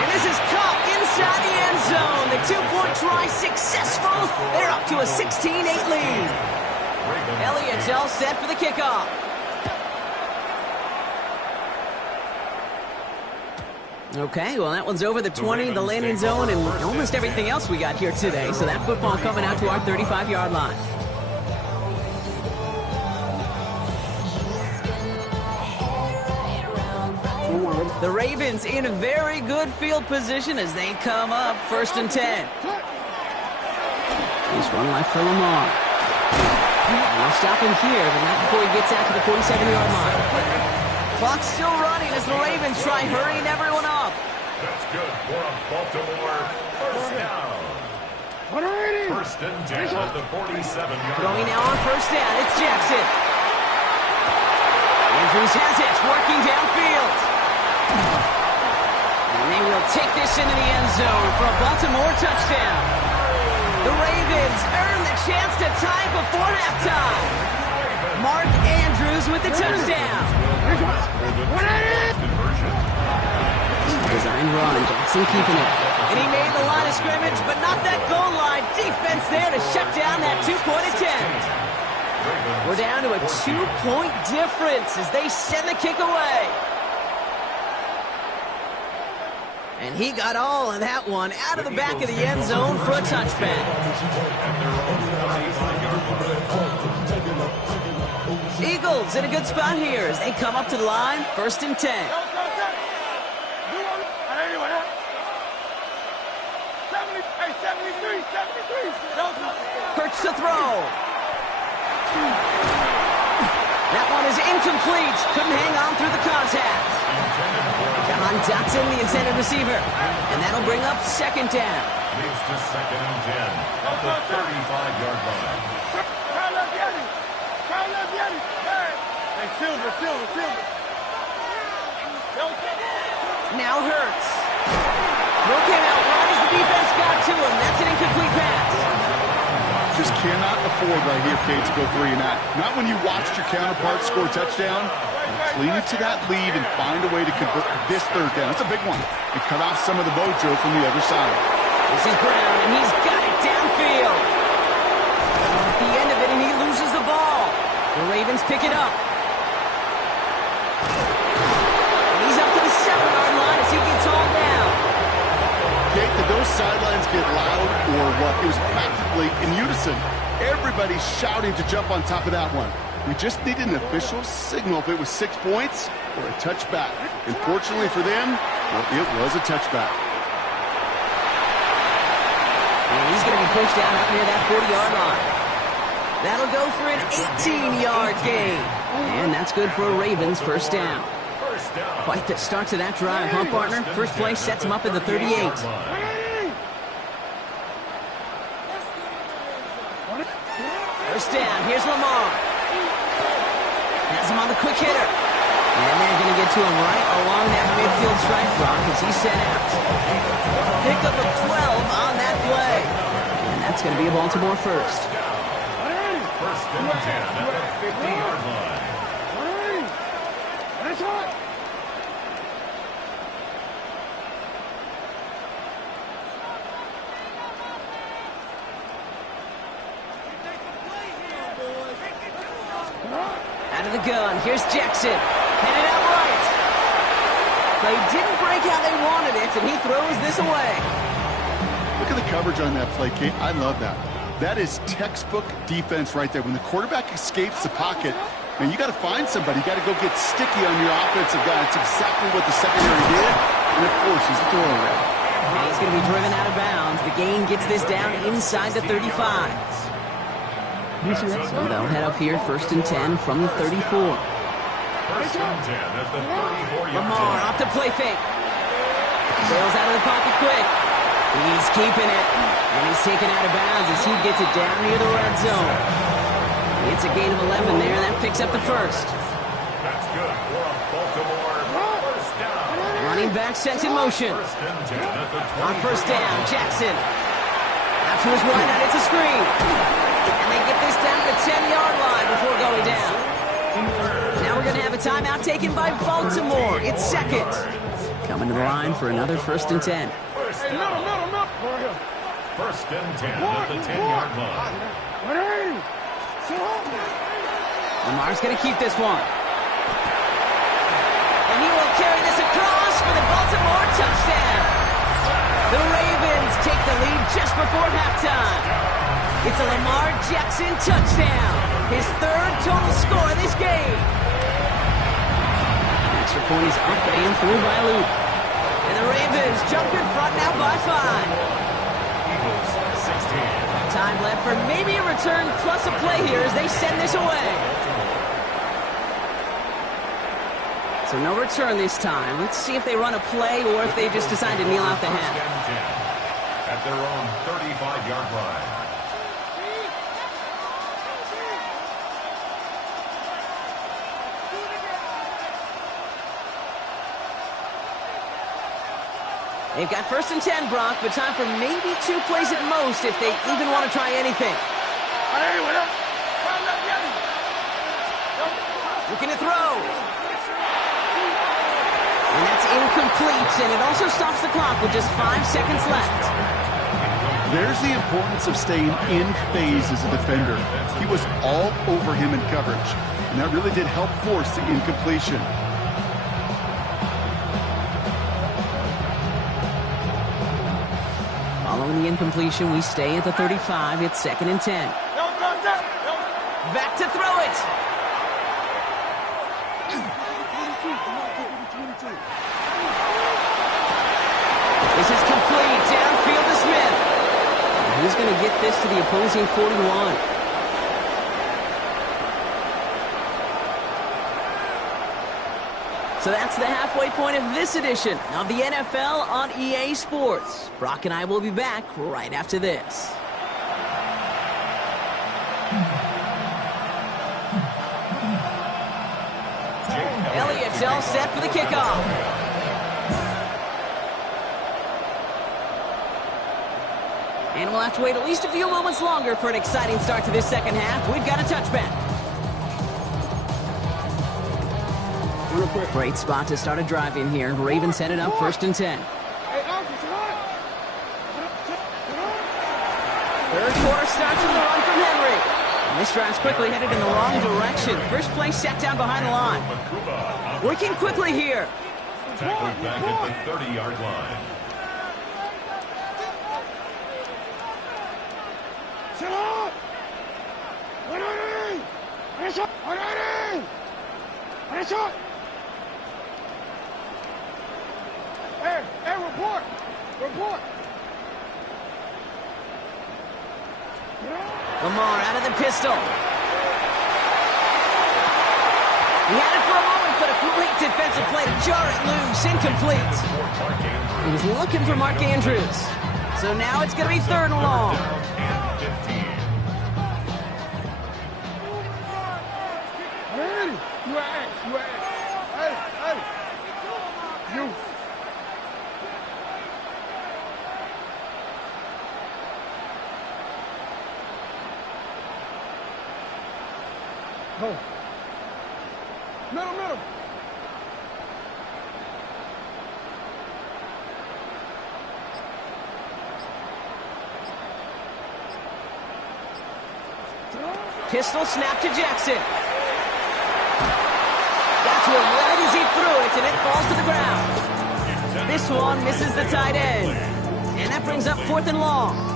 And this is caught inside the end zone. The two-point try successful. They're up to a 16-8 lead. Elliott's all set for the kickoff. Okay, well, that one's over the 20, the landing zone, and almost everything else we got here today. So that football coming out to our 35-yard line. The Ravens in a very good field position as they come up first and 10. He's run left for Lamar. And they'll stop him here, but not before he gets out to the 47-yard line. Clock's still running as the Ravens try hurrying everyone up. That's good for a Baltimore first down. First and 10 at the 47-yard line. Throwing now on first down, it's Jackson. Andrews has it, working downfield. And they will take this into the end zone for a Baltimore touchdown. The Ravens earn the chance to tie before halftime. Mark Andrews with the touchdown. Design run, Jackson keeping it. And he made the line of scrimmage, but not that goal line. Defense there to shut down that two-point attempt. We're down to a 2-point difference as they send the kick away. And he got all of that one out of the back of the end zone for a touchback. Eagles in a good spot here as they come up to the line, first and 10. Hurts to throw. That one is incomplete. Couldn't hang on through the contact. John Dotson, the intended receiver. And that'll bring up second down. Leads to second and 10 at the 35-yard line. Silver. Now Hurts. Throw came out right as the defense got to him. That's an incomplete pass. Just cannot afford right here, Kate, to go 3 and out. Not when you watched your counterpart score a touchdown. Clean it to that lead and find a way to convert this third down. It's a big one. And cut off some of the mojo from the other side. This is Brown, and he's got it downfield. At the end of it, and he loses the ball. The Ravens pick it up. And he's up to the 7-yard line as he gets all down. Kate, did those sidelines get loud or what? It was practically in unison. Everybody's shouting to jump on top of that one. We just needed an official signal if it was 6 points or a touchback. And fortunately for them, well, it was a touchback. And he's going to be pushed out up near that 40-yard line. That'll go for an 18-yard gain. And that's good for a Ravens first down. Quite the start to that drive, huh, partner? First play sets him up at the 38. First down, here's Lamar. Has him on the quick hitter. And they're going to get to him right along that midfield strike, Brock, as he's sent out. Pickup of 12 on that play. And that's going to be a Baltimore first. First and 10 at the 50-yard line. Out of the gun, here's Jackson. Headed out right. Play didn't break how they wanted it, and he throws this away. Look at the coverage on that play, Kate. I love that. That is textbook defense right there. When the quarterback escapes the pocket, man, you got to find somebody. You got to go get sticky on your offensive guy. It's exactly what the secondary did, and it forces the throwaway. And he's going to be driven out of bounds. The gain gets this down inside the 35. So they'll head up here, first and 10 from the 34. First and 10 at the 34-yard line. Lamar off the play fake. Sails out of the pocket quick. He's keeping it. And he's taken out of bounds as he gets it down near the red zone. It's a gain of 11 there. That picks up the first. That's good for a Baltimore first down. Running back sent in motion. First and 10 at the 20. On first down, Jackson. Out to his wide out. It's a screen. And they get this down to the 10-yard line before going down. Now we're going to have a timeout taken by Baltimore. It's second. Coming to the line for another first and 10. First down. First and 10 at the 10-yard line. Lamar's going to keep this one. And he will carry this across for the Baltimore touchdown. The Ravens take the lead just before halftime. It's a Lamar Jackson touchdown. His third total score of this game. Extra point is up and through by Luke. And the Ravens jump in front now by 5. Eagles 16. Time left for maybe a return plus a play here as they send this away. So no return this time. Let's see if they run a play or if they just decide to kneel out the half. At their own 35-yard line. They've got first and 10, Brock, but time for maybe 2 plays at most if they even want to try anything. Looking to throw. And that's incomplete, and it also stops the clock with just 5 seconds left. There's the importance of staying in phase as a defender. He was all over him in coverage, and that really did help force the incompletion. Following the incompletion, we stay at the 35. It's second and 10. Back to throw it. This is complete. Downfield to Smith. He's going to get this to the opposing 41. So that's the halfway point of this edition of the NFL on EA Sports. Brock and I will be back right after this. Elliott's all set for the kickoff. And we'll have to wait at least a few moments longer for an exciting start to this second half. We've got a touchback. Great spot to start a drive in here. Ravens headed up first and 10. Third quarter starts with a run from Henry. And this drive's quickly headed in the wrong direction. First play set down behind the line. Working quickly here. Tackled back at the 30-yard line. Hey, report! Report! Lamar out of the pistol. He had it for a moment, but a great defensive play to jar it loose. Incomplete. He was looking for Mark Andrews. So now it's going to be third and long. Hey! you. Go. Middle. Pistol snap to Jackson. Got to him right as he threw it, and it falls to the ground. This one misses the tight end. And that brings up 4th and long.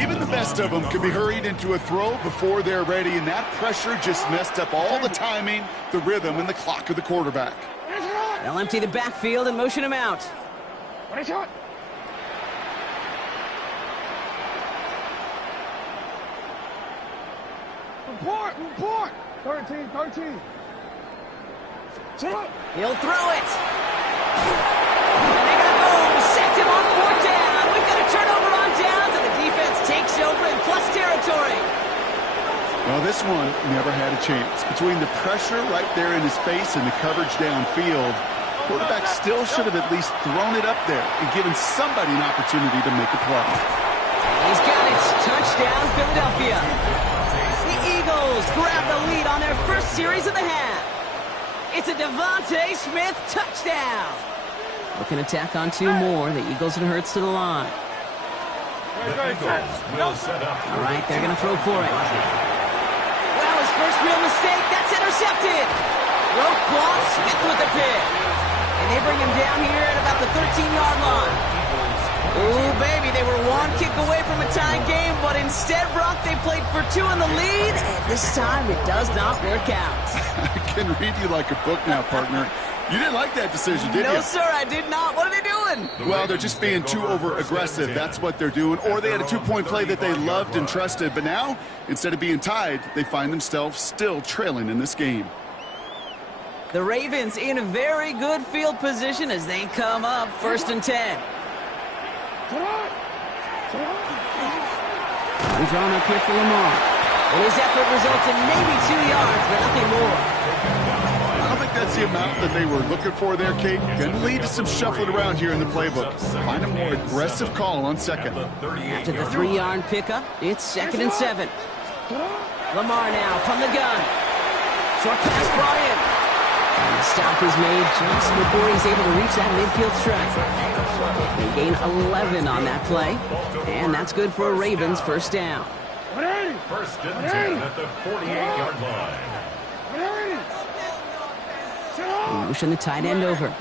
Even the best of them can be hurried into a throw before they're ready, and that pressure just messed up all the timing, the rhythm, and the clock of the quarterback. They'll empty the backfield and motion him out. Report! 13. He'll throw it. And they're going to go. Sacked him on 4th down. We've got a turnover on downs, and the defense takes over in plus territory. Well, this one never had a chance. Between the pressure right there in his face and the coverage downfield, quarterback still should have at least thrown it up there and given somebody an opportunity to make a play. He's got it. Touchdown, Philadelphia. The Eagles grab the lead on their first series of the half. It's a Devontae Smith touchdown. Looking to tack on 2 more. The Eagles and Hurts to the line. The Eagles will set up. All right, they're going to throw for it. Well, his first real mistake. That's intercepted. Roquan Smith with the pick. And they bring him down here at about the 13-yard line. Ooh, baby, they were 1 kick away from a tie game, but instead, Brock, they played for 2 in the lead, and this time it does not work out. I can read you like a book now, partner. You didn't like that decision, did you? No, sir, I did not. What are they doing? Well, they're just being too over-aggressive. That's what they're doing. Or they had a 2-point play that they loved and trusted, but now, instead of being tied, they find themselves still trailing in this game. The Ravens in a very good field position as they come up 1st and 10. I'm drawn up here for Lamar. And his effort results in maybe 2 yards, but nothing more. I don't think that's the amount that they were looking for there, Kate. Going to lead to some shuffling around here in the playbook. Find a more aggressive call on second. After the 3-yard pickup, it's 2nd and 7. Lamar now from the gun. Short pass brought in. And the stop is made just before he's able to reach that midfield strike. They gain 11 on that play, and that's good for a Ravens 1st down. 1st and 10 at the 48-yard line. They motion the tight end over.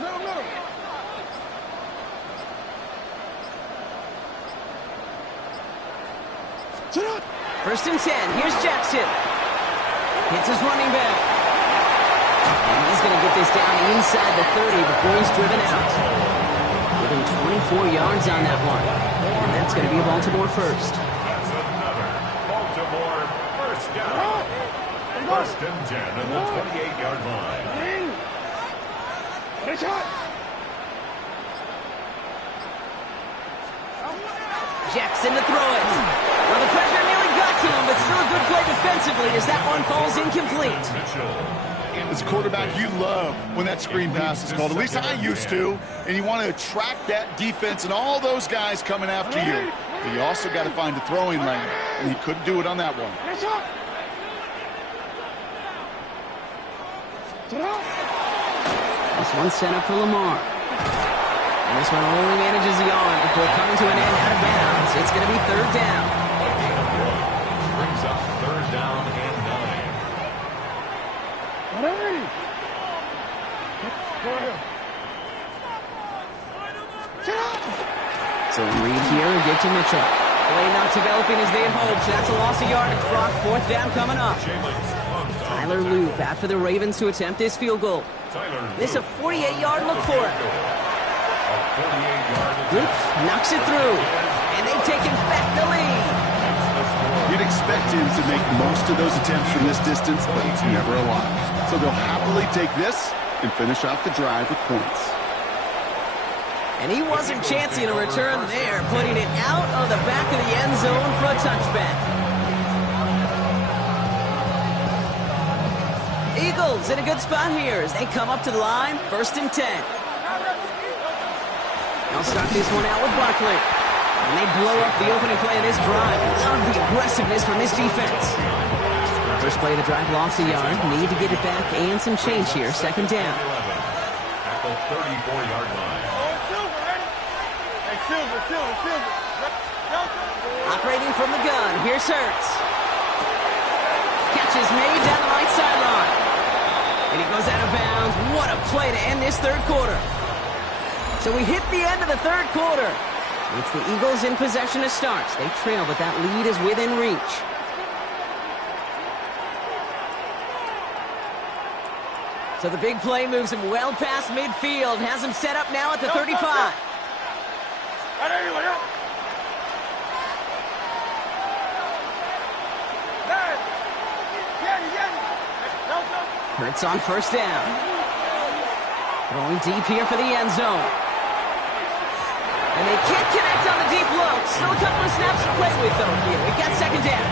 First and 10. Here's Jackson. Hits his running back. And he's going to get this down inside the 30 before he's driven out. Within 24 yards on that one. And that's going to be a Baltimore first. That's another Baltimore 1st down. 1st and 10 at the 28-yard line. Jackson to throw it. Well, the pressure nearly got to him, but still a good play defensively as that one falls incomplete. As a quarterback, you love when that screen pass is called. At least I used to. And you want to attract that defense and all those guys coming after you. But you also got to find a throwing lane. And he couldn't do it on that one. This one's set up for Lamar. And this one only manages the arm before coming to an end out of bounds. It's going to be 3rd down. Brings up 3rd down and 9. So read here and get to Mitchell. Play not developing as they had hoped. That's a loss of yardage. Brock, 4th down coming up. Tyler Loop after the Ravens to attempt this field goal. This a 48-yard look for it. Loop knocks it through. And they've taken back the lead. You'd expect him to make most of those attempts from this distance, but it's never a lot. So they'll happily take this and finish off the drive with points. And he wasn't chancing a return there, putting it out of the back of the end zone for a touchback. Eagles in a good spot here as they come up to the line, 1st and 10. They'll start this one out with Barkley. And they blow up the opening play of this drive. Love the aggressiveness from this defense. First play of the drive, lost a yard. Need to get it back and some change here. Second down. At the 34-yard line. Operating from the gun. Here's Hurts. Catch is made down the right sideline. And he goes out of bounds. What a play to end this third quarter. So we hit the end of the third quarter. It's the Eagles in possession to start. They trail, but that lead is within reach. So the big play moves him well past midfield. Has him set up now at the 35. Hurts on first down. Throwing deep here for the end zone. And they can't connect on the deep low. Still a couple of snaps to play with, though, here. We've got second down.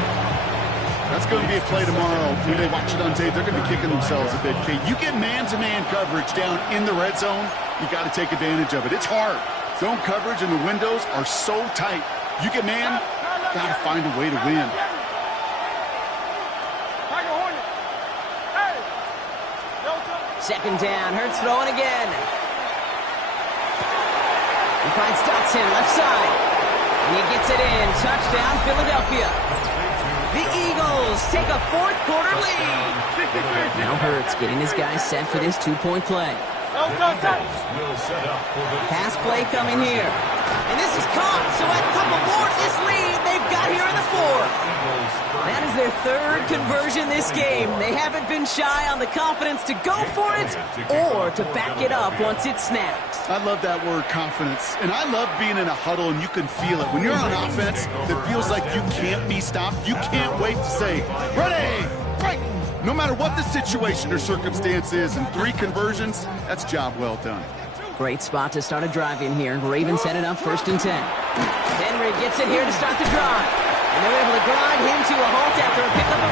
That's going to be a play tomorrow. When they watch it on tape, they're going to be kicking themselves a bit. Okay, you get man-to-man coverage down in the red zone, you got to take advantage of it. It's hard. Zone coverage and the windows are so tight. You get man, got to find a way to win. Second down. Hurts throwing again. He finds Dotson left side. And he gets it in. Touchdown, Philadelphia. The Eagles take a fourth quarter lead. Now Hurts getting his guys set for this two-point play. Pass play coming here. And this is caught. So at a couple more this lead they've got here in the fourth. That is their third conversion this game. They haven't been shy on the confidence to go for it or to back it up once it's snapped. I love that word, confidence. And I love being in a huddle and you can feel it. When you're on offense, it feels like you can't be stopped. You can't wait to say, ready, fight. No matter what the situation or circumstance is, and 3 conversions, that's job well done. Great spot to start a drive in here. Ravens set it up 1st and 10. Henry gets it here to start the drive. And they're able to grind him to a halt after a pickup of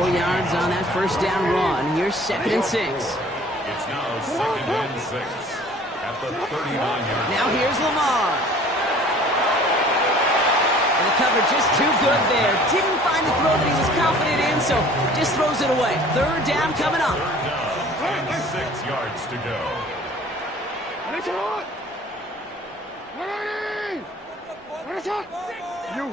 4. 4 yards on that first down run. Here's 2nd and 6. It's now 2nd and 6 at the 39-yard line. Now here's Lamar. And the cover just too good there. Didn't find the throw that he was confident in, so just throws it away. 3rd down coming up. 3rd down and 6 yards to go. You.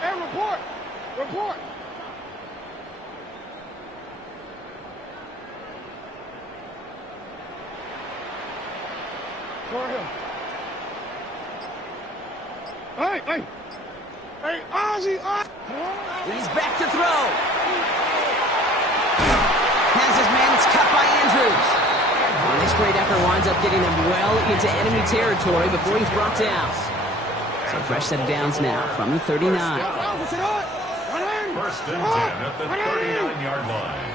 Hey, report. Report. Go ahead. Hey, Ozzy. He's back to throw. Has his man. It's cut by Andrews. And this great effort winds up getting him well into enemy territory before he's brought down. So fresh set of downs now from the 39. 1st and 10 at the 39-yard line.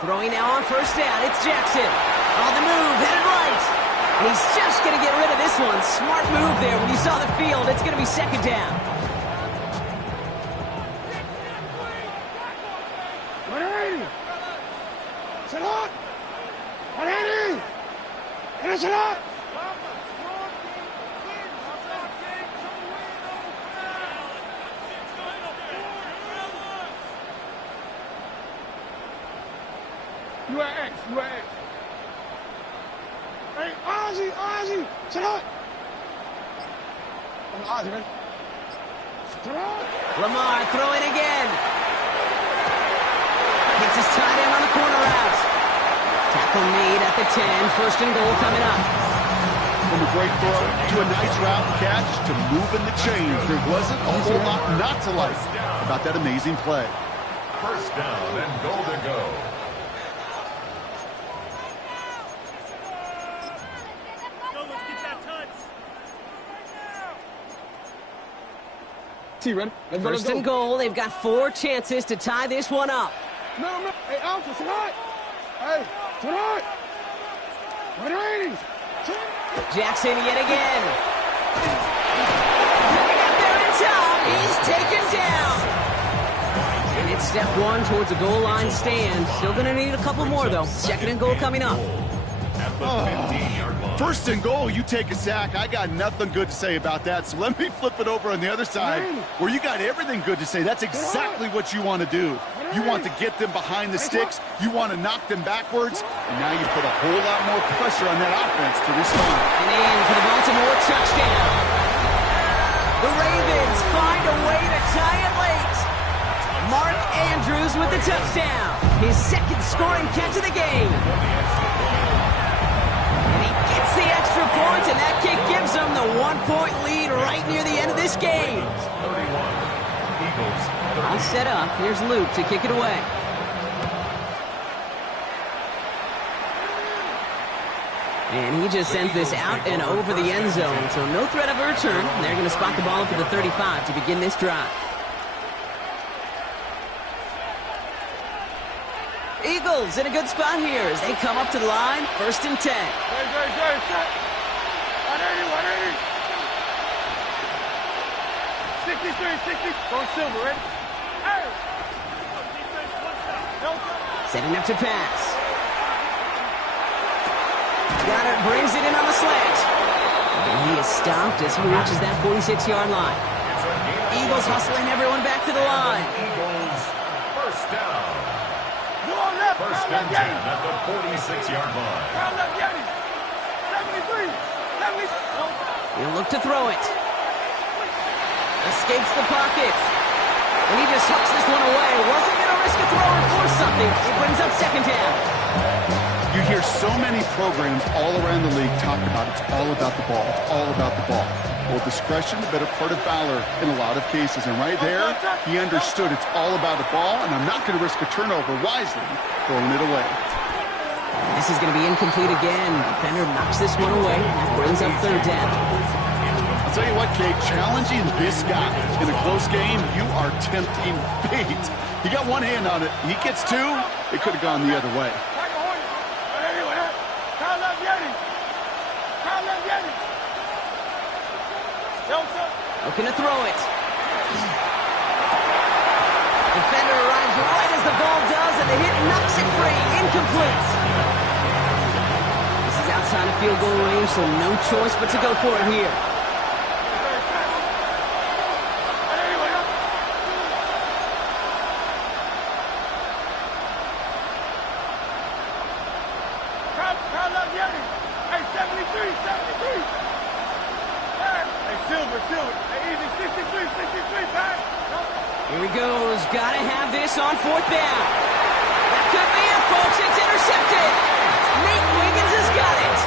Throwing now on 1st down. It's Jackson. On the move, headed right. And he's just going to get rid of this one. Smart move there. When you saw the field, it's going to be 2nd down. You are X. Hey, Ozzy, sit up. Ozzy, man. Lamar throwing again. Gets his tight end on the corner out. Tackle made at the 10. 1st and goal coming up. From a great throw to a nice route catch to moving the chains. There wasn't a whole lot not to like about that amazing play. 1st down and goal to go. Ready? 1st and goal. They've got 4 chances to tie this one up. No. Hey, Alpha, tonight. Hey, tonight. Ready? Jackson yet again. Getting up there in time. He's taken down. And it's step one towards a goal line stand. Still going to need a couple more, though. Second and goal coming up. First and goal, you take a sack. I got nothing good to say about that. So let me flip it over on the other side where you got everything good to say. That's exactly what you want to do. You want to get them behind the sticks. You want to knock them backwards. And now you put a whole lot more pressure on that offense to respond. And in for the Baltimore touchdown. The Ravens find a way to tie it late. Mark Andrews with the touchdown. His second scoring catch of the game. And he gets the extra point, and that kick gives them the 1-point lead right near the end of this game. All set up. Here's Luke to kick it away. And he just sends this out and over the end zone, so no threat of a return. They're going to spot the ball up at the 35 to begin this drive. Eagles in a good spot here as they come up to the line. 1st and 10. 63, go silver, ready? Setting up to pass. Goddard brings it in on the slant. And he is stopped as he reaches that 46-yard line. Eagles hustling everyone back to the line. Eagles first down. First and 10 at the 46-yard line. He'll look to throw it. Escapes the pocket. And he just hucks this one away. Wasn't going to risk a throw or force something. It brings up 2nd down. You hear so many programs all around the league talk about it's all about the ball. It's all about the ball. Well, discretion, the better part of valor in a lot of cases. And right there, he understood it's all about the ball, and I'm not going to risk a turnover, wisely throwing it away. This is going to be incomplete again. Defender knocks this one away. That brings up 3rd down. I'll tell you what, Kate, challenging this guy in a close game, you are tempting fate. He got one hand on it. He gets two. It could have gone the other way. Looking to throw it. Defender arrives right as the ball does, and the hit knocks it free. Incomplete. This is outside of field goal range, so no choice but to go for it here. Here he goes. Got to have this on 4th down.